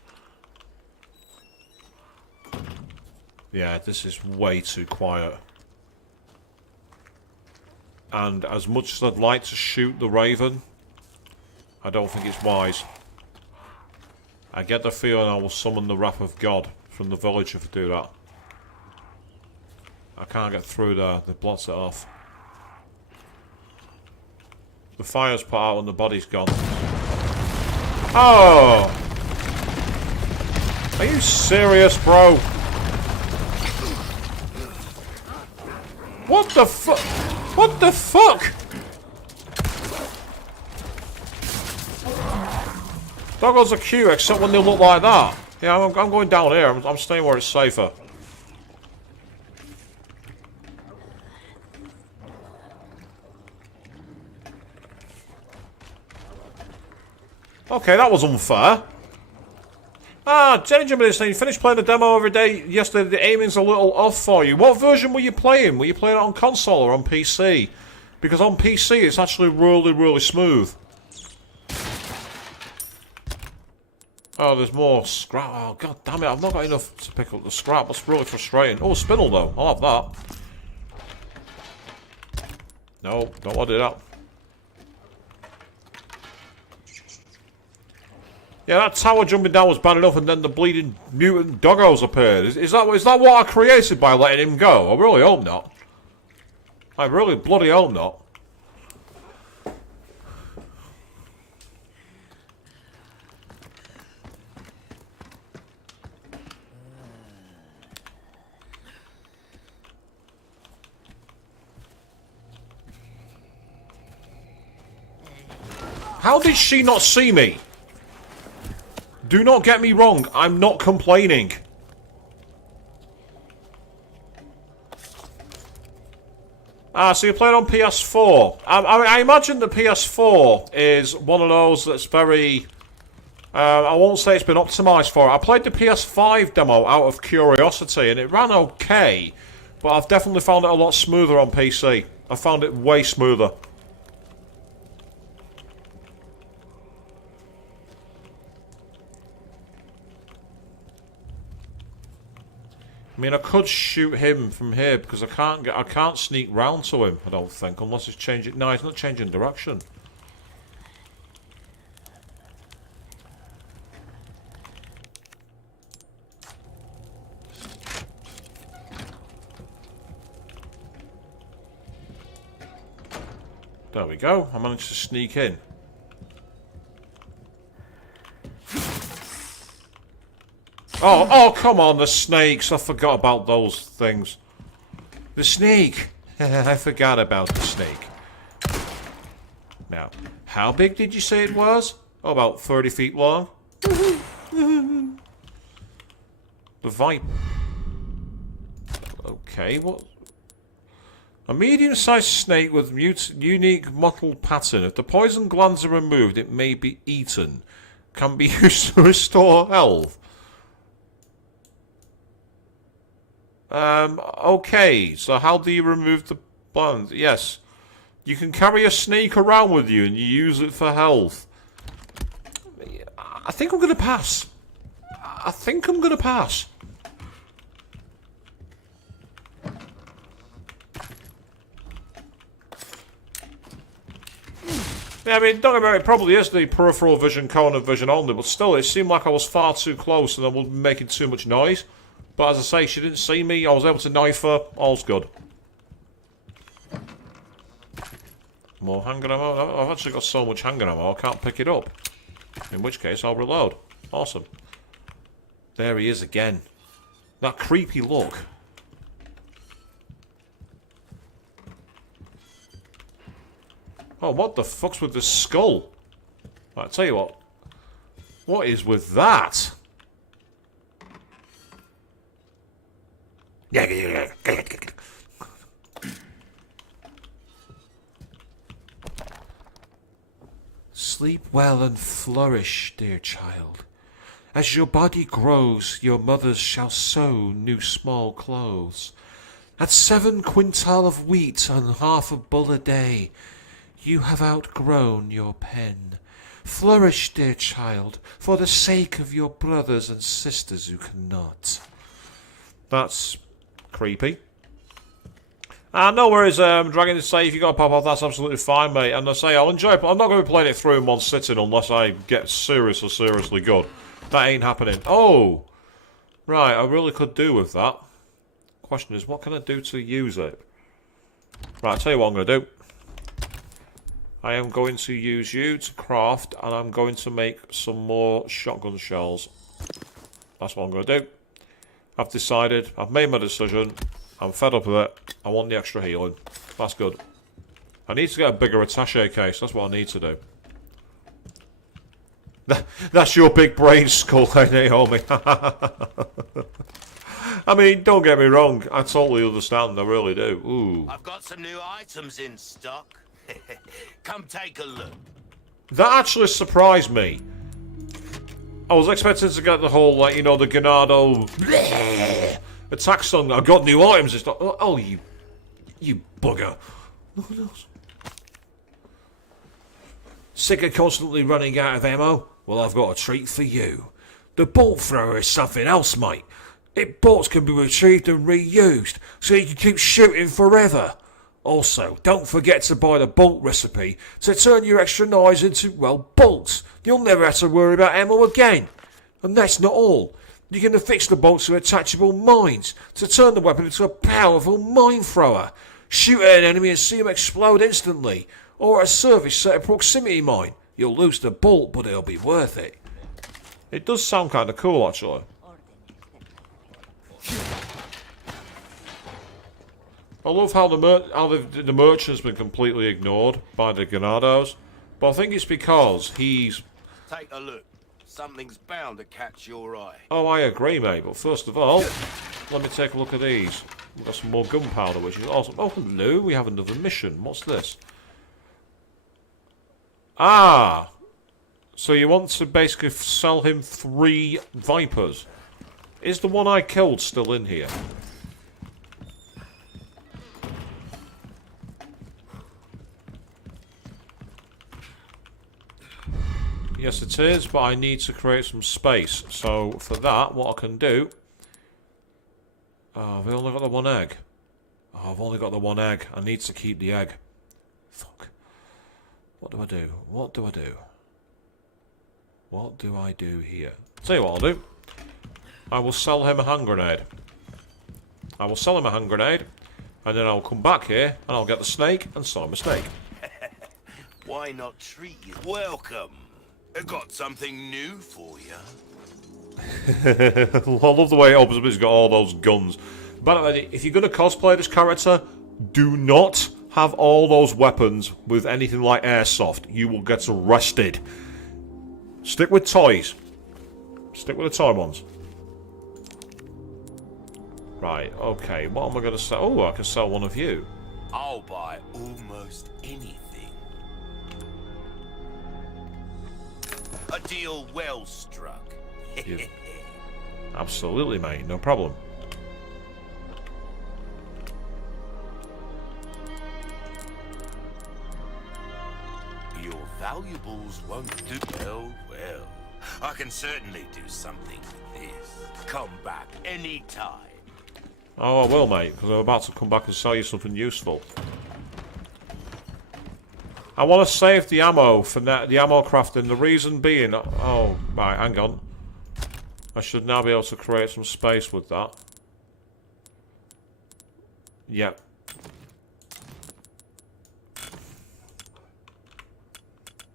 Yeah, this is way too quiet. And as much as I'd like to shoot the Raven, I don't think it's wise. I get the feeling I will summon the wrath of God from the village if I do that. I can't get through there, they blocked it off. The fire's put out and the body's gone. Oh! Are you serious, bro? What the fuck? What the fuck? Doggos are cute, except when they look like that. Yeah, I'm going down here. I'm staying where it's safer. Okay, that was unfair. Ah, Jenny is saying, you finished playing the demo every day yesterday, the aiming's a little off for you. What version were you playing? Were you playing it on console or on PC? Because on PC it's actually really, really smooth. Oh, there's more scrap. Oh, god damn it, I've not got enough to pick up the scrap. That's really frustrating. Oh, spinel though. I'll have that. No, don't want to do that. Yeah, that tower jumping down was bad enough, and then the bleeding mutant doggos appeared. Is that what I created by letting him go? I really hope not. I really bloody hope not. How did she not see me? Do not get me wrong, I'm not complaining. Ah, so you play it on PS4. I imagine the PS4 is one of those that's very... I won't say it's been optimised for it. I played the PS5 demo out of curiosity and it ran okay, but I've definitely found it a lot smoother on PC. I found it way smoother. I mean, I could shoot him from here because I can't sneak round to him. I don't think, unless it's changing. No, it's not changing direction. There we go. I managed to sneak in. Oh, come on, the snakes. I forgot about those things. The snake. I forgot about the snake. Now, how big did you say it was? Oh, about 30 feet long. The viper. Okay, what? A medium-sized snake with unique mottled pattern. If the poison glands are removed, it may be eaten. Can be used to restore health. Okay, so how do you remove the glands? Yes. You can carry a snake around with you and you use it for health. I think I'm going to pass. I think I'm going to pass. Yeah, I mean, don't get me wrong, it probably is the peripheral vision, cone of vision only, but still, it seemed like I was far too close and I was making too much noise. But as I say, she didn't see me, I was able to knife her, all's good. More handgun ammo? I've actually got so much handgun ammo, I can't pick it up. In which case, I'll reload. Awesome. There he is again. That creepy look. Oh, what the fuck's with the skull? Right, I'll tell you what. What is with that? Sleep well and flourish, dear child. As your body grows, your mothers shall sew new small clothes. At 7 quintal of wheat and half a bull a day, you have outgrown your pen. Flourish, dear child, for the sake of your brothers and sisters who cannot. That's creepy. No worries, Dragon is safe, you got to pop off, that's absolutely fine, mate. And I say, I'll enjoy it, but I'm not going to be playing it through in one sitting unless I get seriously good. That ain't happening. Oh! Right, I really could do with that. Question is, what can I do to use it? Right, I'll tell you what I'm going to do. I am going to use you to craft, and I'm going to make some more shotgun shells. That's what I'm going to do. I've decided, I've made my decision, I'm fed up with it, I want the extra healing. That's good. I need to get a bigger attaché case, that's what I need to do. That's your big brain skull, Naomi. I mean, don't get me wrong, I totally understand, I really do. Ooh. I've got some new items in stock. Come take a look. That actually surprised me. I was expecting to get the whole, like, you know, the Ganado attack song. I've got new items. It's like, oh, you bugger. Sick of constantly running out of ammo? Well, I've got a treat for you. The bolt thrower is something else, mate. Bolts can be retrieved and reused, so you can keep shooting forever. Also, don't forget to buy the bolt recipe to turn your extra knives into, well, bolts. You'll never have to worry about ammo again. And that's not all. You can affix the bolts to attachable mines to turn the weapon into a powerful mine thrower. Shoot at an enemy and see them explode instantly. Or a surface set a proximity mine. You'll lose the bolt, but it'll be worth it. It does sound kind of cool, actually. I love how the merchant's been completely ignored by the Ganados, but I think it's because he's... Take a look. Something's bound to catch your eye. Oh, I agree, mate, but first of all, let me take a look at these. We've got some more gunpowder, which is awesome. Oh, hello, we have another mission. What's this? Ah! So you want to basically sell him 3 Vipers. Is the one I killed still in here? Yes, it is, but I need to create some space. So, for that, what I can do... Oh, I've only got the 1 egg. Oh, I've only got the 1 egg. I need to keep the egg. Fuck. What do I do? What do I do? What do I do here? Tell you what I'll do. I will sell him a hand grenade. I will sell him a hand grenade, and then I'll come back here, and I'll get the snake, and sell him a snake. Why not treat you? Welcome. I got something new for you. I love the way it opens up. He's got all those guns. By the way, if you're going to cosplay this character, do not have all those weapons with anything like airsoft. You will get arrested. Stick with toys. Stick with the toy ones. Right, okay. What am I going to sell? Oh, I can sell one of you. I'll buy almost anything. A deal well struck. Absolutely, mate. No problem. Your valuables won't do well. I can certainly do something with this. Come back anytime. Oh, I will, mate, because I'm about to come back and sell you something useful. I want to save the ammo for the ammo crafting. The reason being... Oh, right, hang on. I should now be able to create some space with that. Yep.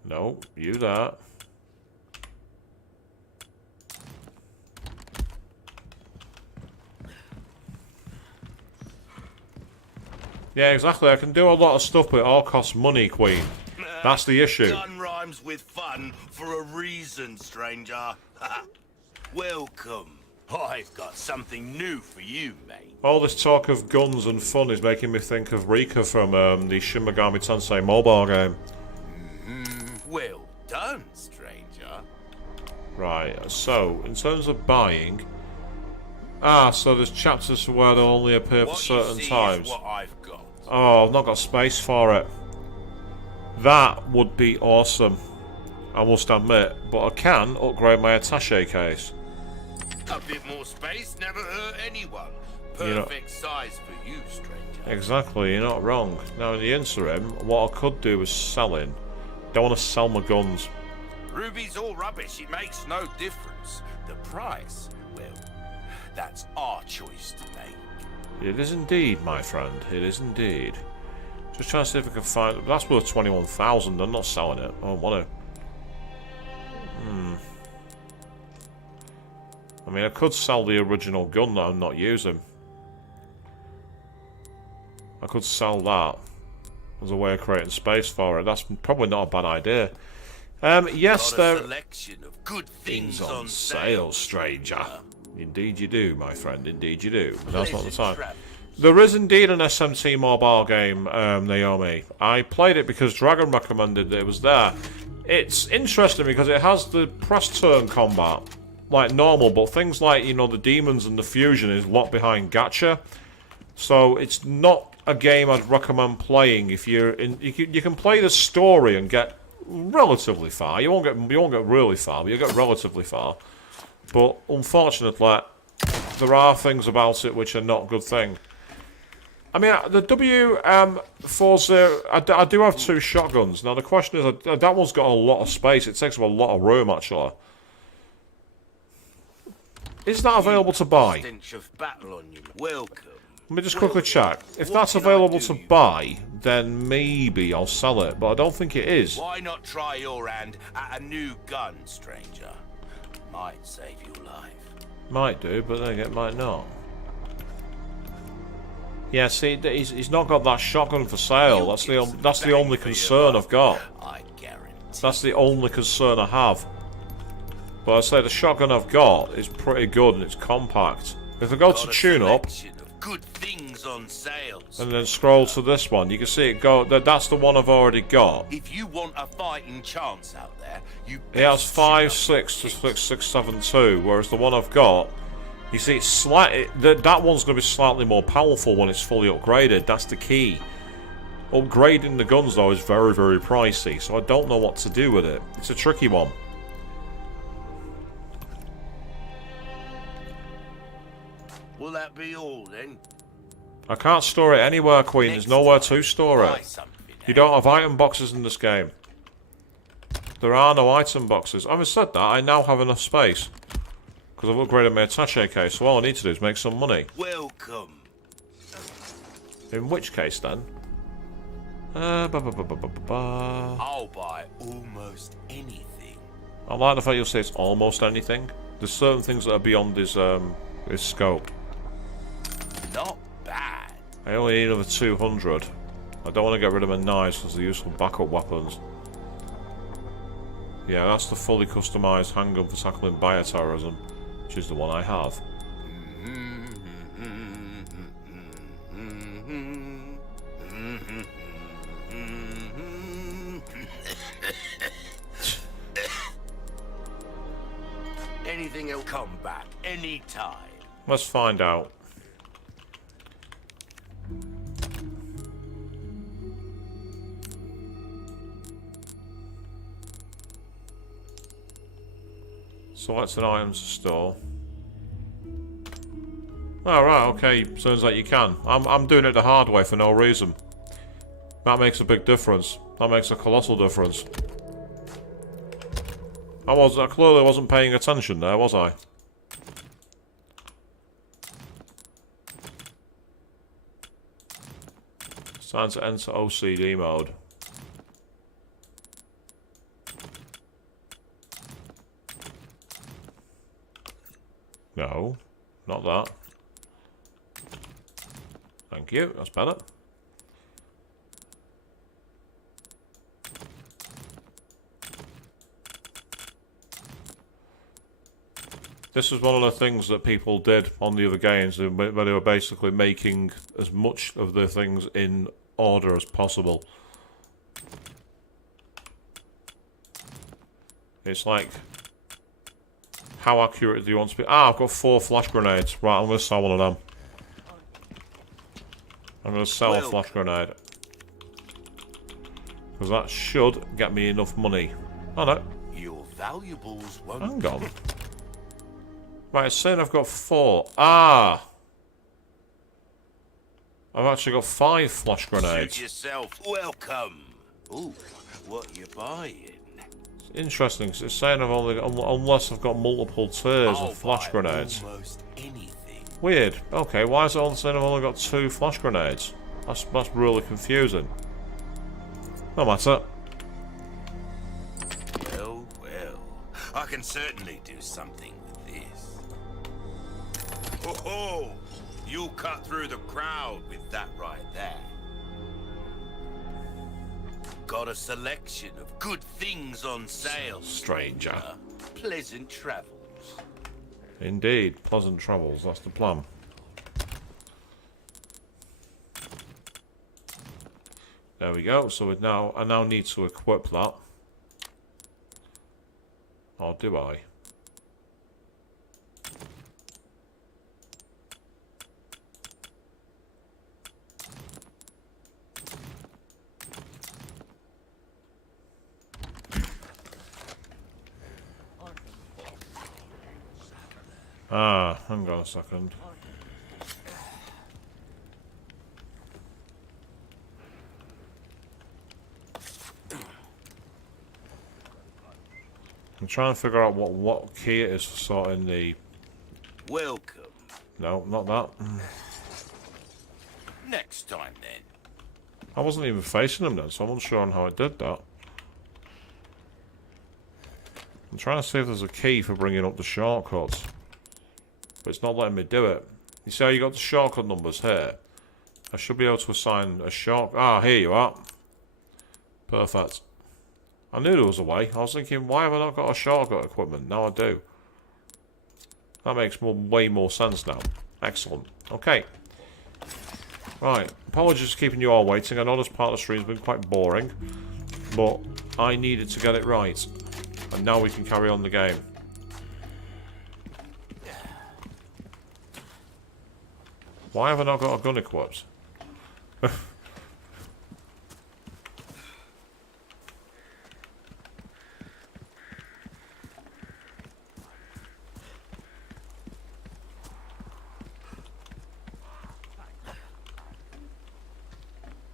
No, you there. Yeah, exactly. I can do a lot of stuff, but it all costs money, Queen. That's the issue. Gun rhymes with fun for a reason, stranger. Welcome. I've got something new for you, mate. All this talk of guns and fun is making me think of Rika from the Shin Megami Tensei mobile game. Well done, stranger. Right, so, in terms of buying... Ah, so there's chapters where they'll only appear for certain times. What I've got. Oh, I've not got space for it. That would be awesome, I must admit. But I can upgrade my attaché case. A bit more space never hurt anyone. Perfect size for you, stranger. Exactly, you're not wrong. Now, in the interim, what I could do is selling. Don't want to sell my guns. Ruby's all rubbish. It makes no difference. The price, well, that's our choice to make. It is indeed, my friend. It is indeed. Just trying to see if I can find... That's worth 21,000. I'm not selling it. I don't want to. I mean, I could sell the original gun that I'm not using. I could sell that as a way of creating space for it. That's probably not a bad idea. Yes, there... Selection of good things on sale, stranger. Indeed you do, my friend. Indeed you do. But that's not the time. There is indeed an SMT mobile game, Naomi. I played it because Dragon recommended that it was there. It's interesting because it has the press turn combat, like normal, but things like, you know, the demons and the fusion is locked behind gacha. So it's not a game I'd recommend playing if you're in. You can play the story and get relatively far. You won't get really far, but you'll get relatively far. But unfortunately, there are things about it which are not a good thing. I mean, the W40, I do have 2 shotguns. Now, the question is, that one's got a lot of space. It takes up a lot of room, actually. Is that available to buy? Welcome. Let me just quickly check. If that's available to buy, then maybe I'll sell it. But I don't think it is. Why not try your hand at a new gun, stranger? Might save your life. Might do, but then again, might not. Yeah, see, he's not got that shotgun for sale. That's the only concern I've got. I guarantee. That's the only concern I have. But I say the shotgun I've got is pretty good and it's compact. If I go to tune up, good things on sale, and then scroll to this one, you can see it go. That's the one I've already got. If you want a fighting chance out there, you. It has 5.6 to 6.7.2, whereas the one I've got, you see, it's slightly. That one's going to be slightly more powerful when it's fully upgraded. That's the key. Upgrading the guns though is very, very pricey, so I don't know what to do with it. It's a tricky one. Will that be all then? I can't store it anywhere, Queen. There's nowhere to store it. You don't have item boxes in this game. There are no item boxes. Having said that, I now have enough space. Because I've upgraded my attaché case, so all I need to do is make some money. Welcome. In which case, then, I'll buy almost anything. I like the fact you'll say it's almost anything. There's certain things that are beyond his scope. Not bad. I only need another 200. I don't want to get rid of my knives because they're useful backup weapons. Yeah, that's the fully customised handgun for tackling bioterrorism, which is the one I have. Anything will come back anytime. Let's find out. Select an items store. Oh, right, okay, sounds like you can. I'm doing it the hard way for no reason. That makes a big difference. That makes a colossal difference. I clearly wasn't paying attention there, was I? It's time to enter OCD mode. No, not that. Thank you, that's better. This is one of the things that people did on the other games, where they were basically making as much of the things in order as possible. It's like, how accurate do you want to be? Ah, I've got 4 flash grenades. Right, I'm going to sell one of them. I'm going to sell a flash grenade. Because that should get me enough money. Oh no. Your valuables won't. Hang on. Right, it's saying I've got 4. Ah! I've actually got 5 flash grenades. Suit yourself. Welcome. Ooh, what you buying? It's interesting, because it's saying I've only got, unless I've got multiple tiers of flash grenades. Almost anything. Weird. Okay, why is it all saying I've only got 2 flash grenades? That's really confusing. No matter. Well, I can certainly do something with this. Oh, you cut through the crowd with that right there. Got a selection of good things on sale, Stranger. Pleasant travels. Indeed, pleasant travels, that's the plan. There we go, so I now need to equip that. Or do I? Ah, hang on a second. I'm trying to figure out what key it is for sorting the... Welcome. No, not that. Next time then. I wasn't even facing him then, so I'm unsure on how it did that. I'm trying to see if there's a key for bringing up the shortcuts. But it's not letting me do it. You see how you got the shortcut numbers here? I should be able to assign a shortcut. Ah, here you are. Perfect. I knew there was a way. I was thinking, why have I not got a shortcut equipment? Now I do. That makes way more sense now. Excellent. Okay. Right. Apologies for keeping you all waiting. I know this part of the stream's been quite boring. But I needed to get it right. And now we can carry on the game. Why have I not got a gun equipped?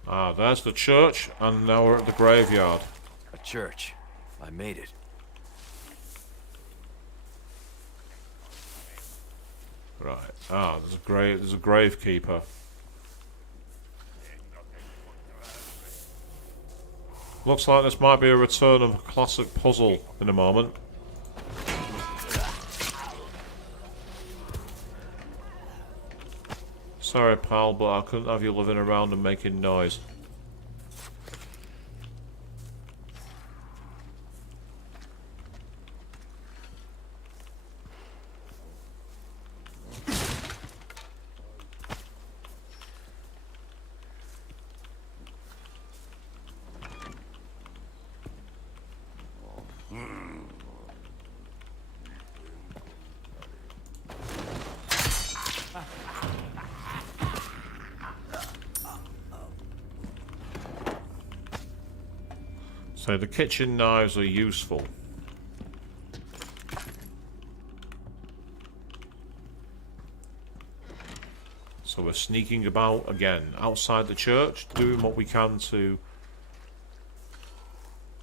Ah, there's the church, and now we're at the graveyard. A church. I made it. Right. Ah, there's a gravekeeper. Looks like this might be a return of a classic puzzle in a moment. Sorry, pal, but I couldn't have you living around and making noise. So the kitchen knives are useful. So we're sneaking about again outside the church, doing what we can to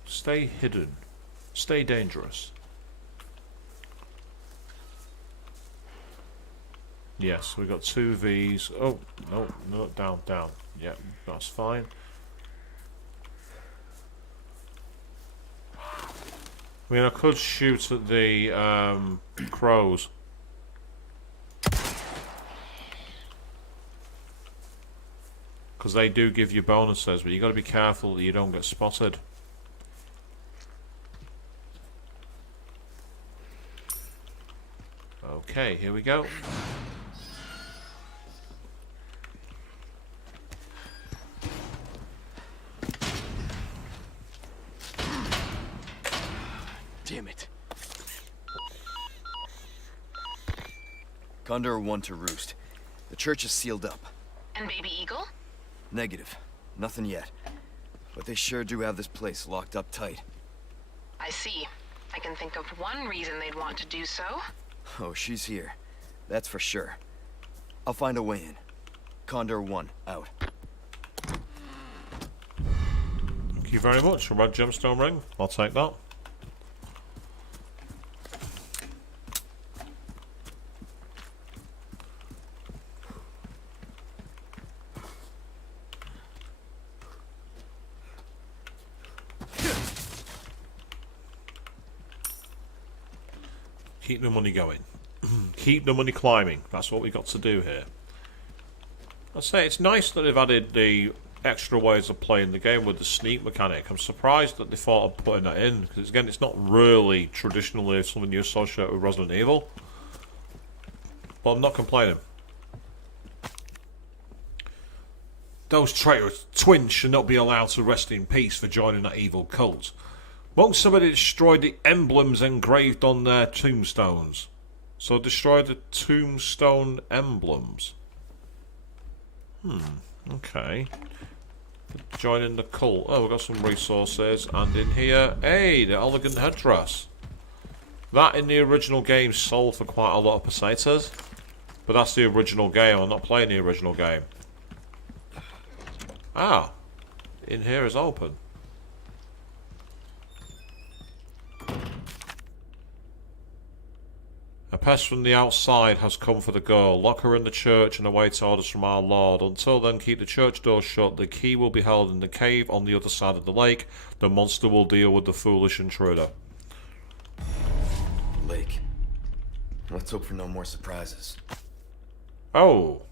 stay hidden, stay dangerous. Yes, we got 2 Vs. Oh, no, down. Yeah, that's fine. I mean, I could shoot at the crows. Because they do give you bonuses, but you got to be careful that you don't get spotted. Okay, here we go. Damn it. Condor 1 to roost. The church is sealed up. And Baby Eagle? Negative. Nothing yet. But they sure do have this place locked up tight. I see. I can think of one reason they'd want to do so. Oh, she's here. That's for sure. I'll find a way in. Condor 1, out. Thank you very much. A red gemstone ring. I'll take that. Keep the money going. Keep the money climbing. That's what we got to do here. I say it's nice that they've added the extra ways of playing the game with the sneak mechanic. I'm surprised that they thought of putting that in, because again, it's not really traditionally something you associate with Resident Evil. But I'm not complaining. Those traitorous twins should not be allowed to rest in peace for joining that evil cult. Won't somebody destroy the emblems engraved on their tombstones? So destroy the tombstone emblems. Okay. Joining the cult. Oh, we've got some resources. And in here, hey, the elegant headdress. That in the original game sold for quite a lot of pesetas. But that's the original game. I'm not playing the original game. Ah. In here is open. A pest from the outside has come for the girl. Lock her in the church and await orders from our Lord. Until then, keep the church door shut. The key will be held in the cave on the other side of the lake. The monster will deal with the foolish intruder. Lake. Let's hope for no more surprises. Oh.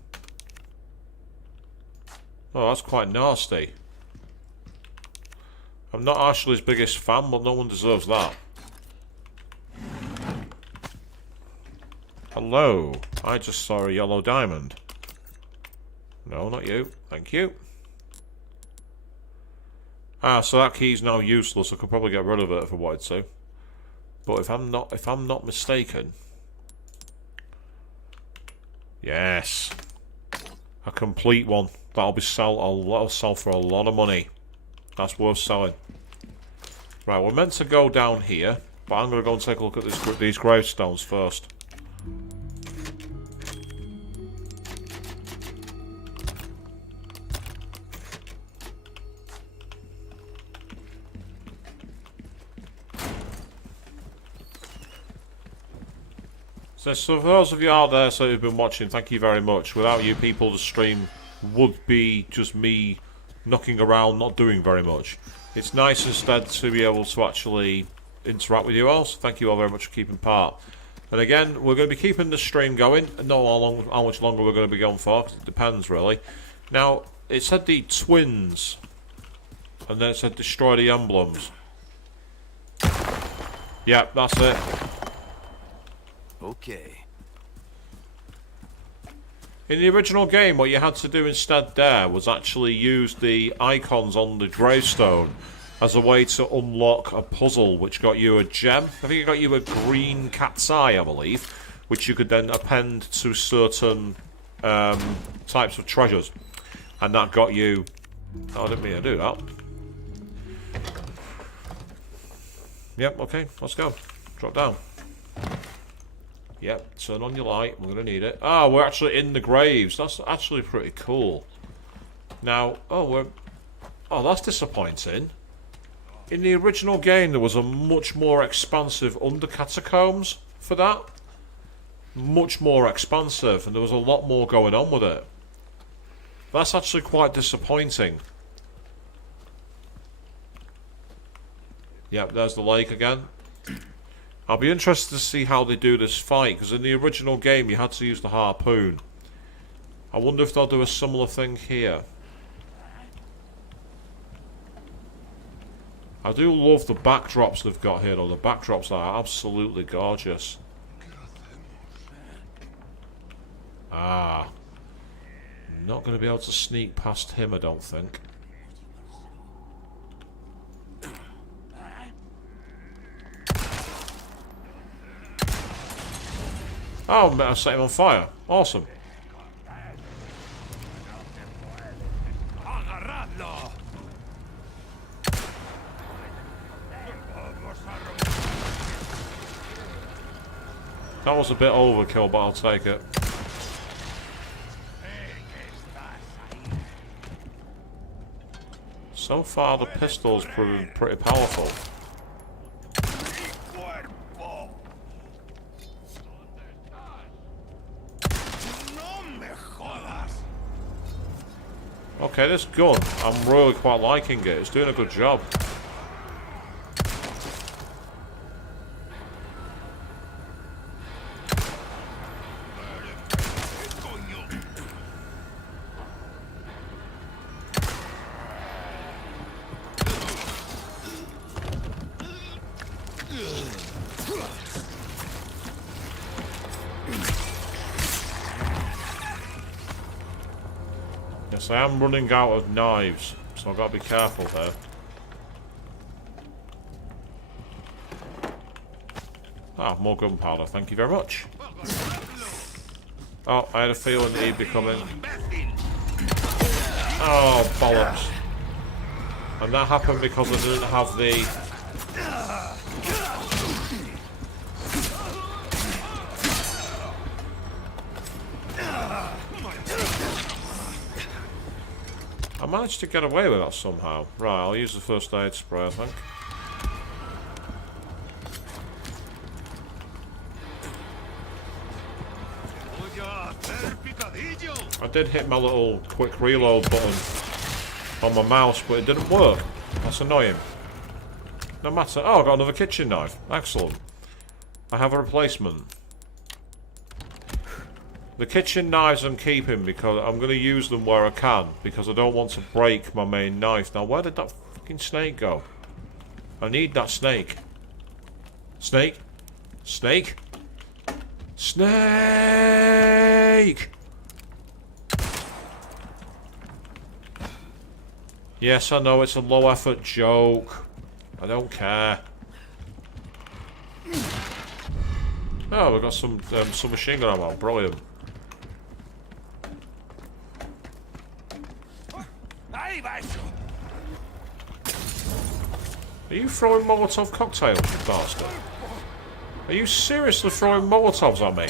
Oh, that's quite nasty. I'm not Ashley's biggest fan, but no one deserves that. Hello. I just saw a yellow diamond. No, not you. Thank you. Ah, so that key's now useless. I could probably get rid of it if I wanted to. But if I'm not mistaken. Yes. A complete one. That'll sell for a lot of money. That's worth selling. Right, we're meant to go down here, but I'm going to go and take a look at these gravestones first. So for those of you out there who've been watching, thank you very much. Without you people, the stream would be just me knocking around, not doing very much. It's nice instead to be able to actually interact with you all. So thank you all very much for keeping part. And again, we're going to be keeping the stream going. I don't know how much longer we're going to be going for, because it depends really. Now, it said the twins, and then it said destroy the emblems. Yep, that's it. Okay. In the original game, what you had to do instead there was actually use the icons on the gravestone as a way to unlock a puzzle, which got you a gem. I think it got you a green cat's eye, I believe, which you could then append to certain types of treasures. And that got you... Oh, I didn't mean to do that. Yep, okay, let's go. Drop down. Yep, turn on your light, we're going to need it. Ah, we're actually in the graves. That's actually pretty cool. Now, oh, that's disappointing. In the original game, there was a much more expansive under catacombs for that. Much more expansive, and there was a lot more going on with it. That's actually quite disappointing. Yep, there's the lake again. I'll be interested to see how they do this fight, because in the original game you had to use the harpoon. I wonder if they'll do a similar thing here. I do love the backdrops they've got here, though. The backdrops are absolutely gorgeous. Ah. Not going to be able to sneak past him, I don't think. Oh, I set him on fire. Awesome. That was a bit overkill, but I'll take it. So far, the pistol's proven pretty powerful. Okay, this gun, I'm really quite liking it. It's doing a good job. Yes, I am running out of knives, so I've got to be careful there. Ah, more gunpowder, thank you very much. Oh, I had a feeling that he'd be coming. Oh, bollocks. And that happened because I didn't have the... I managed to get away with that somehow. Right, I'll use the first aid spray, I think. I did hit my little quick reload button on my mouse, but it didn't work. That's annoying. No matter. Oh, I got another kitchen knife. Excellent. I have a replacement. The kitchen knives I'm keeping because I'm going to use them where I can, because I don't want to break my main knife. Now, where did that fucking snake go? I need that snake. Snake? Snake? Snake! Yes, I know it's a low effort joke. I don't care. Oh, we've got some machine gun ammo. Brilliant. Are you throwing Molotov cocktails, you bastard? Are you seriously throwing Molotovs at me?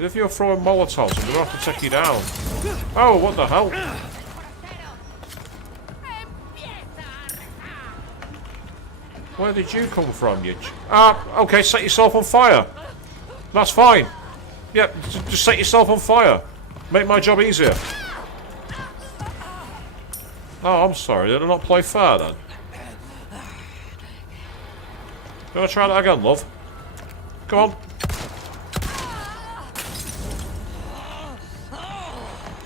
If you're throwing Molotovs, I'm gonna have to take you down. Oh, what the hell? Where did you come from, you... okay, set yourself on fire. That's fine. Yep, just set yourself on fire. Make my job easier. Oh, I'm sorry. Did I not play fair then? You want to try that again, love? Come on.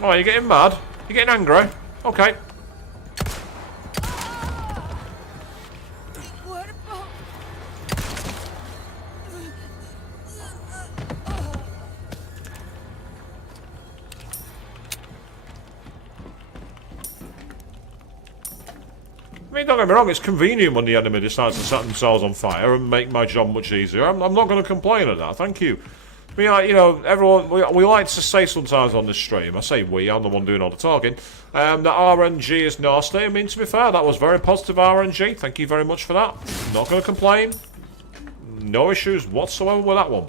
Oh, you're getting mad? You're getting angry? Okay. I mean, don't get me wrong, it's convenient when the enemy decides to set themselves on fire and make my job much easier. I'm not going to complain at that, thank you. I mean, like, you know, everyone, we like to say sometimes on this stream, I say we, I'm the one doing all the talking, that RNG is nasty. I mean, to be fair, that was very positive RNG. Thank you very much for that. Not going to complain. No issues whatsoever with that one.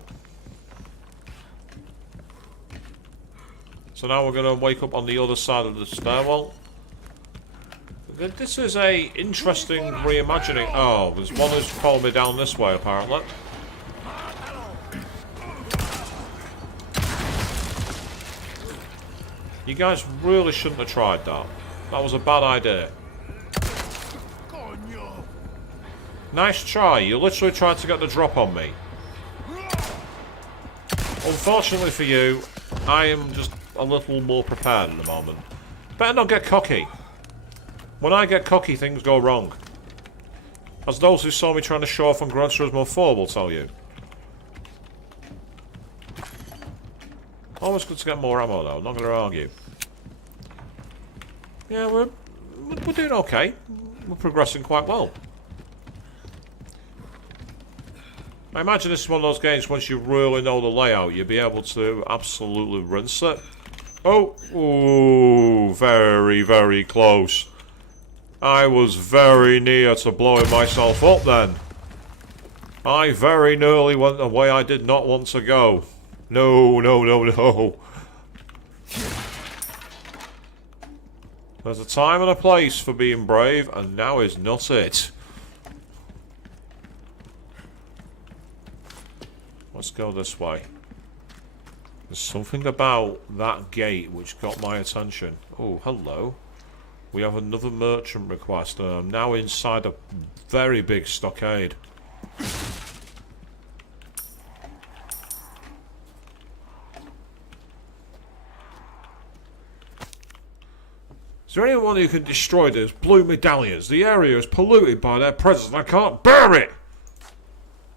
So now we're going to wake up on the other side of the stairwell. This is a interesting reimagining. Oh, there's one who's followed me down this way, apparently. You guys really shouldn't have tried that. That was a bad idea. Nice try. You literally tried to get the drop on me. Unfortunately for you, I am just a little more prepared at the moment. Better not get cocky. When I get cocky, things go wrong. As those who saw me trying to show off on Gran Turismo 4 will tell you. Always good to get more ammo though, not going to argue. Yeah, we're doing okay. We're progressing quite well. I imagine this is one of those games, once you really know the layout, you'll be able to absolutely rinse it. Oh, ooh, very, very close. I was very near to blowing myself up then. I very nearly went the way I did not want to go. No, no, no, no. There's a time and a place for being brave, and now is not it. Let's go this way. There's something about that gate which got my attention. Oh, hello. We have another merchant request. I'm now inside a very big stockade. Is there anyone who can destroy those blue medallions? The area is polluted by their presence and I can't bear it!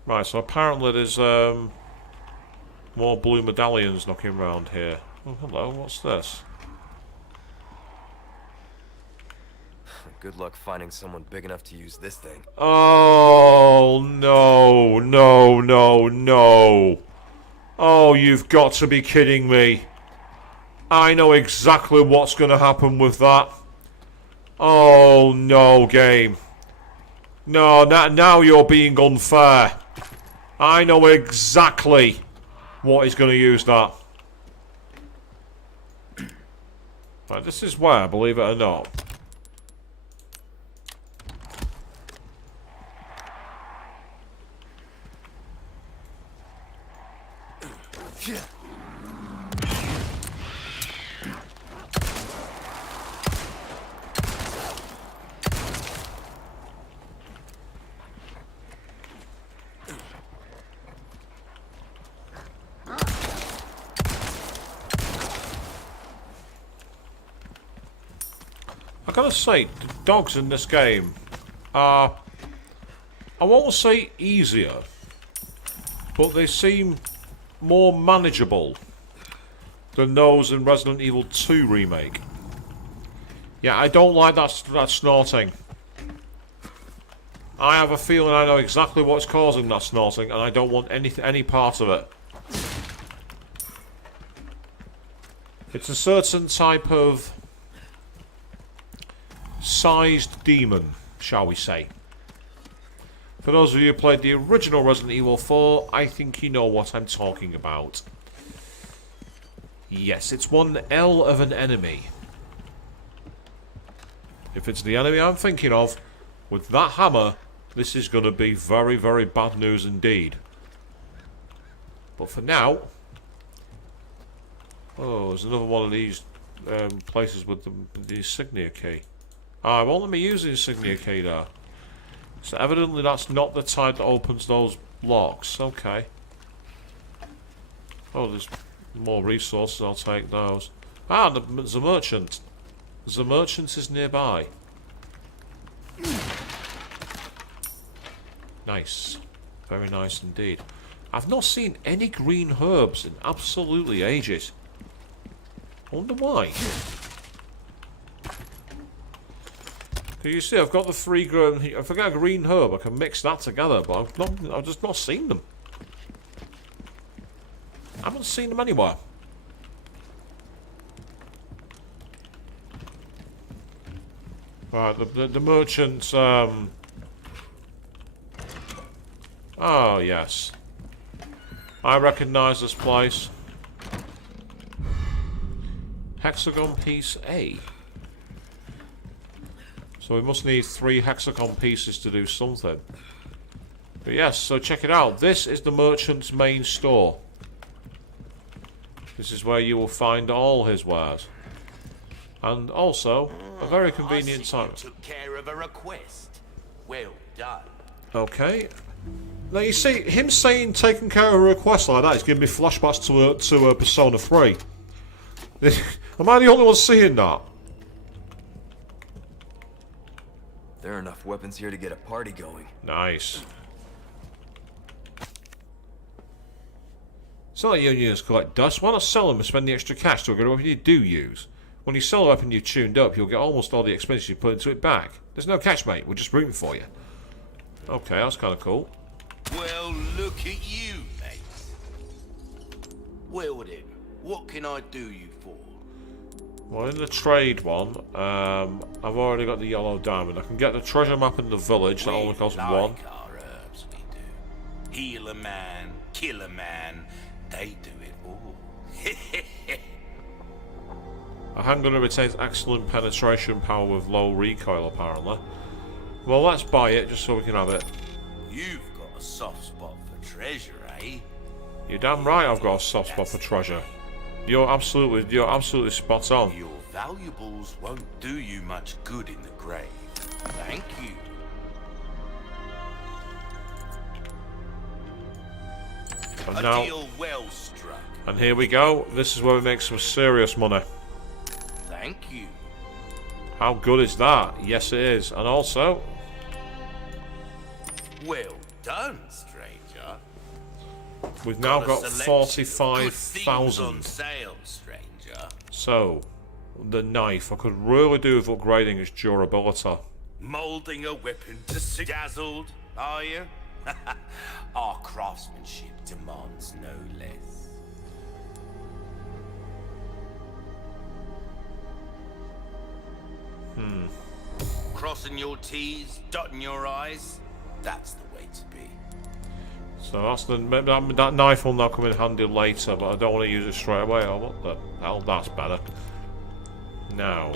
Right, so apparently there's more blue medallions knocking around here. Oh, hello, what's this? Good luck finding someone big enough to use this thing. Oh, no, no, no, no. Oh, you've got to be kidding me. I know exactly what's going to happen with that. Oh, no, game. No, now you're being unfair. I know exactly what is going to use that. Right, this is where, believe it or not. I gotta say, the dogs in this game are, I won't say easier, but they seem more manageable than those in Resident Evil 2 Remake. Yeah, I don't like that snorting. I have a feeling I know exactly what's causing that snorting, and I don't want any part of it. It's a certain type of sized demon, shall we say. For those of you who played the original Resident Evil 4, I think you know what I'm talking about. Yes, it's one L of an enemy. If it's the enemy I'm thinking of, with that hammer, this is going to be very, very bad news indeed. But for now... Oh, there's another one of these places with the insignia key. I won't let me use the insignia key there. So evidently that's not the type that opens those locks. Okay. Oh, there's more resources. I'll take those. Ah, the merchant. The merchant is nearby. Nice. Very nice indeed. I've not seen any green herbs in absolutely ages. I wonder why. You see, I've got the 3 green. If I get a green herb, I can mix that together. But I've just not seen them. I haven't seen them anywhere. Right, the merchant. Oh yes, I recognise this place. Hexagon piece A. So we must need 3 hexagon pieces to do something. But yes, so check it out. This is the merchant's main store. This is where you will find all his wares. And also, a very convenient time. You took care of a request. Well done. Okay. Now you see, him saying taking care of a request like that is giving me flashbacks to Persona 3. Am I the only one seeing that? There are enough weapons here to get a party going. Nice. It's not like you use collect dust. Why not sell them and spend the extra cash to get a weapon you do use? When you sell a weapon you've tuned up, you'll get almost all the expenses you put into it back. There's no catch, mate. We're just rooting for you. Okay, that's kind of cool. Well, look at you, mate. Well then, what can I do you for? Well, in the trade one, I've already got the yellow diamond. I can get the treasure map in the village. That only costs 1. Our herbs, we do. Heal a man, kill a man. They do it all. A handgun retains excellent penetration power with low recoil, apparently. Well, let's buy it just so we can have it. You've got a soft spot for treasure, eh? You're damn right I've got a soft spot for treasure. You're absolutely spot on. Your valuables won't do you much good in the grave. Thank you. And A now, deal well struck. and here we go. This is where we make some serious money. Thank you. How good is that? Yes, it is. And also, Well done, stranger. we've now got a selection of good things 45,000. on sale, stranger. So, the knife. I could really do with upgrading its durability. Molding a weapon to suit dazzled, are you? Our craftsmanship demands no less. Crossing your T's, dotting your I's, that's the way to be. So that's that knife will now come in handy later, but I don't want to use it straight away. Oh, what the hell? That's better. Now,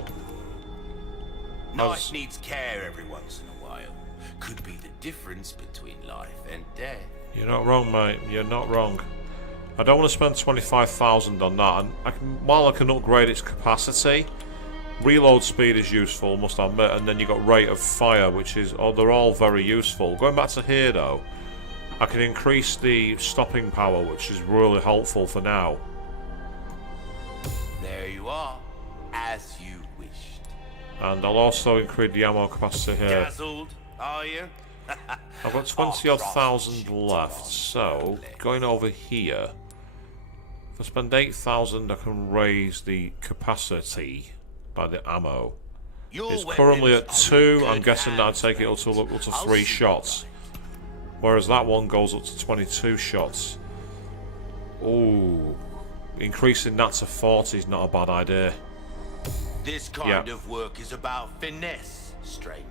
Knife needs care every once in a while. Could be the difference between life and death. you're not wrong, mate. You're not wrong. I don't want to spend 25,000 on that. And while I can upgrade its capacity, reload speed is useful, must I admit. And then you got rate of fire, which is they're all very useful. Going back to here though, I can increase the stopping power, which is really helpful for now. There you are, as you wished. And I'll also increase the ammo capacity here. Dazzled, are you? I've got 20-odd thousand left, so going over here, if I spend 8,000, I can raise the capacity by the ammo. It's currently at 2. I'm guessing that I'd take it up to 3 shots, whereas that one goes up to 22 shots. Ooh, increasing that to 40 is not a bad idea. This kind of work is about finesse, stranger.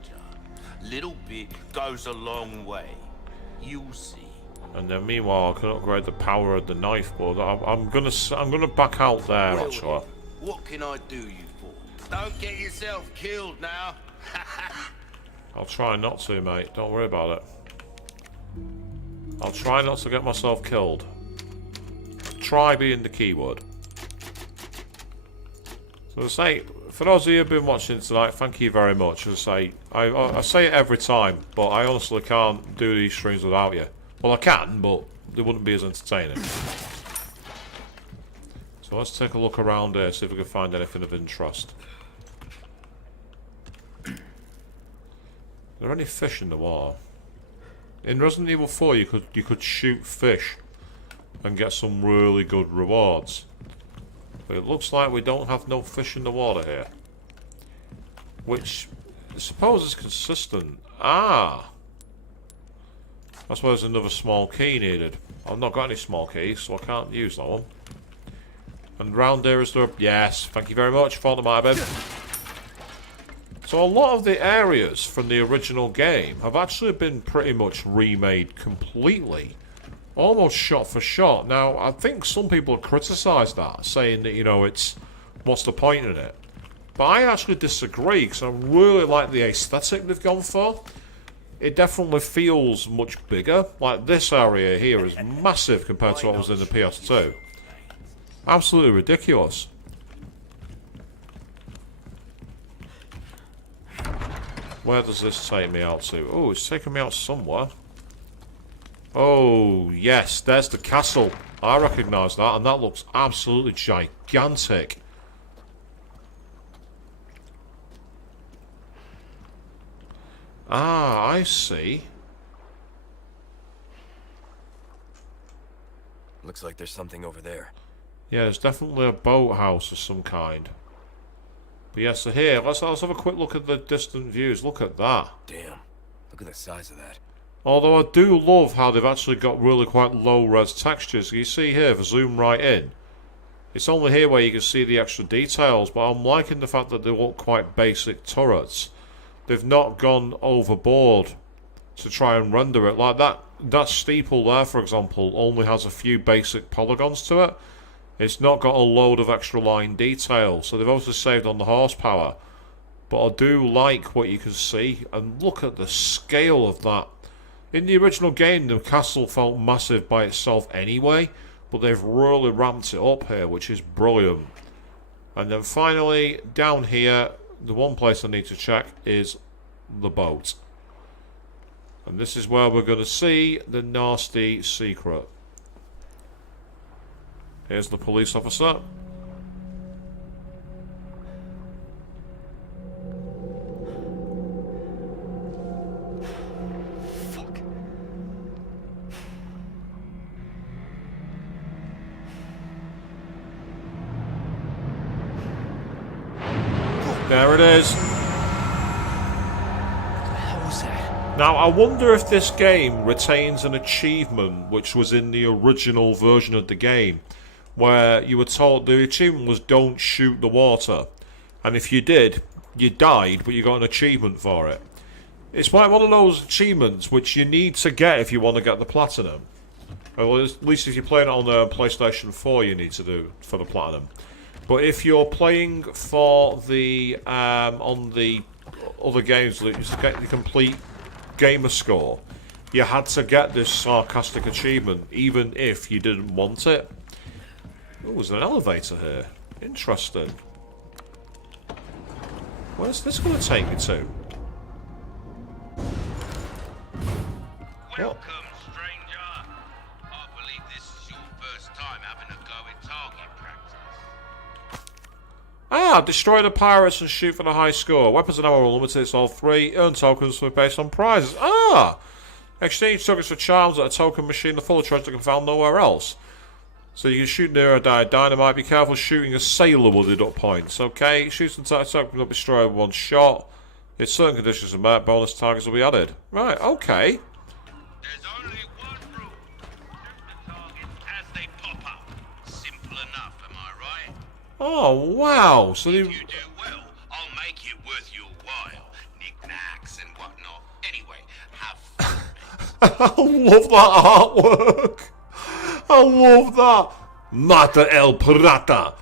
Little bit goes a long way. You'll see. And then meanwhile, I can upgrade the power of the knife, but I'm gonna back out there actually. What can I do you for? Don't get yourself killed now. I'll try not to, mate. Don't worry about it. I'll try not to get myself killed. Try being the keyword. So to say, for those of you who've been watching tonight, thank you very much. As I say, I say it every time, but I honestly can't do these streams without you. Well, I can, but they wouldn't be as entertaining. So let's take a look around here, see if we can find anything of interest. Are there any fish in the water? In Resident Evil 4, you could shoot fish and get some really good rewards. But it looks like we don't have no fish in the water here. Which, I suppose is consistent. Ah! That's why there's another small key needed. I've not got any small keys, so I can't use that one. And round here is the... Yes, thank you very much. Thought there might have been. So a lot of the areas from the original game have actually been pretty much remade completely. Almost shot for shot. Now, I think some people have criticised that, saying that, you know, it's... What's the point in it? But I actually disagree, because I really like the aesthetic they've gone for. It definitely feels much bigger. Like, this area here is massive compared to what was in the PS2. Absolutely ridiculous. Where does this take me out to? Oh, it's taking me out somewhere. Oh, yes, there's the castle. I recognise that, and that looks absolutely gigantic. Ah, I see. Looks like there's something over there. Yeah, there's definitely a boathouse of some kind. But yeah, so here, let's have a quick look at the distant views. Look at that. Damn, look at the size of that. Although I do love how they've actually got really quite low-res textures. You see here, if I zoom right in, it's only here where you can see the extra details, but I'm liking the fact that they look quite basic turrets. They've not gone overboard to try and render it. Like that steeple there, for example, only has a few basic polygons to it. It's not got a load of extra line detail, so they've also saved on the horsepower. But I do like what you can see, and look at the scale of that. In the original game, the castle felt massive by itself anyway, but they've really ramped it up here, which is brilliant. And then finally, down here, the one place I need to check is the boat. And this is where we're going to see the nasty secret. Here's the police officer. Fuck. There it is. What the hell was that? Now, I wonder if this game retains an achievement which was in the original version of the game, where you were told the achievement was don't shoot the water. And if you did, you died, but you got an achievement for it. It's like one of those achievements which you need to get if you want to get the platinum. Well, at least if you're playing it on the PlayStation 4, you need to do for the platinum. But if you're playing for the on the other games that you get the complete gamer score, you had to get this sarcastic achievement, even if you didn't want it. Oh, there's an elevator here. Interesting. Where's this going to take me to? Welcome, stranger. I believe this is your first time having a go at target practice. Ah, destroy the pirates and shoot for the high score. Weapons and ammo are limited, it's all free. Earn tokens based on prizes. Ah! Exchange tokens for charms at a token machine. The full of treasure can be found nowhere else. So you can shoot near a dynamite. Be careful, shooting a sailor will deduct points. Okay, shoots and token will be destroyed with one shot. If certain conditions are met, bonus targets will be added. Right, okay. There's only one rule. Shoot the targets as they pop up. Simple enough, am I right? Oh, wow. So If they... you do well, I'll make it worth your while. Knickknacks and whatnot. Anyway, have fun. I love that artwork. I love that. Mata el Pirata.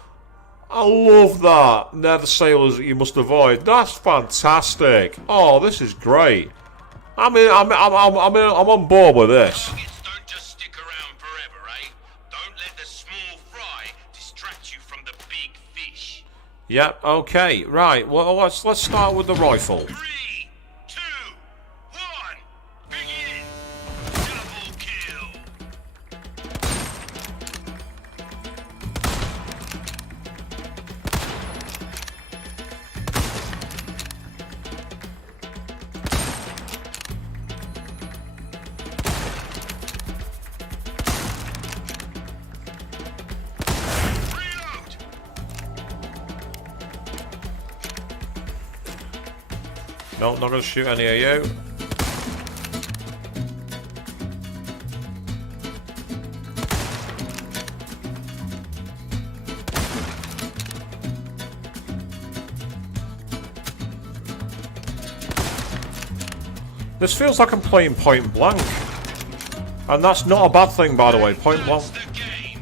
I love that. They're the sailors that you must avoid. That's fantastic. Oh, this is great. I'm on board with this. Targets don't just stick around forever, eh? Don't let the small fry distract you from the big fish. Yep, okay, right. Well, let's start with the rifle. 3, 2, 1, begin! Double kill! Reload! No, not going to shoot any of you. This feels like I'm playing point blank. And that's not a bad thing, by the way. Point blank. The game!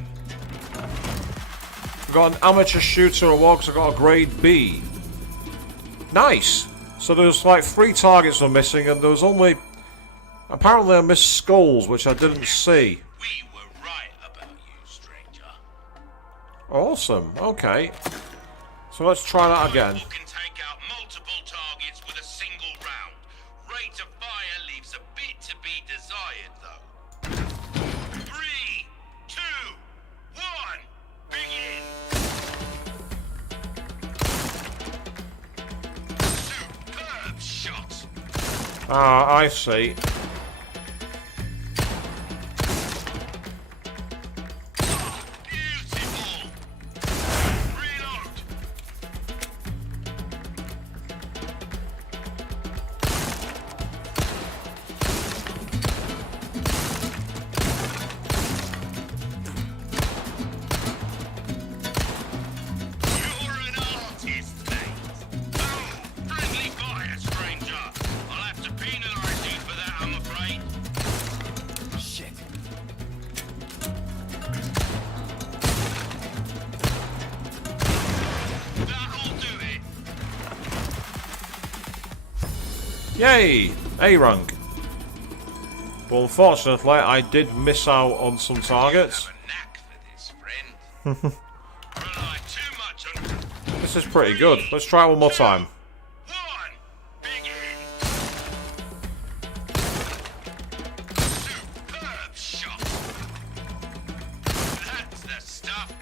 I've got an amateur shooter award because I got a grade B. Nice. So there's like 3 targets were missing, and there was only... Apparently I missed skulls, which I didn't see. We were right about you, stranger. Awesome. Okay. So let's try that again. Rifle can take out multiple targets with a single round. Rate of fire leaves a bit to be desired, though. 3, 2, 1, begin! Superb shot! Ah, I see. Beautiful! Reload! You're an artist, mate. Oh, friendly fire, stranger. I'll have to penalize you for that, I'm afraid. Shit. That'll do it. Yay! A rank. But unfortunately, I did miss out on some targets. Have a knack for this, friend. Rely too much on This is pretty good. Let's try it one more time. 1, begin. Superb shot. That's the stuff.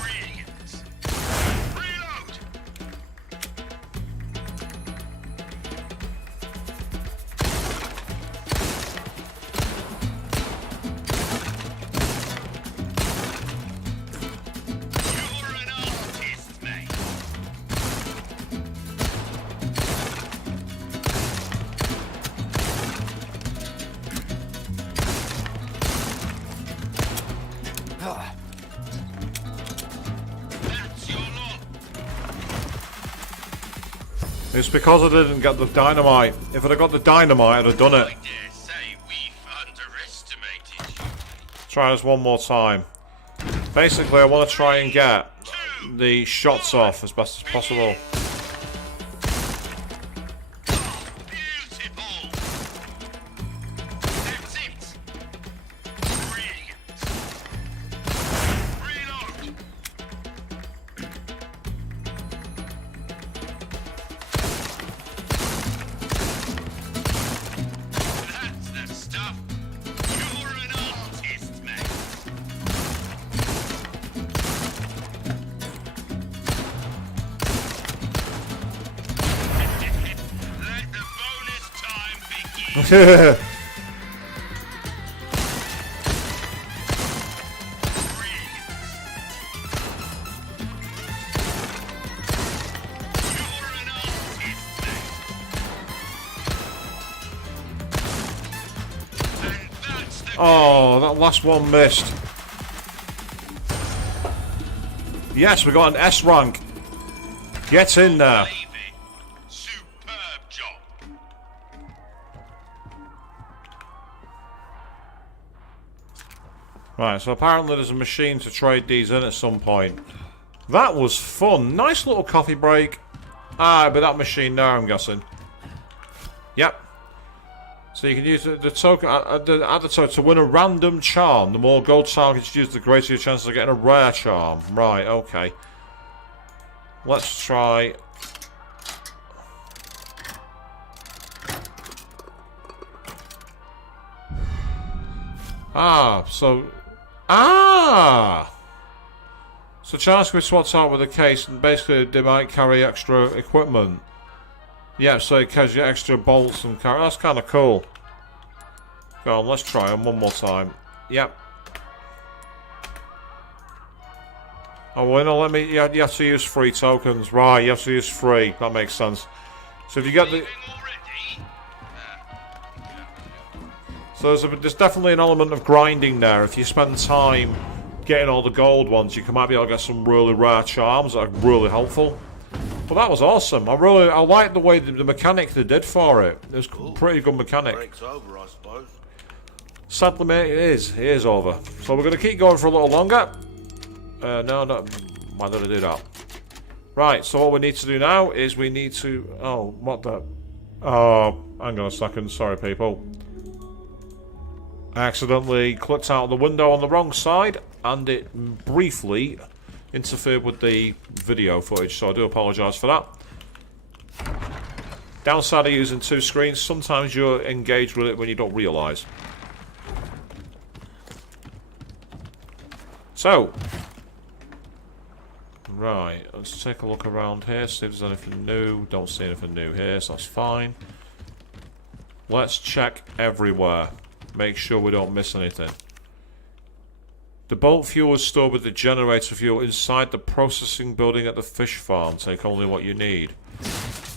Brilliant. Reload. You're an artist, mate. That's your lot. It's because I didn't get the dynamite. If I'd have got the dynamite, I'd have done it. I dare say we've underestimated you. Try this one more time. Basically, I want to try and get the shots off as best as possible. Beautiful. That's it. Brilliant. Reload. That's the stuff. You're an artist, mate. Let the bonus time begin. Oh, that last one missed. Yes, we got an S rank. Get in there. Superb job. Right, so apparently there's a machine to trade these in at some point. That was fun. Nice little coffee break. Ah, but that machine there, I'm guessing. Yep. So you can use the token add the token to win a random charm. The more gold targets you use, the greater your chances of getting a rare charm. Right, okay. Let's try... So chance can be swapped out with a case, and basically they might carry extra equipment. Yeah, so it carries you extra bolts and carry. That's kind of cool. Go on, let's try them one more time. Yep. Oh, well, no, let me. You have to use free tokens, right? You have to use free. That makes sense. So if you get the. So there's definitely an element of grinding there. If you spend time getting all the gold ones, you might be able to get some really rare charms that are really helpful. But that was awesome. I like the way the mechanic they did for it. It was a pretty good mechanic. Break's over, I suppose. Sadly, mate, it is over. So we're going to keep going for a little longer. No. Why did I do that? Right, so what we need to do now is we need to... Oh, what the... Oh, hang on a second. Sorry, people. I accidentally clicked out of the window on the wrong side, and it briefly interfered with the video footage, so I do apologise for that. Downside of using two screens, sometimes you're engaged with it when you don't realise. So, right, let's take a look around here, see if there's anything new. Don't see anything new here, so that's fine. Let's check everywhere. Make sure we don't miss anything. The bolt fuel is stored with the generator fuel inside the processing building at the fish farm. Take only what you need.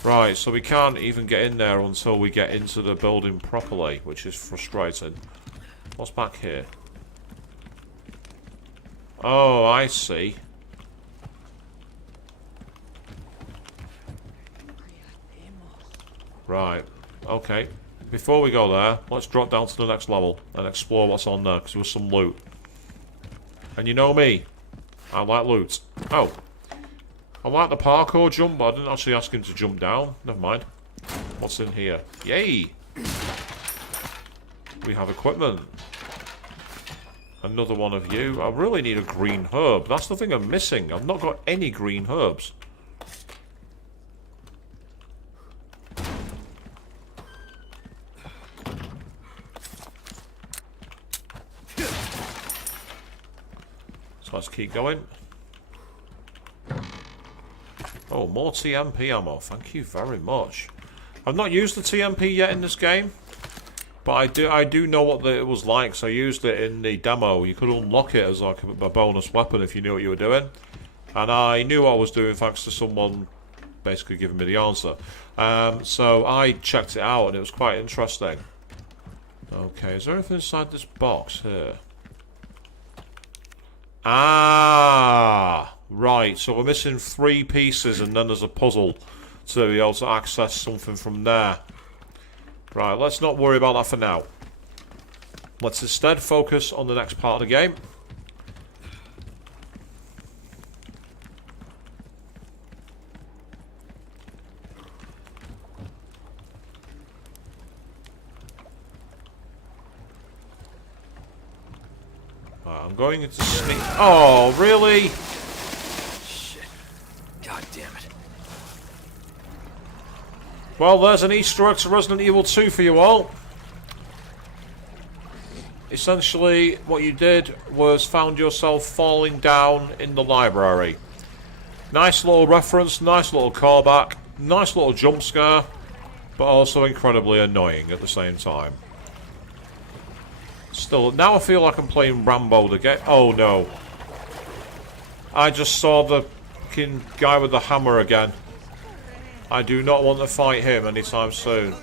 Right, so we can't even get in there until we get into the building properly, which is frustrating. What's back here? Oh, I see. Right, okay. Before we go there, let's drop down to the next level and explore what's on there, because there was some loot. And you know me, I like loot. Oh, I like the parkour jump, but I didn't actually ask him to jump down. Never mind. What's in here? Yay! We have equipment. Another one of you. I really need a green herb. That's the thing I'm missing. I've not got any green herbs. So let's keep going. Oh, more TMP ammo. Thank you very much. I've not used the TMP yet in this game, but I do know what it was like. So I used it in the demo. You could unlock it as like a bonus weapon if you knew what you were doing, and I knew what I was doing thanks to someone basically giving me the answer. So I checked it out, and it was quite interesting. Okay, is there anything inside this box here? Ah, right. So we're missing 3 pieces, and then there's a puzzle to be able to access something from there. Right, let's not worry about that for now. Let's instead focus on the next part of the game. I'm going into sneak. Oh, really? Shit. God damn it. Well, there's an Easter egg to Resident Evil 2 for you all. Essentially, what you did was found yourself falling down in the library. Nice little reference, nice little callback, nice little jump scare, but also incredibly annoying at the same time. Still, now I feel like I'm playing Rambo the game. Oh no. I just saw the fucking guy with the hammer again. I do not want to fight him anytime soon.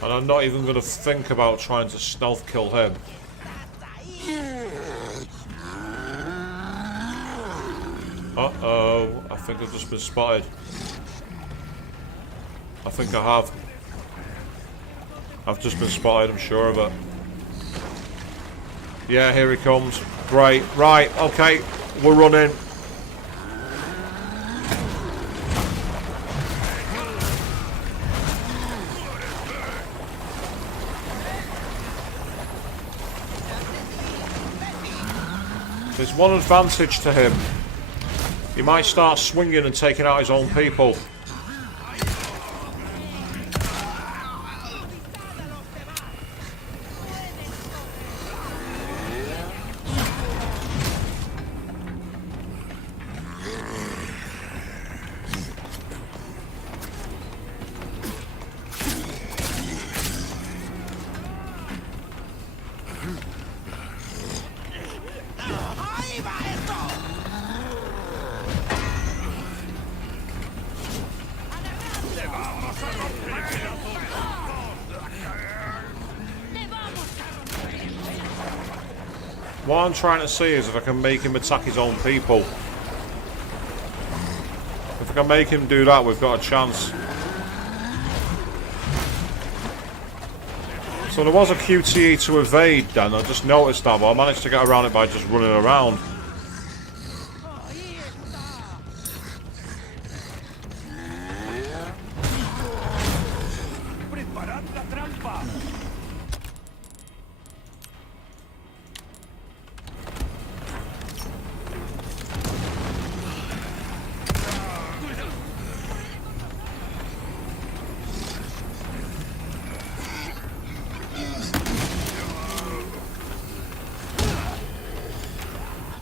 And I'm not even going to think about trying to stealth kill him. Uh-oh, I think I've just been spotted. I think I have. I've just been spotted, I'm sure of it. Yeah, here he comes. Great. Right, okay, we're running. There's one advantage to him. He might start swinging and taking out his own people. What I'm trying to see is if I can make him attack his own people. If I can make him do that, we've got a chance. So there was a QTE to evade then, I just noticed that, but I managed to get around it by just running around.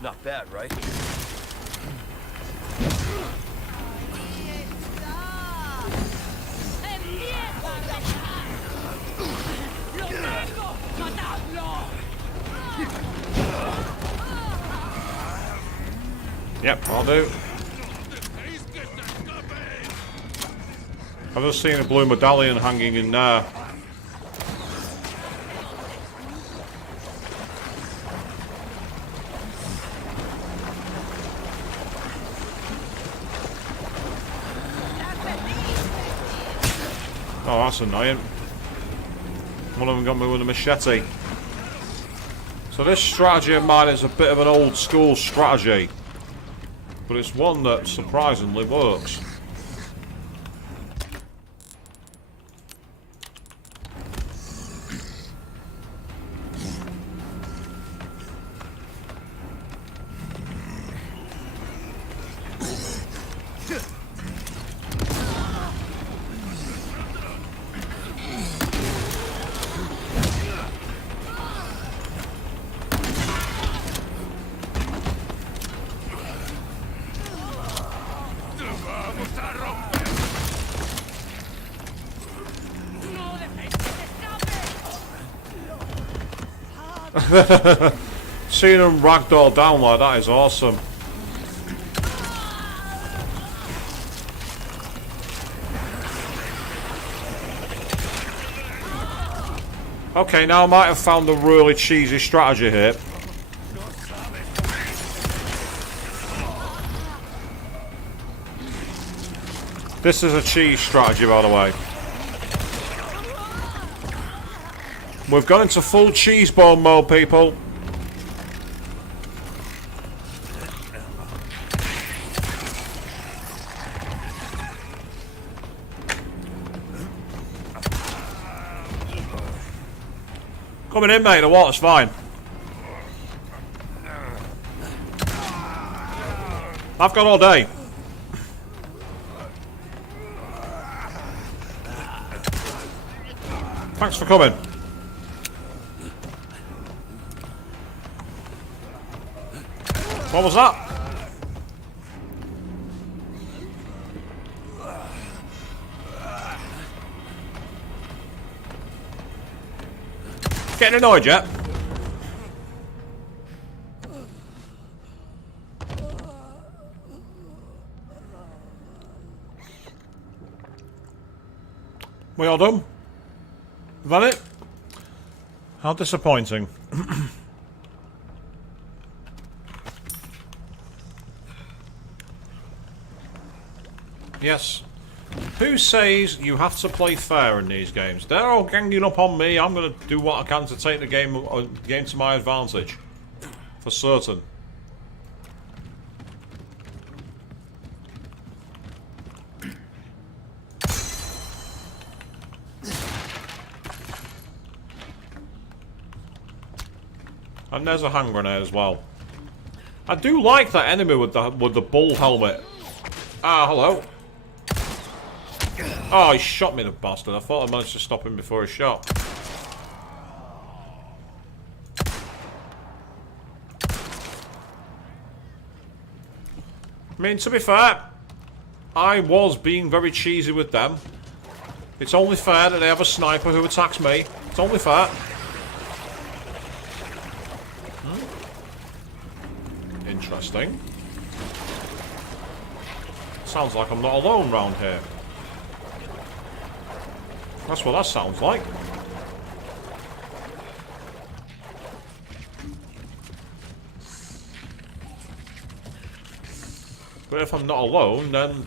Not bad, right? Yep, I'll do. I've just seen a blue medallion hanging in there. Oh, that's annoying. One of them got me with a machete. So this strategy of mine is a bit of an old school strategy, but it's one that surprisingly works. Seeing them ragdoll down like that is awesome. Okay, now I might have found a really cheesy strategy here. This is a cheese strategy, by the way. We've gone into full cheese bone mode, people. Coming in, mate. The water's fine. I've got all day. Thanks for coming. What was that? Getting annoyed yet? We all done? Is that it? How disappointing. Yes. Who says you have to play fair in these games? They're all ganging up on me. I'm going to do what I can to take the game to my advantage. For certain. And there's a hand grenade as well. I do like that enemy with the bull helmet. Ah, hello. Oh, he shot me, the bastard. I thought I managed to stop him before he shot. I mean, to be fair, I was being very cheesy with them. It's only fair that they have a sniper who attacks me. It's only fair. Interesting. Sounds like I'm not alone round here. That's what that sounds like. But if I'm not alone, then...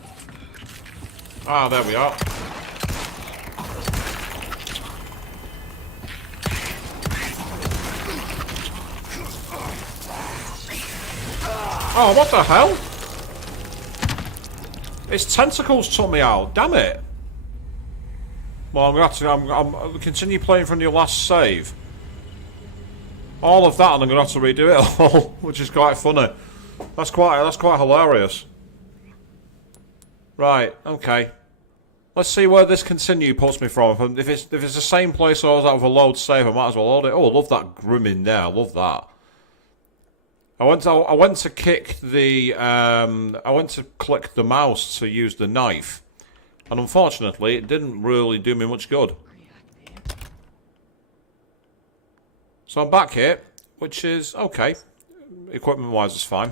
Ah, there we are. Oh, what the hell? Its tentacles took me out. Damn it. Well, I'm gonna have to. I'm continue playing from your last save. All of that, and I'm gonna have to redo it all, which is quite funny. That's quite hilarious. Right. Okay. Let's see where this continue puts me from. If it's the same place I was at with a load save, I might as well load it. Oh, I love that grim in there. I love that. I went to kick the I went to click the mouse to use the knife, and unfortunately it didn't really do me much good. So I'm back here, which is okay. Equipment wise it's fine.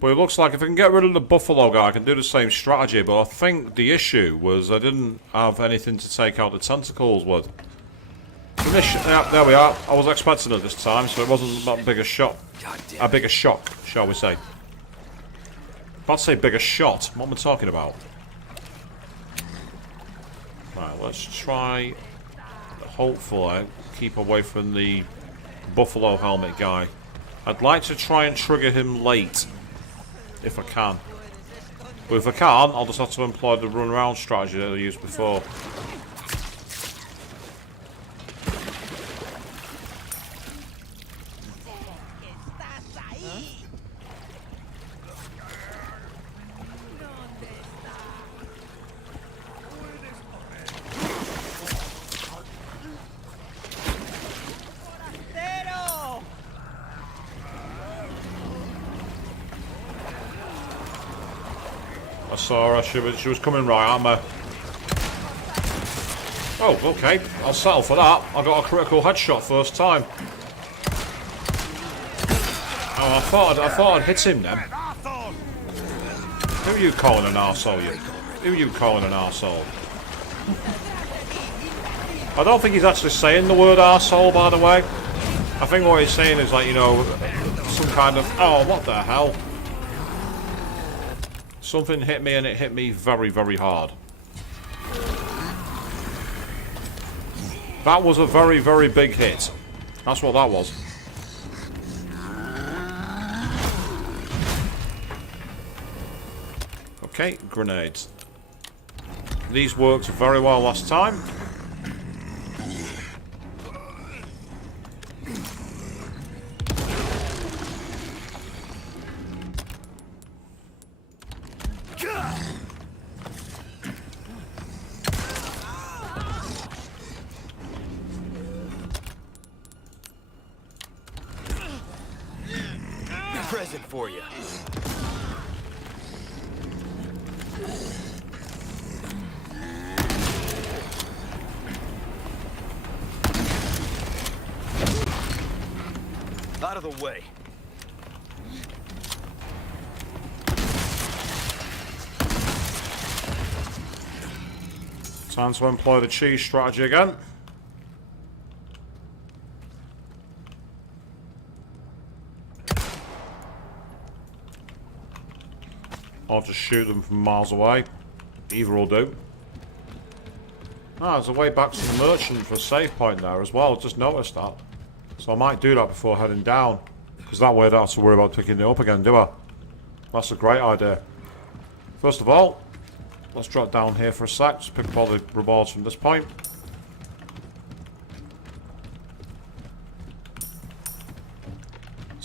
But it looks like if I can get rid of the buffalo guy I can do the same strategy, but I think the issue was I didn't have anything to take out the tentacles with. Yeah, there we are. I was expecting it this time, so it wasn't that big a shot. A bigger shock, shall we say. About to say bigger shot. What am I talking about? Right, let's try... Hopefully, keep away from the buffalo helmet guy. I'd like to try and trigger him late, if I can. But if I can't, I'll just have to employ the run around strategy that I used before. I saw her, she was coming right at me. Oh, okay, I'll settle for that. I got a critical headshot first time. Oh, I thought I'd hit him then. Who are you calling an arsehole, you? Who are you calling an arsehole? I don't think he's actually saying the word arsehole, by the way. I think what he's saying is like, you know, some kind of... Oh, what the hell? Something hit me and it hit me very, very hard. That was a very, very big hit. That's what that was. Okay, grenades. These worked very well last time. Present for you. Out of the way. Time to employ the cheese strategy again. I'll just shoot them from miles away. Either will do. Ah, there's a way back to the merchant for a save point there as well. Just noticed that. So I might do that before heading down. Because that way I don't have to worry about picking it up again, do I? That's a great idea. First of all, let's drop down here for a sec. Just pick up all the rewards from this point.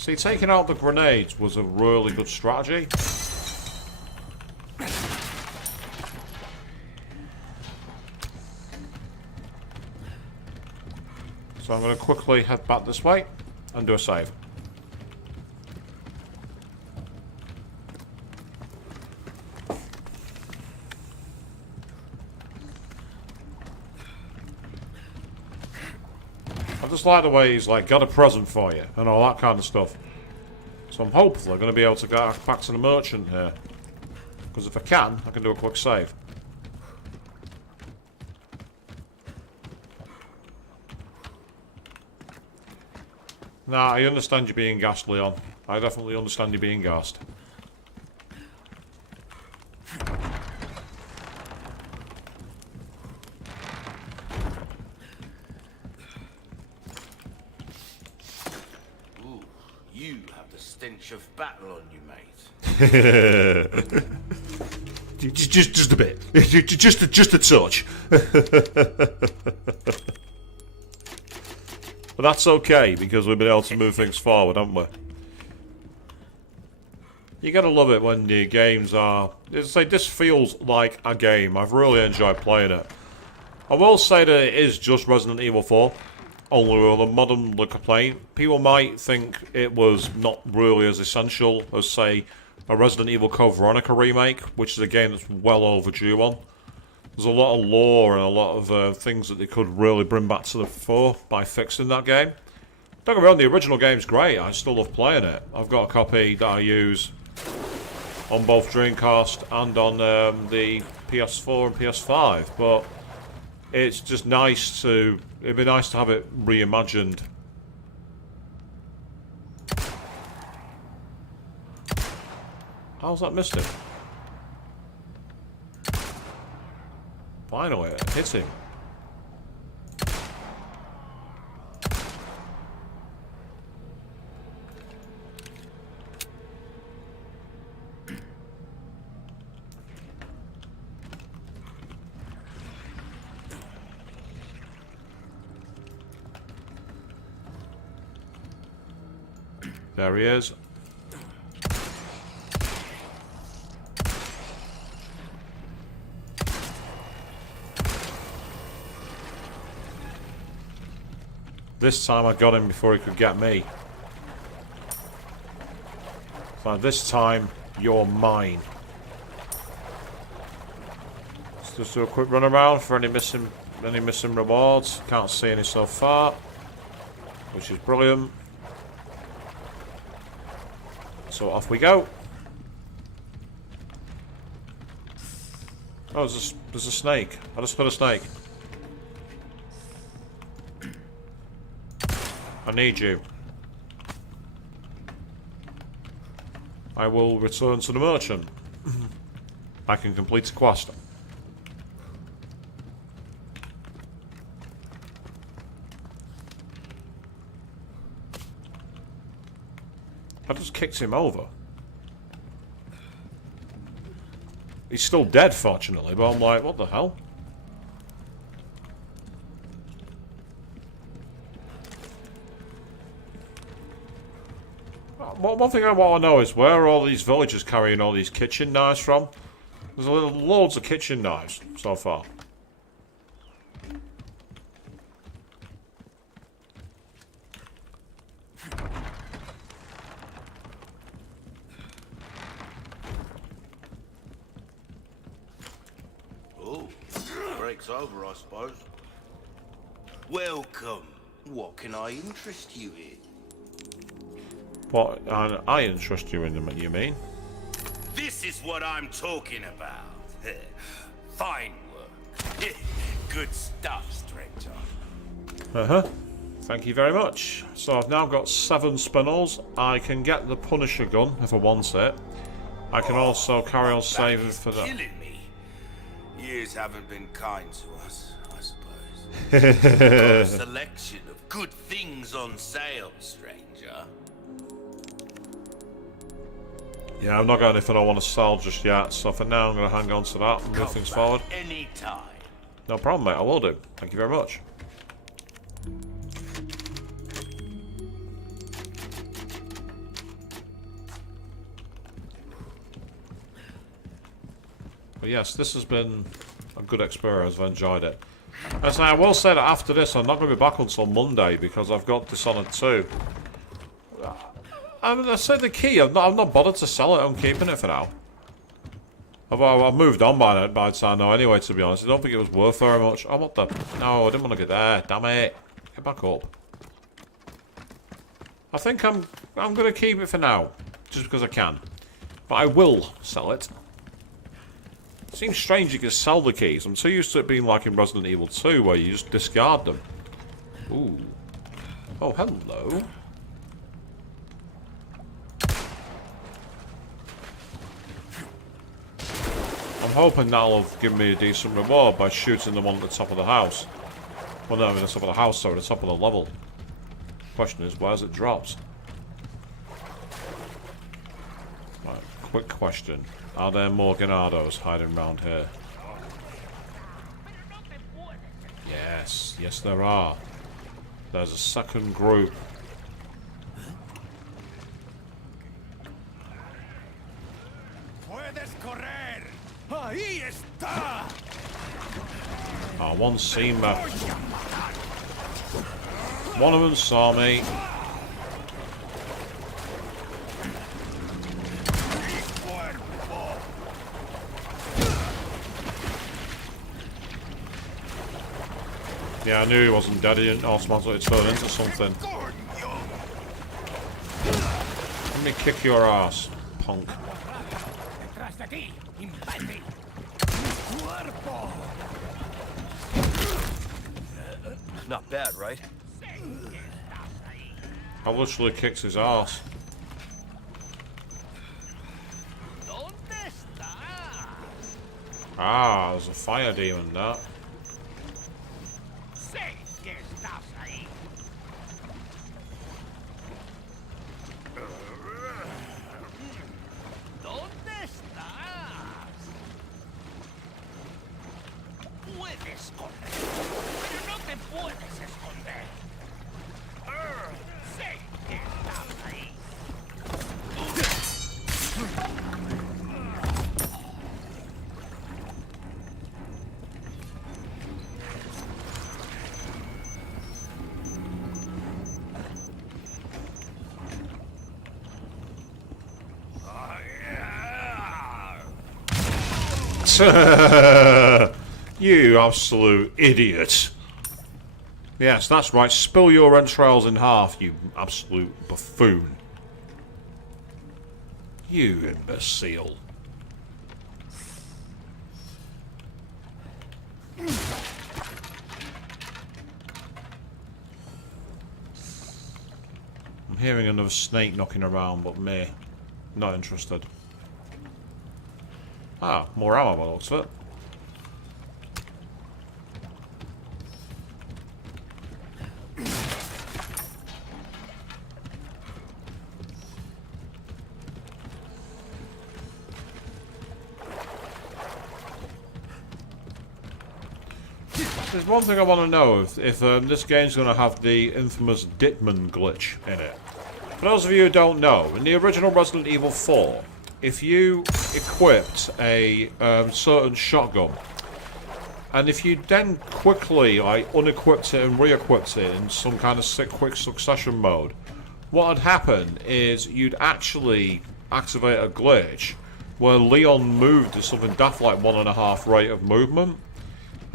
See, taking out the grenades was a really good strategy. So I'm going to quickly head back this way and do a save. I just like the way he's like, got a present for you and all that kind of stuff. So I'm hopefully going to be able to get back to the merchant here. Because if I can do a quick save. Nah, I understand you being gassed, Leon. I definitely understand you being gassed. Ooh, you have the stench of battle on you, mate. just a bit. just a touch. But that's okay, because we've been able to move things forward, haven't we? You gotta love it when the games are... As I say, this feels like a game. I've really enjoyed playing it. I will say that it is just Resident Evil 4, only with a modern look of playing. People might think it was not really as essential as, say, a Resident Evil Code Veronica remake, which is a game that's well overdue on. There's a lot of lore and a lot of things that they could really bring back to the fore by fixing that game. Don't get me wrong, the original game's great. I still love playing it. I've got a copy that I use on both Dreamcast and on the PS4 and PS5. But it's just nice to... It'd be nice to have it reimagined. How's that missed him? Finally, it hit him. There he is. This time I got him before he could get me. So this time, you're mine. Let's just do a quick run around for any missing rewards. Can't see any so far, which is brilliant. So off we go. Oh, there's a snake. I just put a snake. I need you. I will return to the merchant. I can complete the quest. I just kicked him over. He's still dead, fortunately, but I'm like, what the hell? One thing I want to know is where are all these villagers carrying all these kitchen knives from? There's loads of kitchen knives so far. Oh, break's over, I suppose. Welcome. What can I interest you in? What I interest you in them, you mean? This is what I'm talking about. Fine work. Good stuff, stranger. Uh-huh. Thank you very much. So I've now got 7 spinels. I can get the Punisher gun if I want it. I can also carry on saving for that. Killing me. Years haven't been kind to us, I suppose. Got a selection of good things on sale, stranger. Yeah, I've not got anything I want to sell just yet, so for now I'm going to hang on to that and move things forward. Anytime. No problem, mate. I will do. Thank you very much. But yes, this has been a good experience. I've enjoyed it. And so I will say that after this, I'm not going to be back until Monday because I've got Dishonored 2. I mean, I said the key. I've not bothered to sell it. I'm keeping it for now. I've moved on by the time now anyway, to be honest. I don't think it was worth very much. Oh, what the... No, I didn't want to get there. Damn it. Get back up. I think I'm going to keep it for now. Just because I can. But I will sell it. It seems strange you can sell the keys. I'm so used to it being like in Resident Evil 2 where you just discard them. Ooh. Oh, hello. I'm hoping that'll have given me a decent reward by shooting them on the top of the house. Well, no, I mean the top of the house, sorry, the top of the level. Question is, where's it dropped? Right, quick question. Are there more Ganados hiding around here? Yes, yes there are. There's a second group. Oh, one seen me. One of them saw me. Yeah, I knew he wasn't dead. He didn't automatically turn into something. Let me kick your ass, punk. Not bad, right? I literally kicked his ass. Ah, there's a fire demon there. You absolute idiot. Yes, that's right. Spill your entrails in half, you absolute buffoon. You imbecile. I'm hearing another snake knocking around, but me, not interested. Ah, more ammo by the looks of it. There's one thing I want to know, if this game's going to have the infamous Ditman glitch in it. For those of you who don't know, in the original Resident Evil 4, if you equipped a certain shotgun, and if you then quickly unequipped it and re-equipped it in some kind of quick succession mode, what would happen is you'd actually activate a glitch where Leon moved at something daft like 1.5 rate of movement,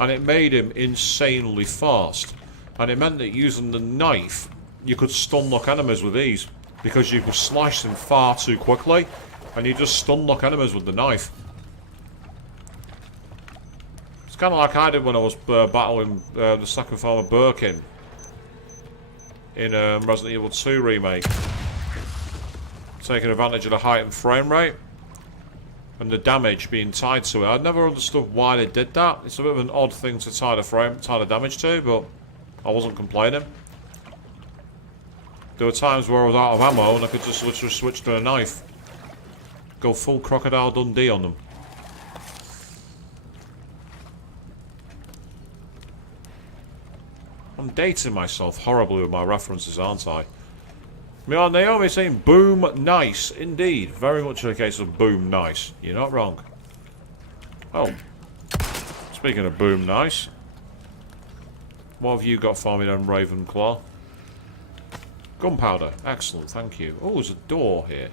and it made him insanely fast. And it meant that using the knife, you could stun lock enemies with ease, because you could slice them far too quickly. And you just stun lock enemies with the knife. It's kind of like I did when I was battling the second form of Birkin in Resident Evil 2 Remake. Taking advantage of the heightened frame rate and the damage being tied to it. I never understood why they did that. It's a bit of an odd thing to tie the damage to, but I wasn't complaining. There were times where I was out of ammo and I could just literally switch to a knife. Go full Crocodile Dundee on them. I'm dating myself horribly with my references, aren't I? Naomi saying boom nice. Indeed. Very much a case of boom nice. You're not wrong. Oh. Speaking of boom, nice. What have you got for me then, Ravenclaw? Gunpowder. Excellent, thank you. Oh, there's a door here.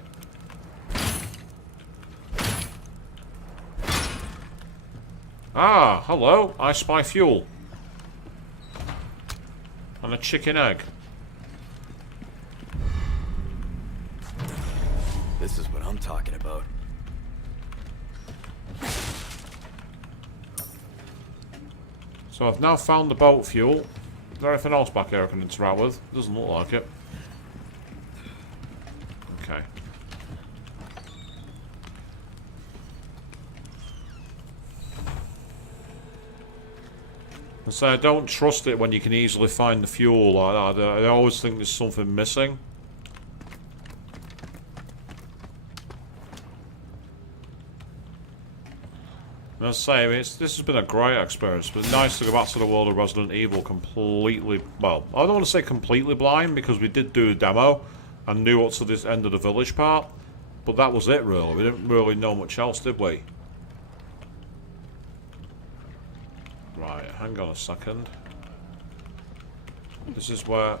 Ah, hello. I spy fuel. And a chicken egg. This is what I'm talking about. So I've now found the boat fuel. Is there anything else back here I can interact with? Doesn't look like it. Okay. And so I don't trust it when you can easily find the fuel like that. I always think there's something missing. And I say, I mean, this has been a great experience. It's been nice to go back to the world of Resident Evil completely, well, I don't want to say completely blind, because we did do a demo and knew up to this end of the village part, but that was it really. We didn't really know much else, did we? Right, hang on a second. This is where...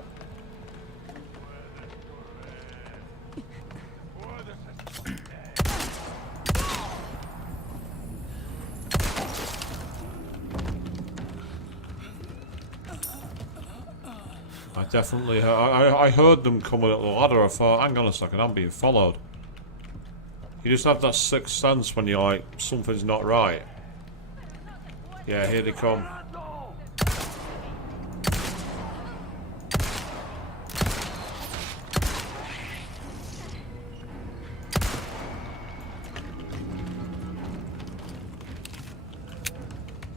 I heard them coming up the ladder. I thought, hang on a second, I'm being followed. You just have that sixth sense when you're like, something's not right. Yeah, here they come.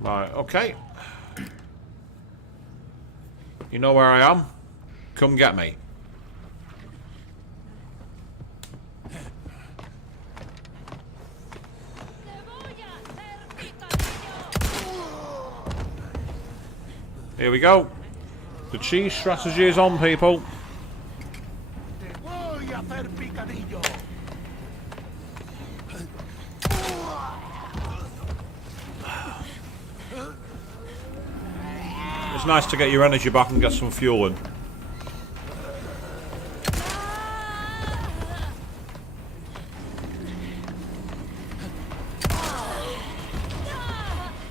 Right, okay. You know where I am? Come get me. Here we go. The cheese strategy is on, people. It's nice to get your energy back and get some fuel in.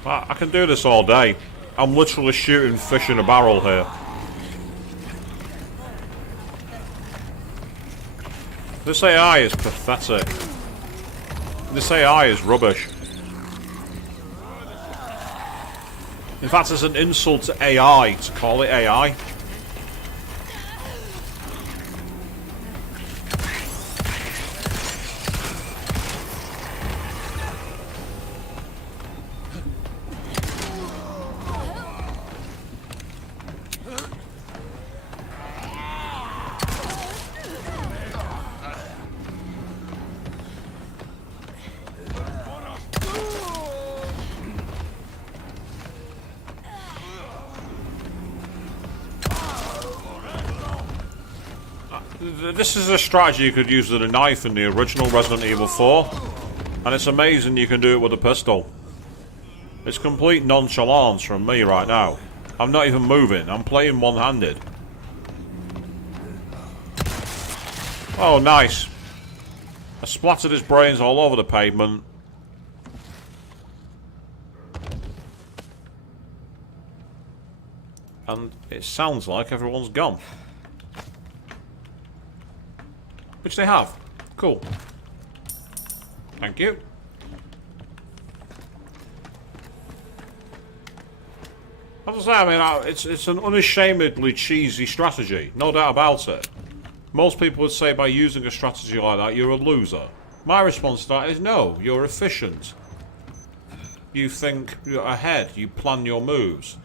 I can do this all day. I'm literally shooting fish in a barrel here. This AI is pathetic. This AI is rubbish. In fact, it's an insult to AI to call it AI. This is a strategy you could use with a knife in the original Resident Evil 4, and it's amazing you can do it with a pistol. It's complete nonchalance from me right now. I'm not even moving, I'm playing one-handed. Oh, nice. I splattered his brains all over the pavement. And it sounds like everyone's gone. Which they have. Cool. Thank you. As I say, I mean, it's an unashamedly cheesy strategy. No doubt about it. Most people would say by using a strategy like that, you're a loser. My response to that is no, you're efficient. You think ahead, you plan your moves.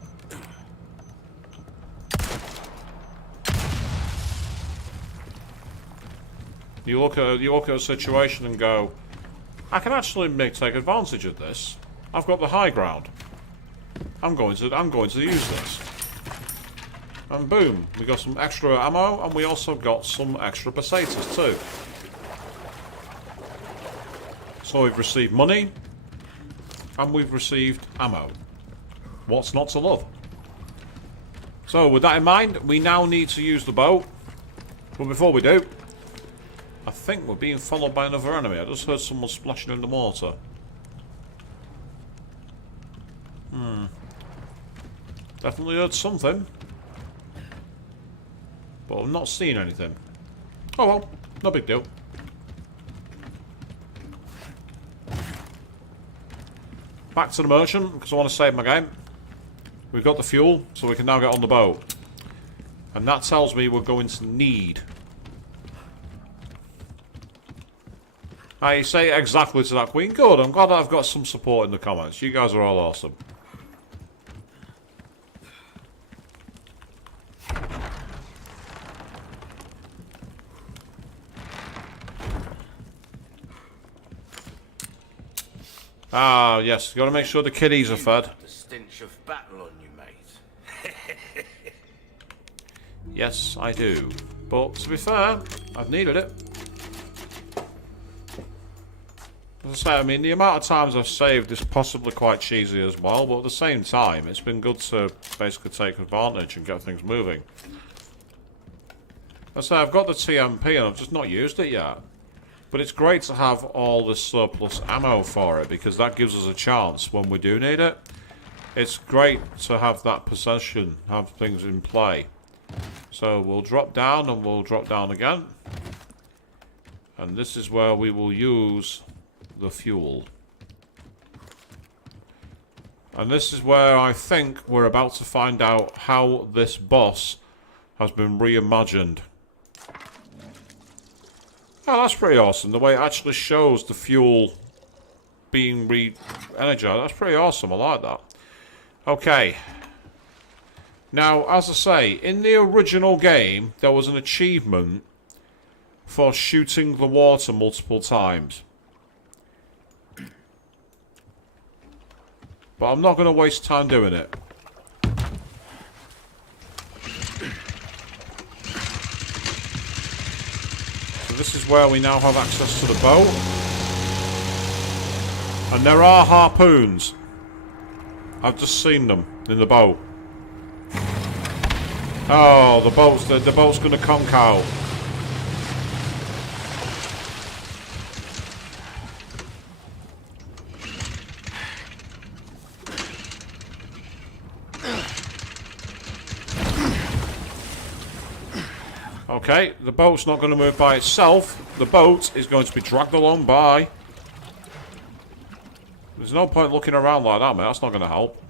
You look at a situation and go, I can actually take advantage of this. I've got the high ground. I'm going to use this. And boom, we got some extra ammo, and we also got some extra pesetas too. So we've received money, And we've received ammo. What's not to love? So, with that in mind, we now need to use the boat. But before we do, I think we're being followed by another enemy. I just heard someone splashing in the water. Definitely heard something. But I've not seen anything. Oh well, no big deal. Back to the merchant, because I want to save my game. We've got the fuel, so we can now get on the boat. And that tells me we're going to need... I say exactly to that queen. Good, I'm glad I've got some support in the comments. You guys are all awesome. Ah, yes, got to make sure the kiddies are fed. The stench of battle on you, mate. Yes, I do. But to be fair, I've needed it. As I say, I mean, the amount of times I've saved is possibly quite cheesy as well, but at the same time, it's been good to basically take advantage and get things moving. As I say, I've got the TMP and I've just not used it yet. But it's great to have all this surplus ammo for it, because that gives us a chance when we do need it. It's great to have that possession, have things in play. So we'll drop down and we'll drop down again. And this is where we will use the fuel. And this is where I think we're about to find out how this boss has been reimagined. Oh, that's pretty awesome. The way it actually shows the fuel being re-energized. That's pretty awesome. I like that. Okay. Now, as I say, in the original game, there was an achievement for shooting the water multiple times. But I'm not going to waste time doing it. This is where we now have access to the boat. And there are harpoons. I've just seen them in the boat. Oh, the boat's going to conk out. Okay, the boat's not going to move by itself. The boat is going to be dragged along by... There's no point looking around like that, mate. That's not going to help.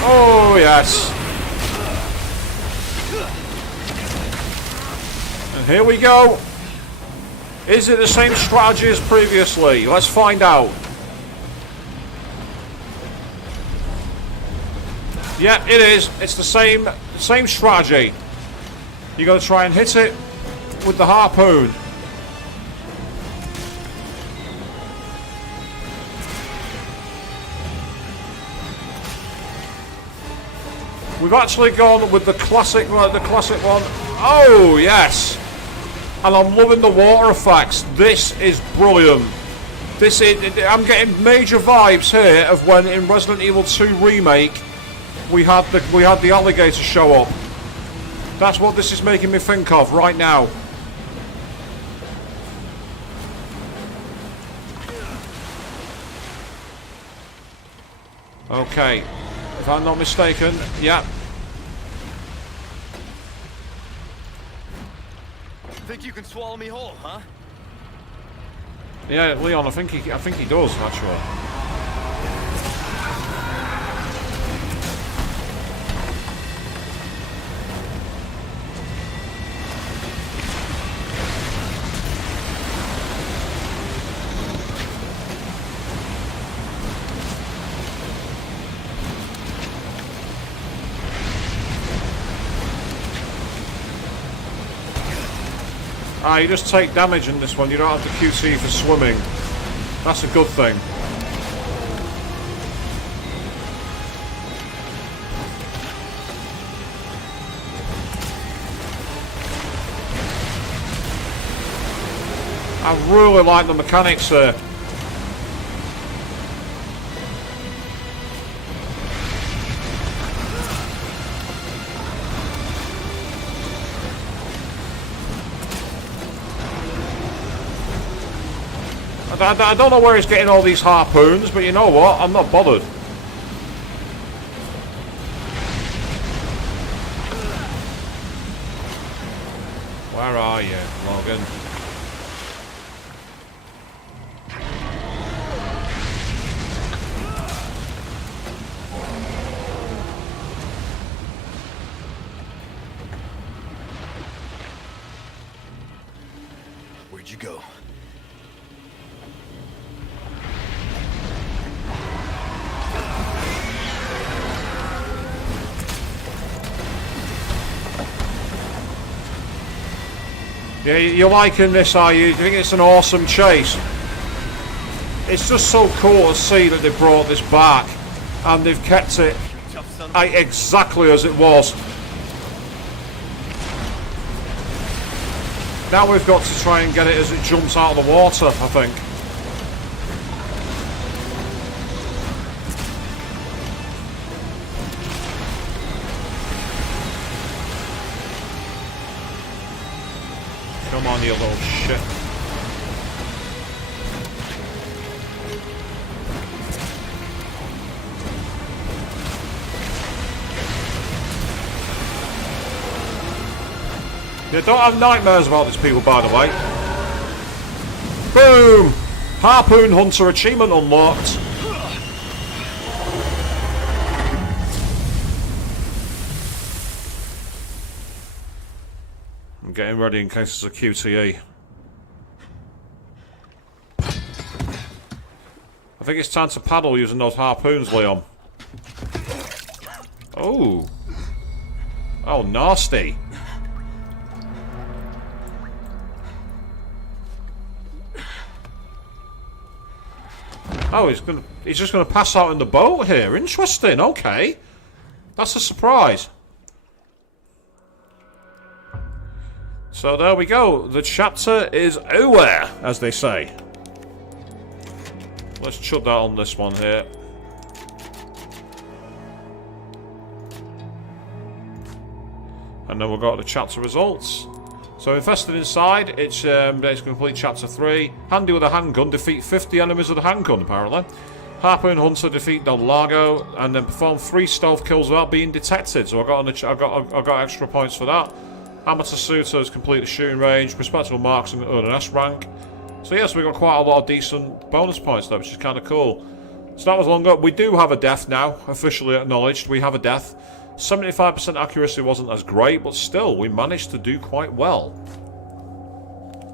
Oh, yes. And here we go. Is it the same strategy as previously? Let's find out. Yeah, it is. It's the same strategy. You got to try and hit it with the harpoon. We've actually gone with the classic one. Oh yes, and I'm loving the water effects. This is brilliant. I'm getting major vibes here of when in Resident Evil 2 Remake. We had the alligator show up. That's what this is making me think of right now. Okay, if I'm not mistaken, yeah. Think you can swallow me whole, huh? Yeah, Leon, I think he does actually. Ah, you just take damage in this one, you don't have to QC for swimming. That's a good thing. I really like the mechanics here. I don't know where he's getting all these harpoons, but you know what? I'm not bothered. Where are you, Logan? Where'd you go? Yeah, you're liking this, are you? Do you think it's an awesome chase? It's just so cool to see that they brought this back and they've kept it exactly as it was. Now we've got to try and get it as it jumps out of the water, I think. Come on, you little shit. Yeah, don't have nightmares about these people, by the way. Boom! Harpoon Hunter achievement unlocked. I'm getting ready in case it's a QTE. I think it's time to paddle using those harpoons, Leon. Oh. Oh, nasty. Oh, he's just gonna pass out in the boat here. Interesting, okay. That's a surprise. So there we go. The chapter is over, as they say. Let's chuck that on this one here. And then we've got the chapter results. So invested inside, it's complete chapter 3. Handy with a handgun, defeat 50 enemies with a handgun apparently. Harpoon Hunter, defeat Del Lago, and then perform 3 stealth kills without being detected. So I got extra points for that. Amateur Suitors, complete the shooting range. Respectable marks and earn an S rank. So yes, we got quite a lot of decent bonus points there, which is kind of cool. So that was longer. We do have a death now, officially acknowledged. We have a death. 75% accuracy wasn't as great, but still, we managed to do quite well.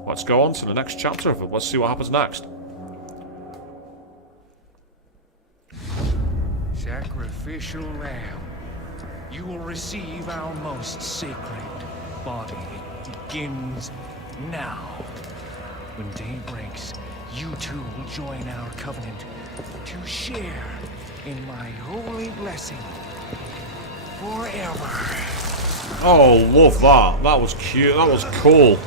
Let's go on to the next chapter of it. Let's see what happens next. Sacrificial lamb, you will receive our most sacred body. It begins now. When day breaks, you two will join our covenant to share in my holy blessing forever. Oh, love that. That was cute. That was cool.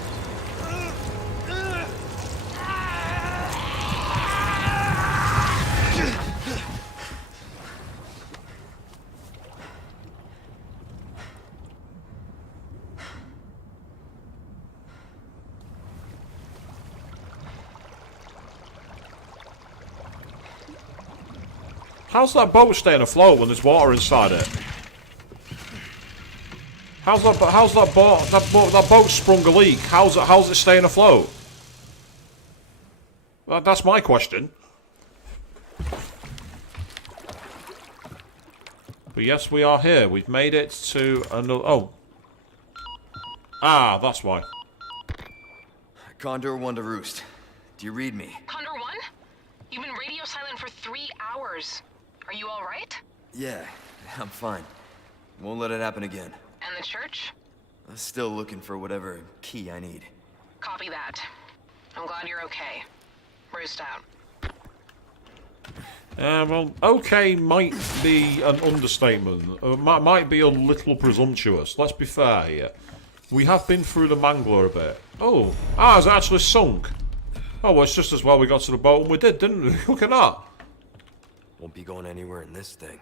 How's that boat staying afloat when there's water inside it? How's that boat sprung a leak? How's it staying afloat? That's my question. But yes, we are here. We've made it to another. Oh. Ah, that's why. Condor 1 to Roost. Do you read me? Condor 1? You've been radio silent for 3 hours. Are you all right? Yeah, I'm fine. Won't let it happen again. And the church? I'm still looking for whatever key I need. Copy that. I'm glad you're okay. Roost out. Well, okay might be an understatement. Might be a little presumptuous. Let's be fair here. We have been through the Mangler a bit. Oh, it's actually sunk. Oh, well, it's just as well we got to the boat and we did, didn't we? Look at that. Won't be going anywhere in this thing.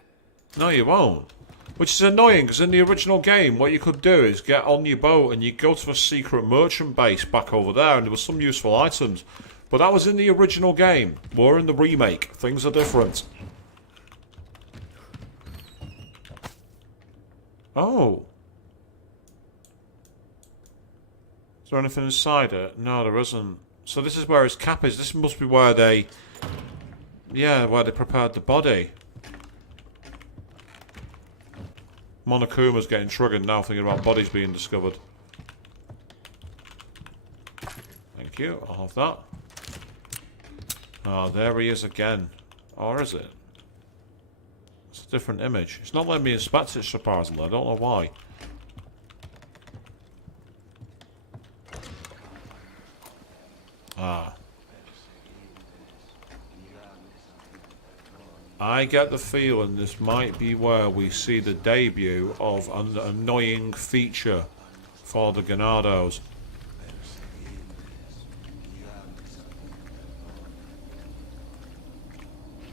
No, you won't. Which is annoying, because in the original game, what you could do is get on your boat and you go to a secret merchant base back over there, and there were some useful items. But that was in the original game. We're in the remake. Things are different. Oh. Is there anything inside it? No, there isn't. So this is where his cap is. This must be where they... Yeah, where they prepared the body. Monokuma's getting triggered now, thinking about bodies being discovered. Thank you, I'll have that. Ah, there he is again. Or is it? It's a different image. It's not letting me inspect it, surprisingly. I don't know why. Ah. I get the feeling this might be where we see the debut of an annoying feature for the Ganados.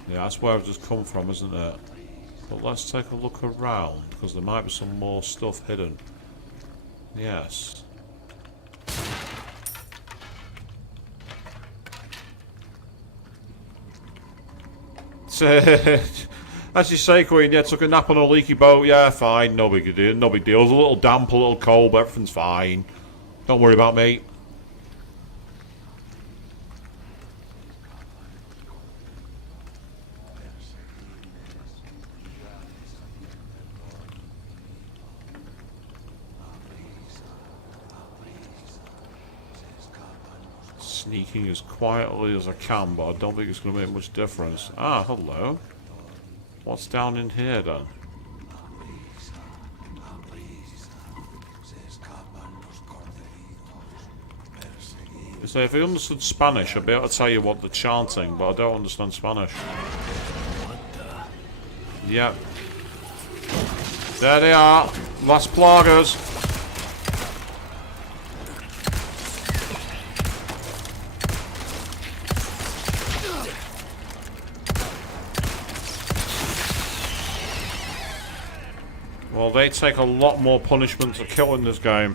Yeah, that's where I've just come from, isn't it? But let's take a look around, because there might be some more stuff hidden. Yes. As you say, Queen, yeah, took a nap on a leaky boat, yeah, fine, no big deal, no big deal. It was a little damp, a little cold, but everything's fine. Don't worry about me. Sneaking as quietly as I can, but I don't think it's going to make much difference. Ah, hello. What's down in here, then? So if I understood Spanish, I'd be able to tell you what they're chanting, but I don't understand Spanish. Yep. There they are. Las Plagas. Well, they take a lot more punishment to kill in this game.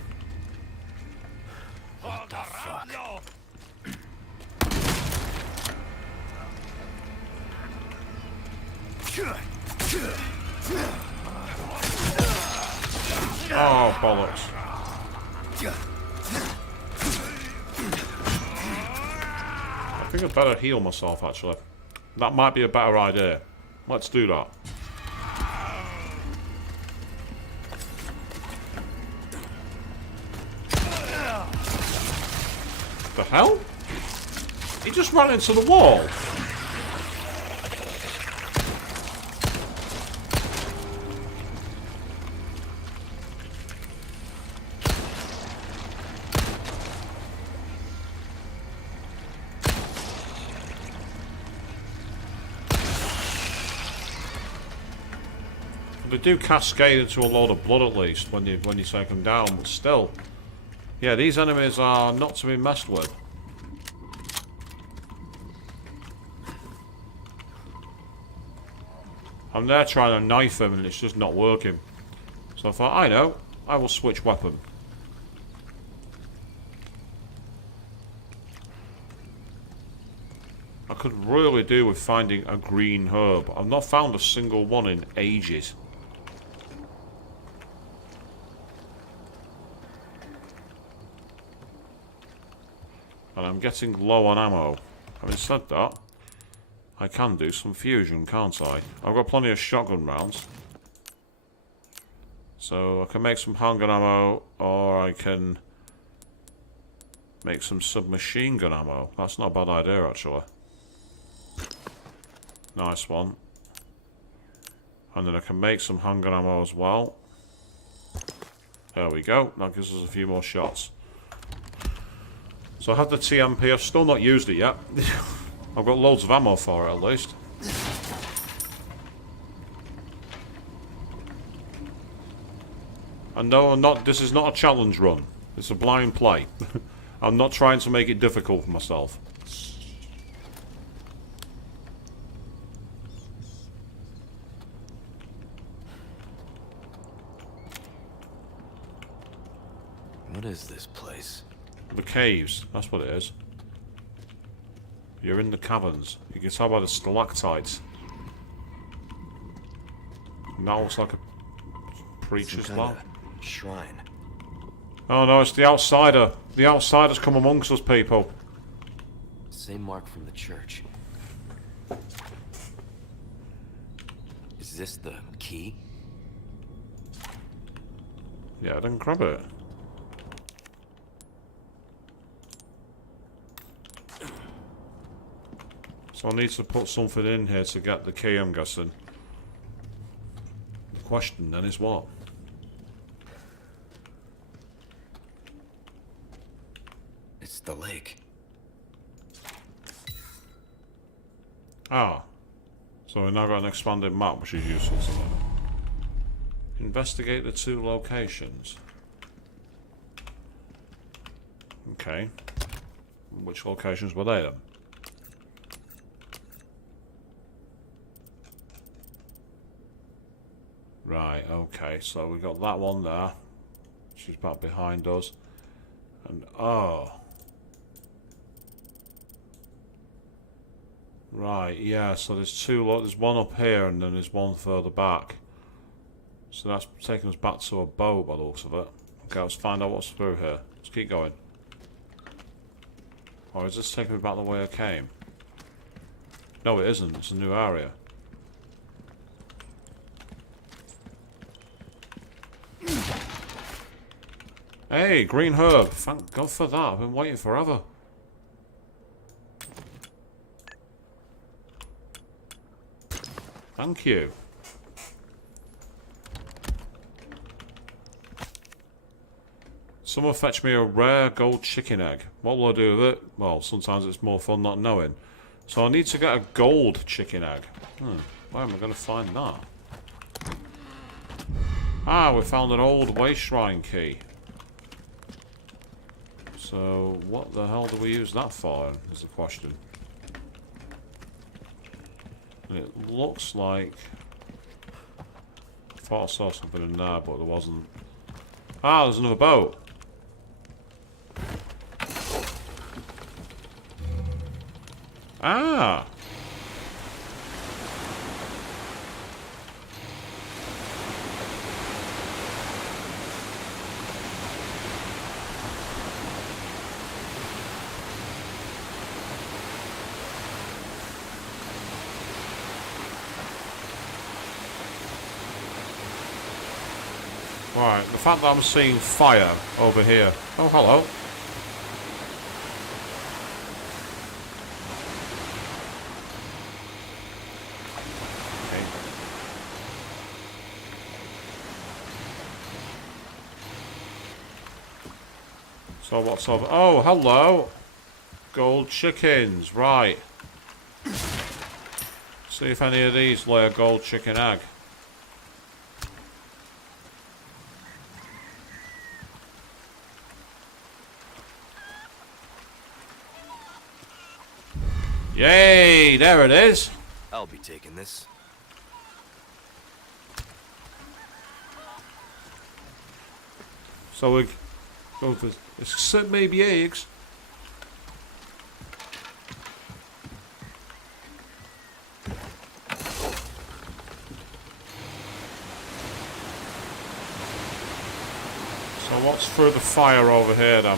What the fuck? Oh, bollocks. I think I'd better heal myself, actually. That might be a better idea. Let's do that. The hell? He just ran into the wall. They do cascade into a load of blood at least when you take them down, but still. Yeah, these enemies are not to be messed with. I'm there trying to knife him and it's just not working. So I thought, I know, I will switch weapon. I could really do with finding a green herb. I've not found a single one in ages. And I'm getting low on ammo. Having said that, I can do some fusion, can't I? I've got plenty of shotgun rounds. So I can make some handgun ammo, or I can make some submachine gun ammo. That's not a bad idea, actually. Nice one. And then I can make some handgun ammo as well. There we go. That gives us a few more shots. So I have the TMP, I've still not used it yet. I've got loads of ammo for it at least. And no, this is not a challenge run. It's a blind play. I'm not trying to make it difficult for myself. What is this place? The caves. That's what it is. You're in the caverns. You can tell by the stalactites. And that looks like a preacher's well. Shrine. Oh no, it's the outsider. The outsiders come amongst us, people. Same mark from the church. Is this the key? Yeah, then grab it. So I need to put something in here to get the key, I'm guessing. The question then is what? It's the lake. Ah. So we've now got an expanded map, which is useful to know. Investigate the 2 locations. Okay. Which locations were they then? Right, okay, so we got that one there, which is back behind us, and oh, right, yeah. So there's 2. There's one up here, and then there's one further back. So that's taking us back to a boat by the looks of it. Okay, let's find out what's through here. Let's keep going. Or is this taking me back the way I came? No, it isn't. It's a new area. Hey, green herb. Thank God for that. I've been waiting forever. Thank you. Someone fetch me a rare gold chicken egg. What will I do with it? Well, sometimes it's more fun not knowing. So I need to get a gold chicken egg. Where am I going to find that? Ah, we found an old way shrine key. So, what the hell do we use that for, is the question. And it looks like... I thought I saw something in there, but there wasn't. Ah, there's another boat. Ah! Right, the fact that I'm seeing fire over here. Oh, hello. Okay. So what's over? Oh, hello. Gold chickens, right. See if any of these lay a gold chicken egg. Yay! There it is. I'll be taking this. So we go for except maybe eggs. So what's through the fire over here then?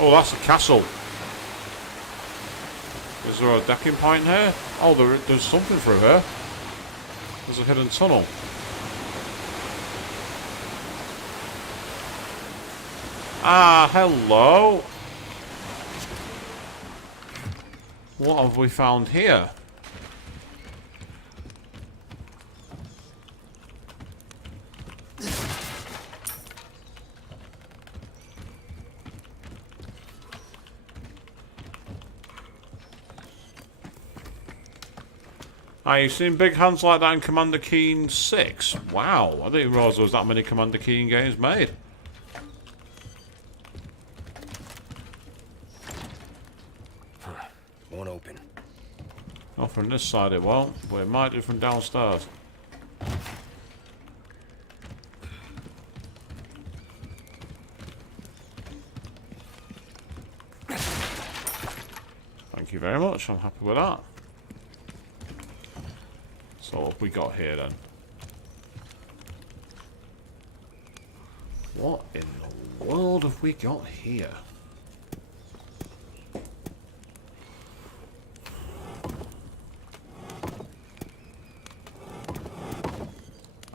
Oh, that's a castle. Is there a decking point here? Oh, there's something through here. There's a hidden tunnel. Ah, hello. What have we found here? Ah, you've seen big hands like that in Commander Keen 6? Wow, I didn't realise there was that many Commander Keen games made. Won't open. Not from this side it won't, but it might do from downstairs. Thank you very much. I'm happy with that. So what have we got here then? What in the world have we got here?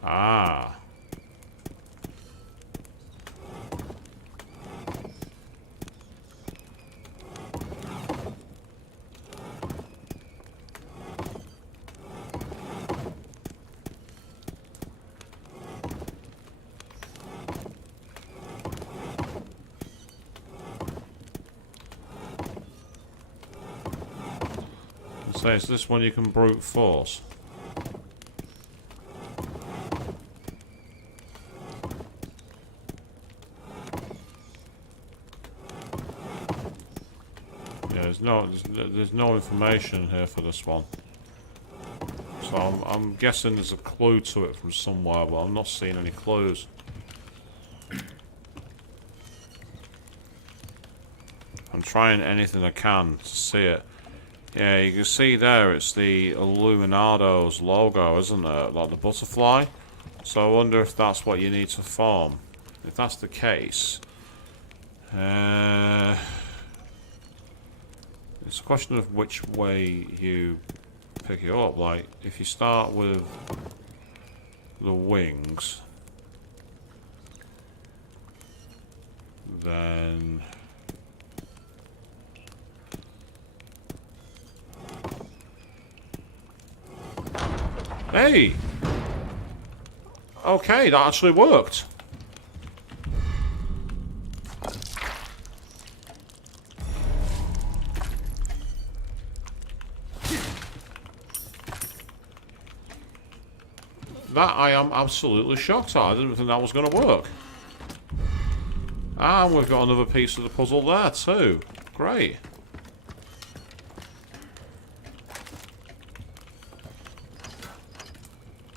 Ah. So is this one you can brute force? Yeah, there's no information here for this one. So I'm guessing there's a clue to it from somewhere, but I'm not seeing any clues. I'm trying anything I can to see it. Yeah, you can see there it's the Illuminado's logo, isn't it? Like the butterfly. So I wonder if that's what you need to form. If that's the case, it's a question of which way you pick it up. Like, if you start with the wings, then hey! Okay, that actually worked. That I am absolutely shocked at. I didn't think that was going to work. And we've got another piece of the puzzle there too. Great.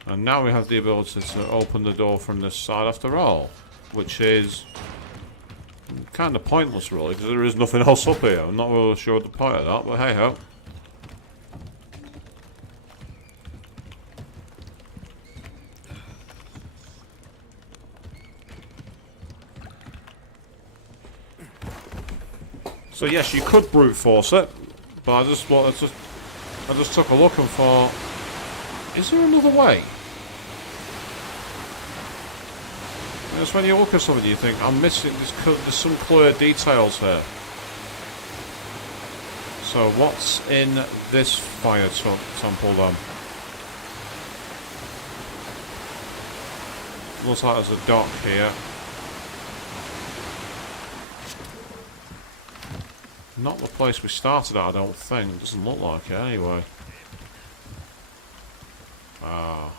And now we have the ability to open the door from this side after all, which is kind of pointless really, because there is nothing else up here. I'm not really sure the point of that, but hey ho. So yes, you could brute force it, but I just took a look and thought, is there another way? And it's when you look at something you think, I'm missing, there's some clear details here. So what's in this fire temple then? Looks like there's a dock here. Not the place we started at, I don't think. It doesn't look like it anyway. Ah,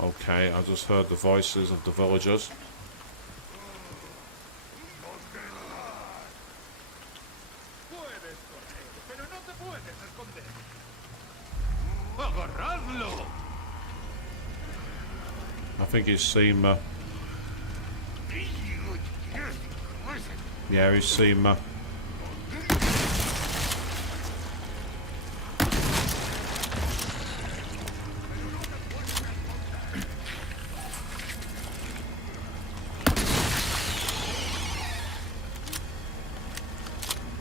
okay, I just heard the voices of the villagers. I think he's seen me. Yeah, he's seen me.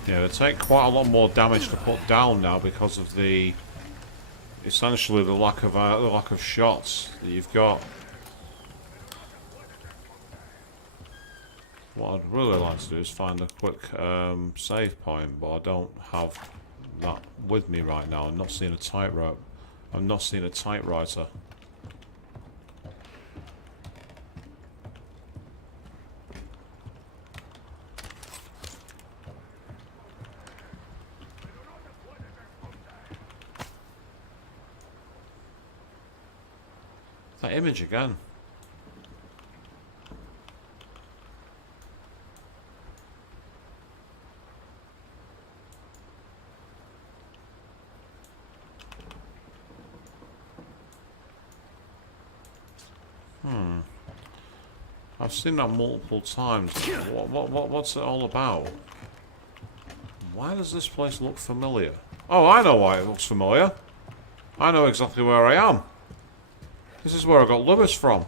Yeah, they take quite a lot more damage to put down now because of the essentially the lack of shots that you've got. What I'd really like to do is find a quick save point, but I don't have that with me right now. I'm not seeing a typewriter. I'm not seeing a typewriter. That image again. I've seen that multiple times. What's it all about? Why does this place look familiar? Oh, I know why it looks familiar. I know exactly where I am. This is where I got Lewis from.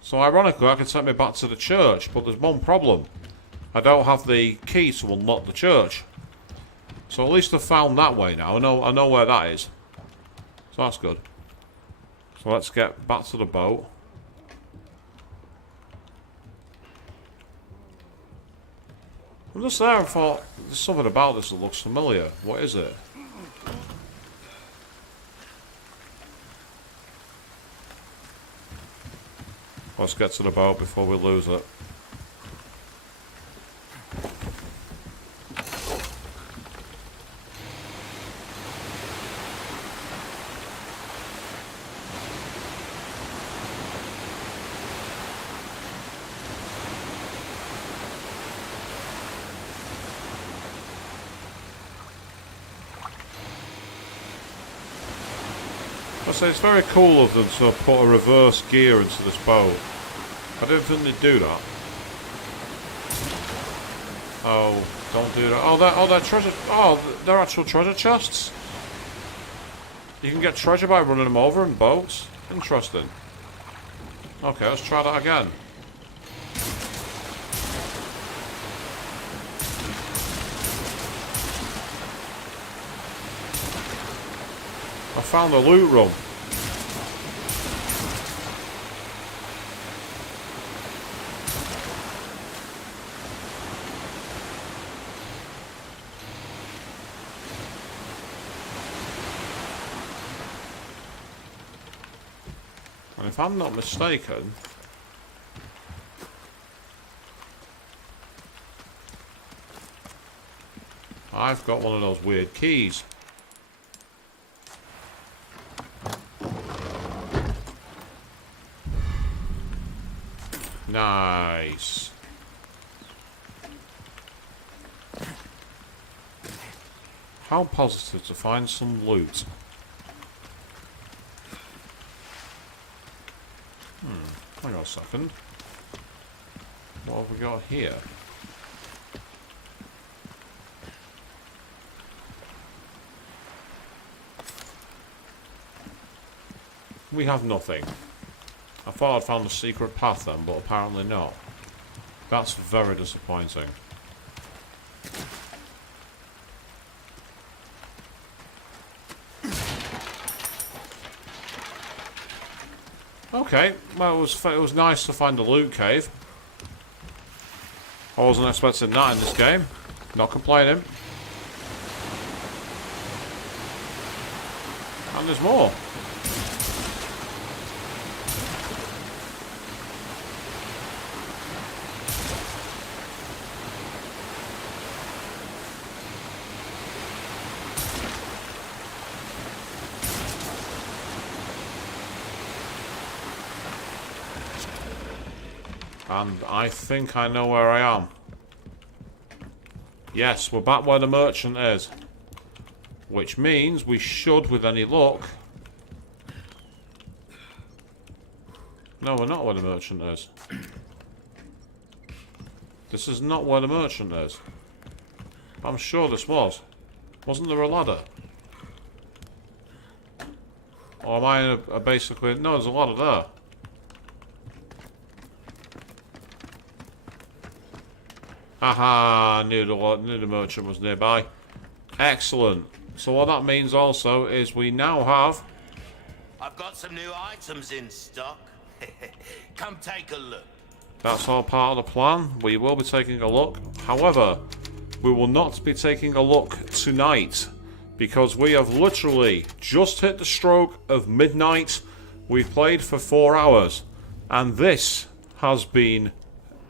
So ironically, I can take me back to the church, but there's one problem. I don't have the key to unlock the church. So at least I've found that way now. I know where that is. So that's good. So let's get back to the boat. I'm just there and thought, there's something about this that looks familiar. What is it? Let's get to the boat before we lose it. I say it's very cool of them to put a reverse gear into this boat. I don't think they'd do that. Oh, don't do that. Oh, they're treasure. Oh, they're actual treasure chests. You can get treasure by running them over in boats. Interesting. Okay, let's try that again. I found the loot room. And if I'm not mistaken, I've got one of those weird keys. Nice. How positive to find some loot. Hang on a second. What have we got here? We have nothing. I thought I'd found a secret path then, but apparently not. That's very disappointing. Okay, well it was nice to find a loot cave. I wasn't expecting that in this game. Not complaining. And there's more. And I think I know where I am. Yes, we're back where the merchant is. Which means we should, with any luck... No, we're not where the merchant is. This is not where the merchant is. I'm sure this was. Wasn't there a ladder? Or am I in a basically... No, there's a ladder there. Aha, knew the merchant was nearby. Excellent. So what that means also is we now have... I've got some new items in stock. Come take a look. That's all part of the plan. We will be taking a look. However, we will not be taking a look tonight, because we have literally just hit the stroke of midnight. We've played for 4 hours, and this has been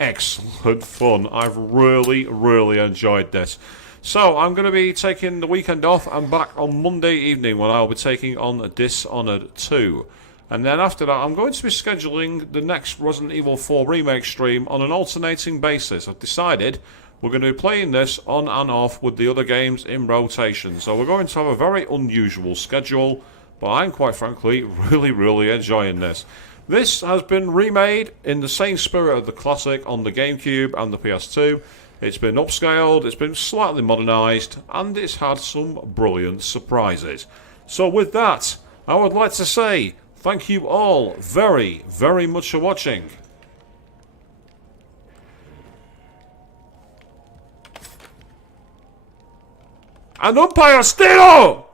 excellent fun. I've really enjoyed this. So I'm going to be taking the weekend off and back on Monday evening when I'll be taking on Dishonored 2. And then after that I'm going to be scheduling the next Resident Evil 4 Remake stream on an alternating basis. I've decided we're going to be playing this on and off with the other games in rotation. So we're going to have a very unusual schedule, but I'm quite frankly really enjoying this. This has been remade in the same spirit of the classic on the GameCube and the PS2. It's been upscaled, it's been slightly modernised, and it's had some brilliant surprises. So with that, I would like to say thank you all very, very much for watching. And Umpire Steel!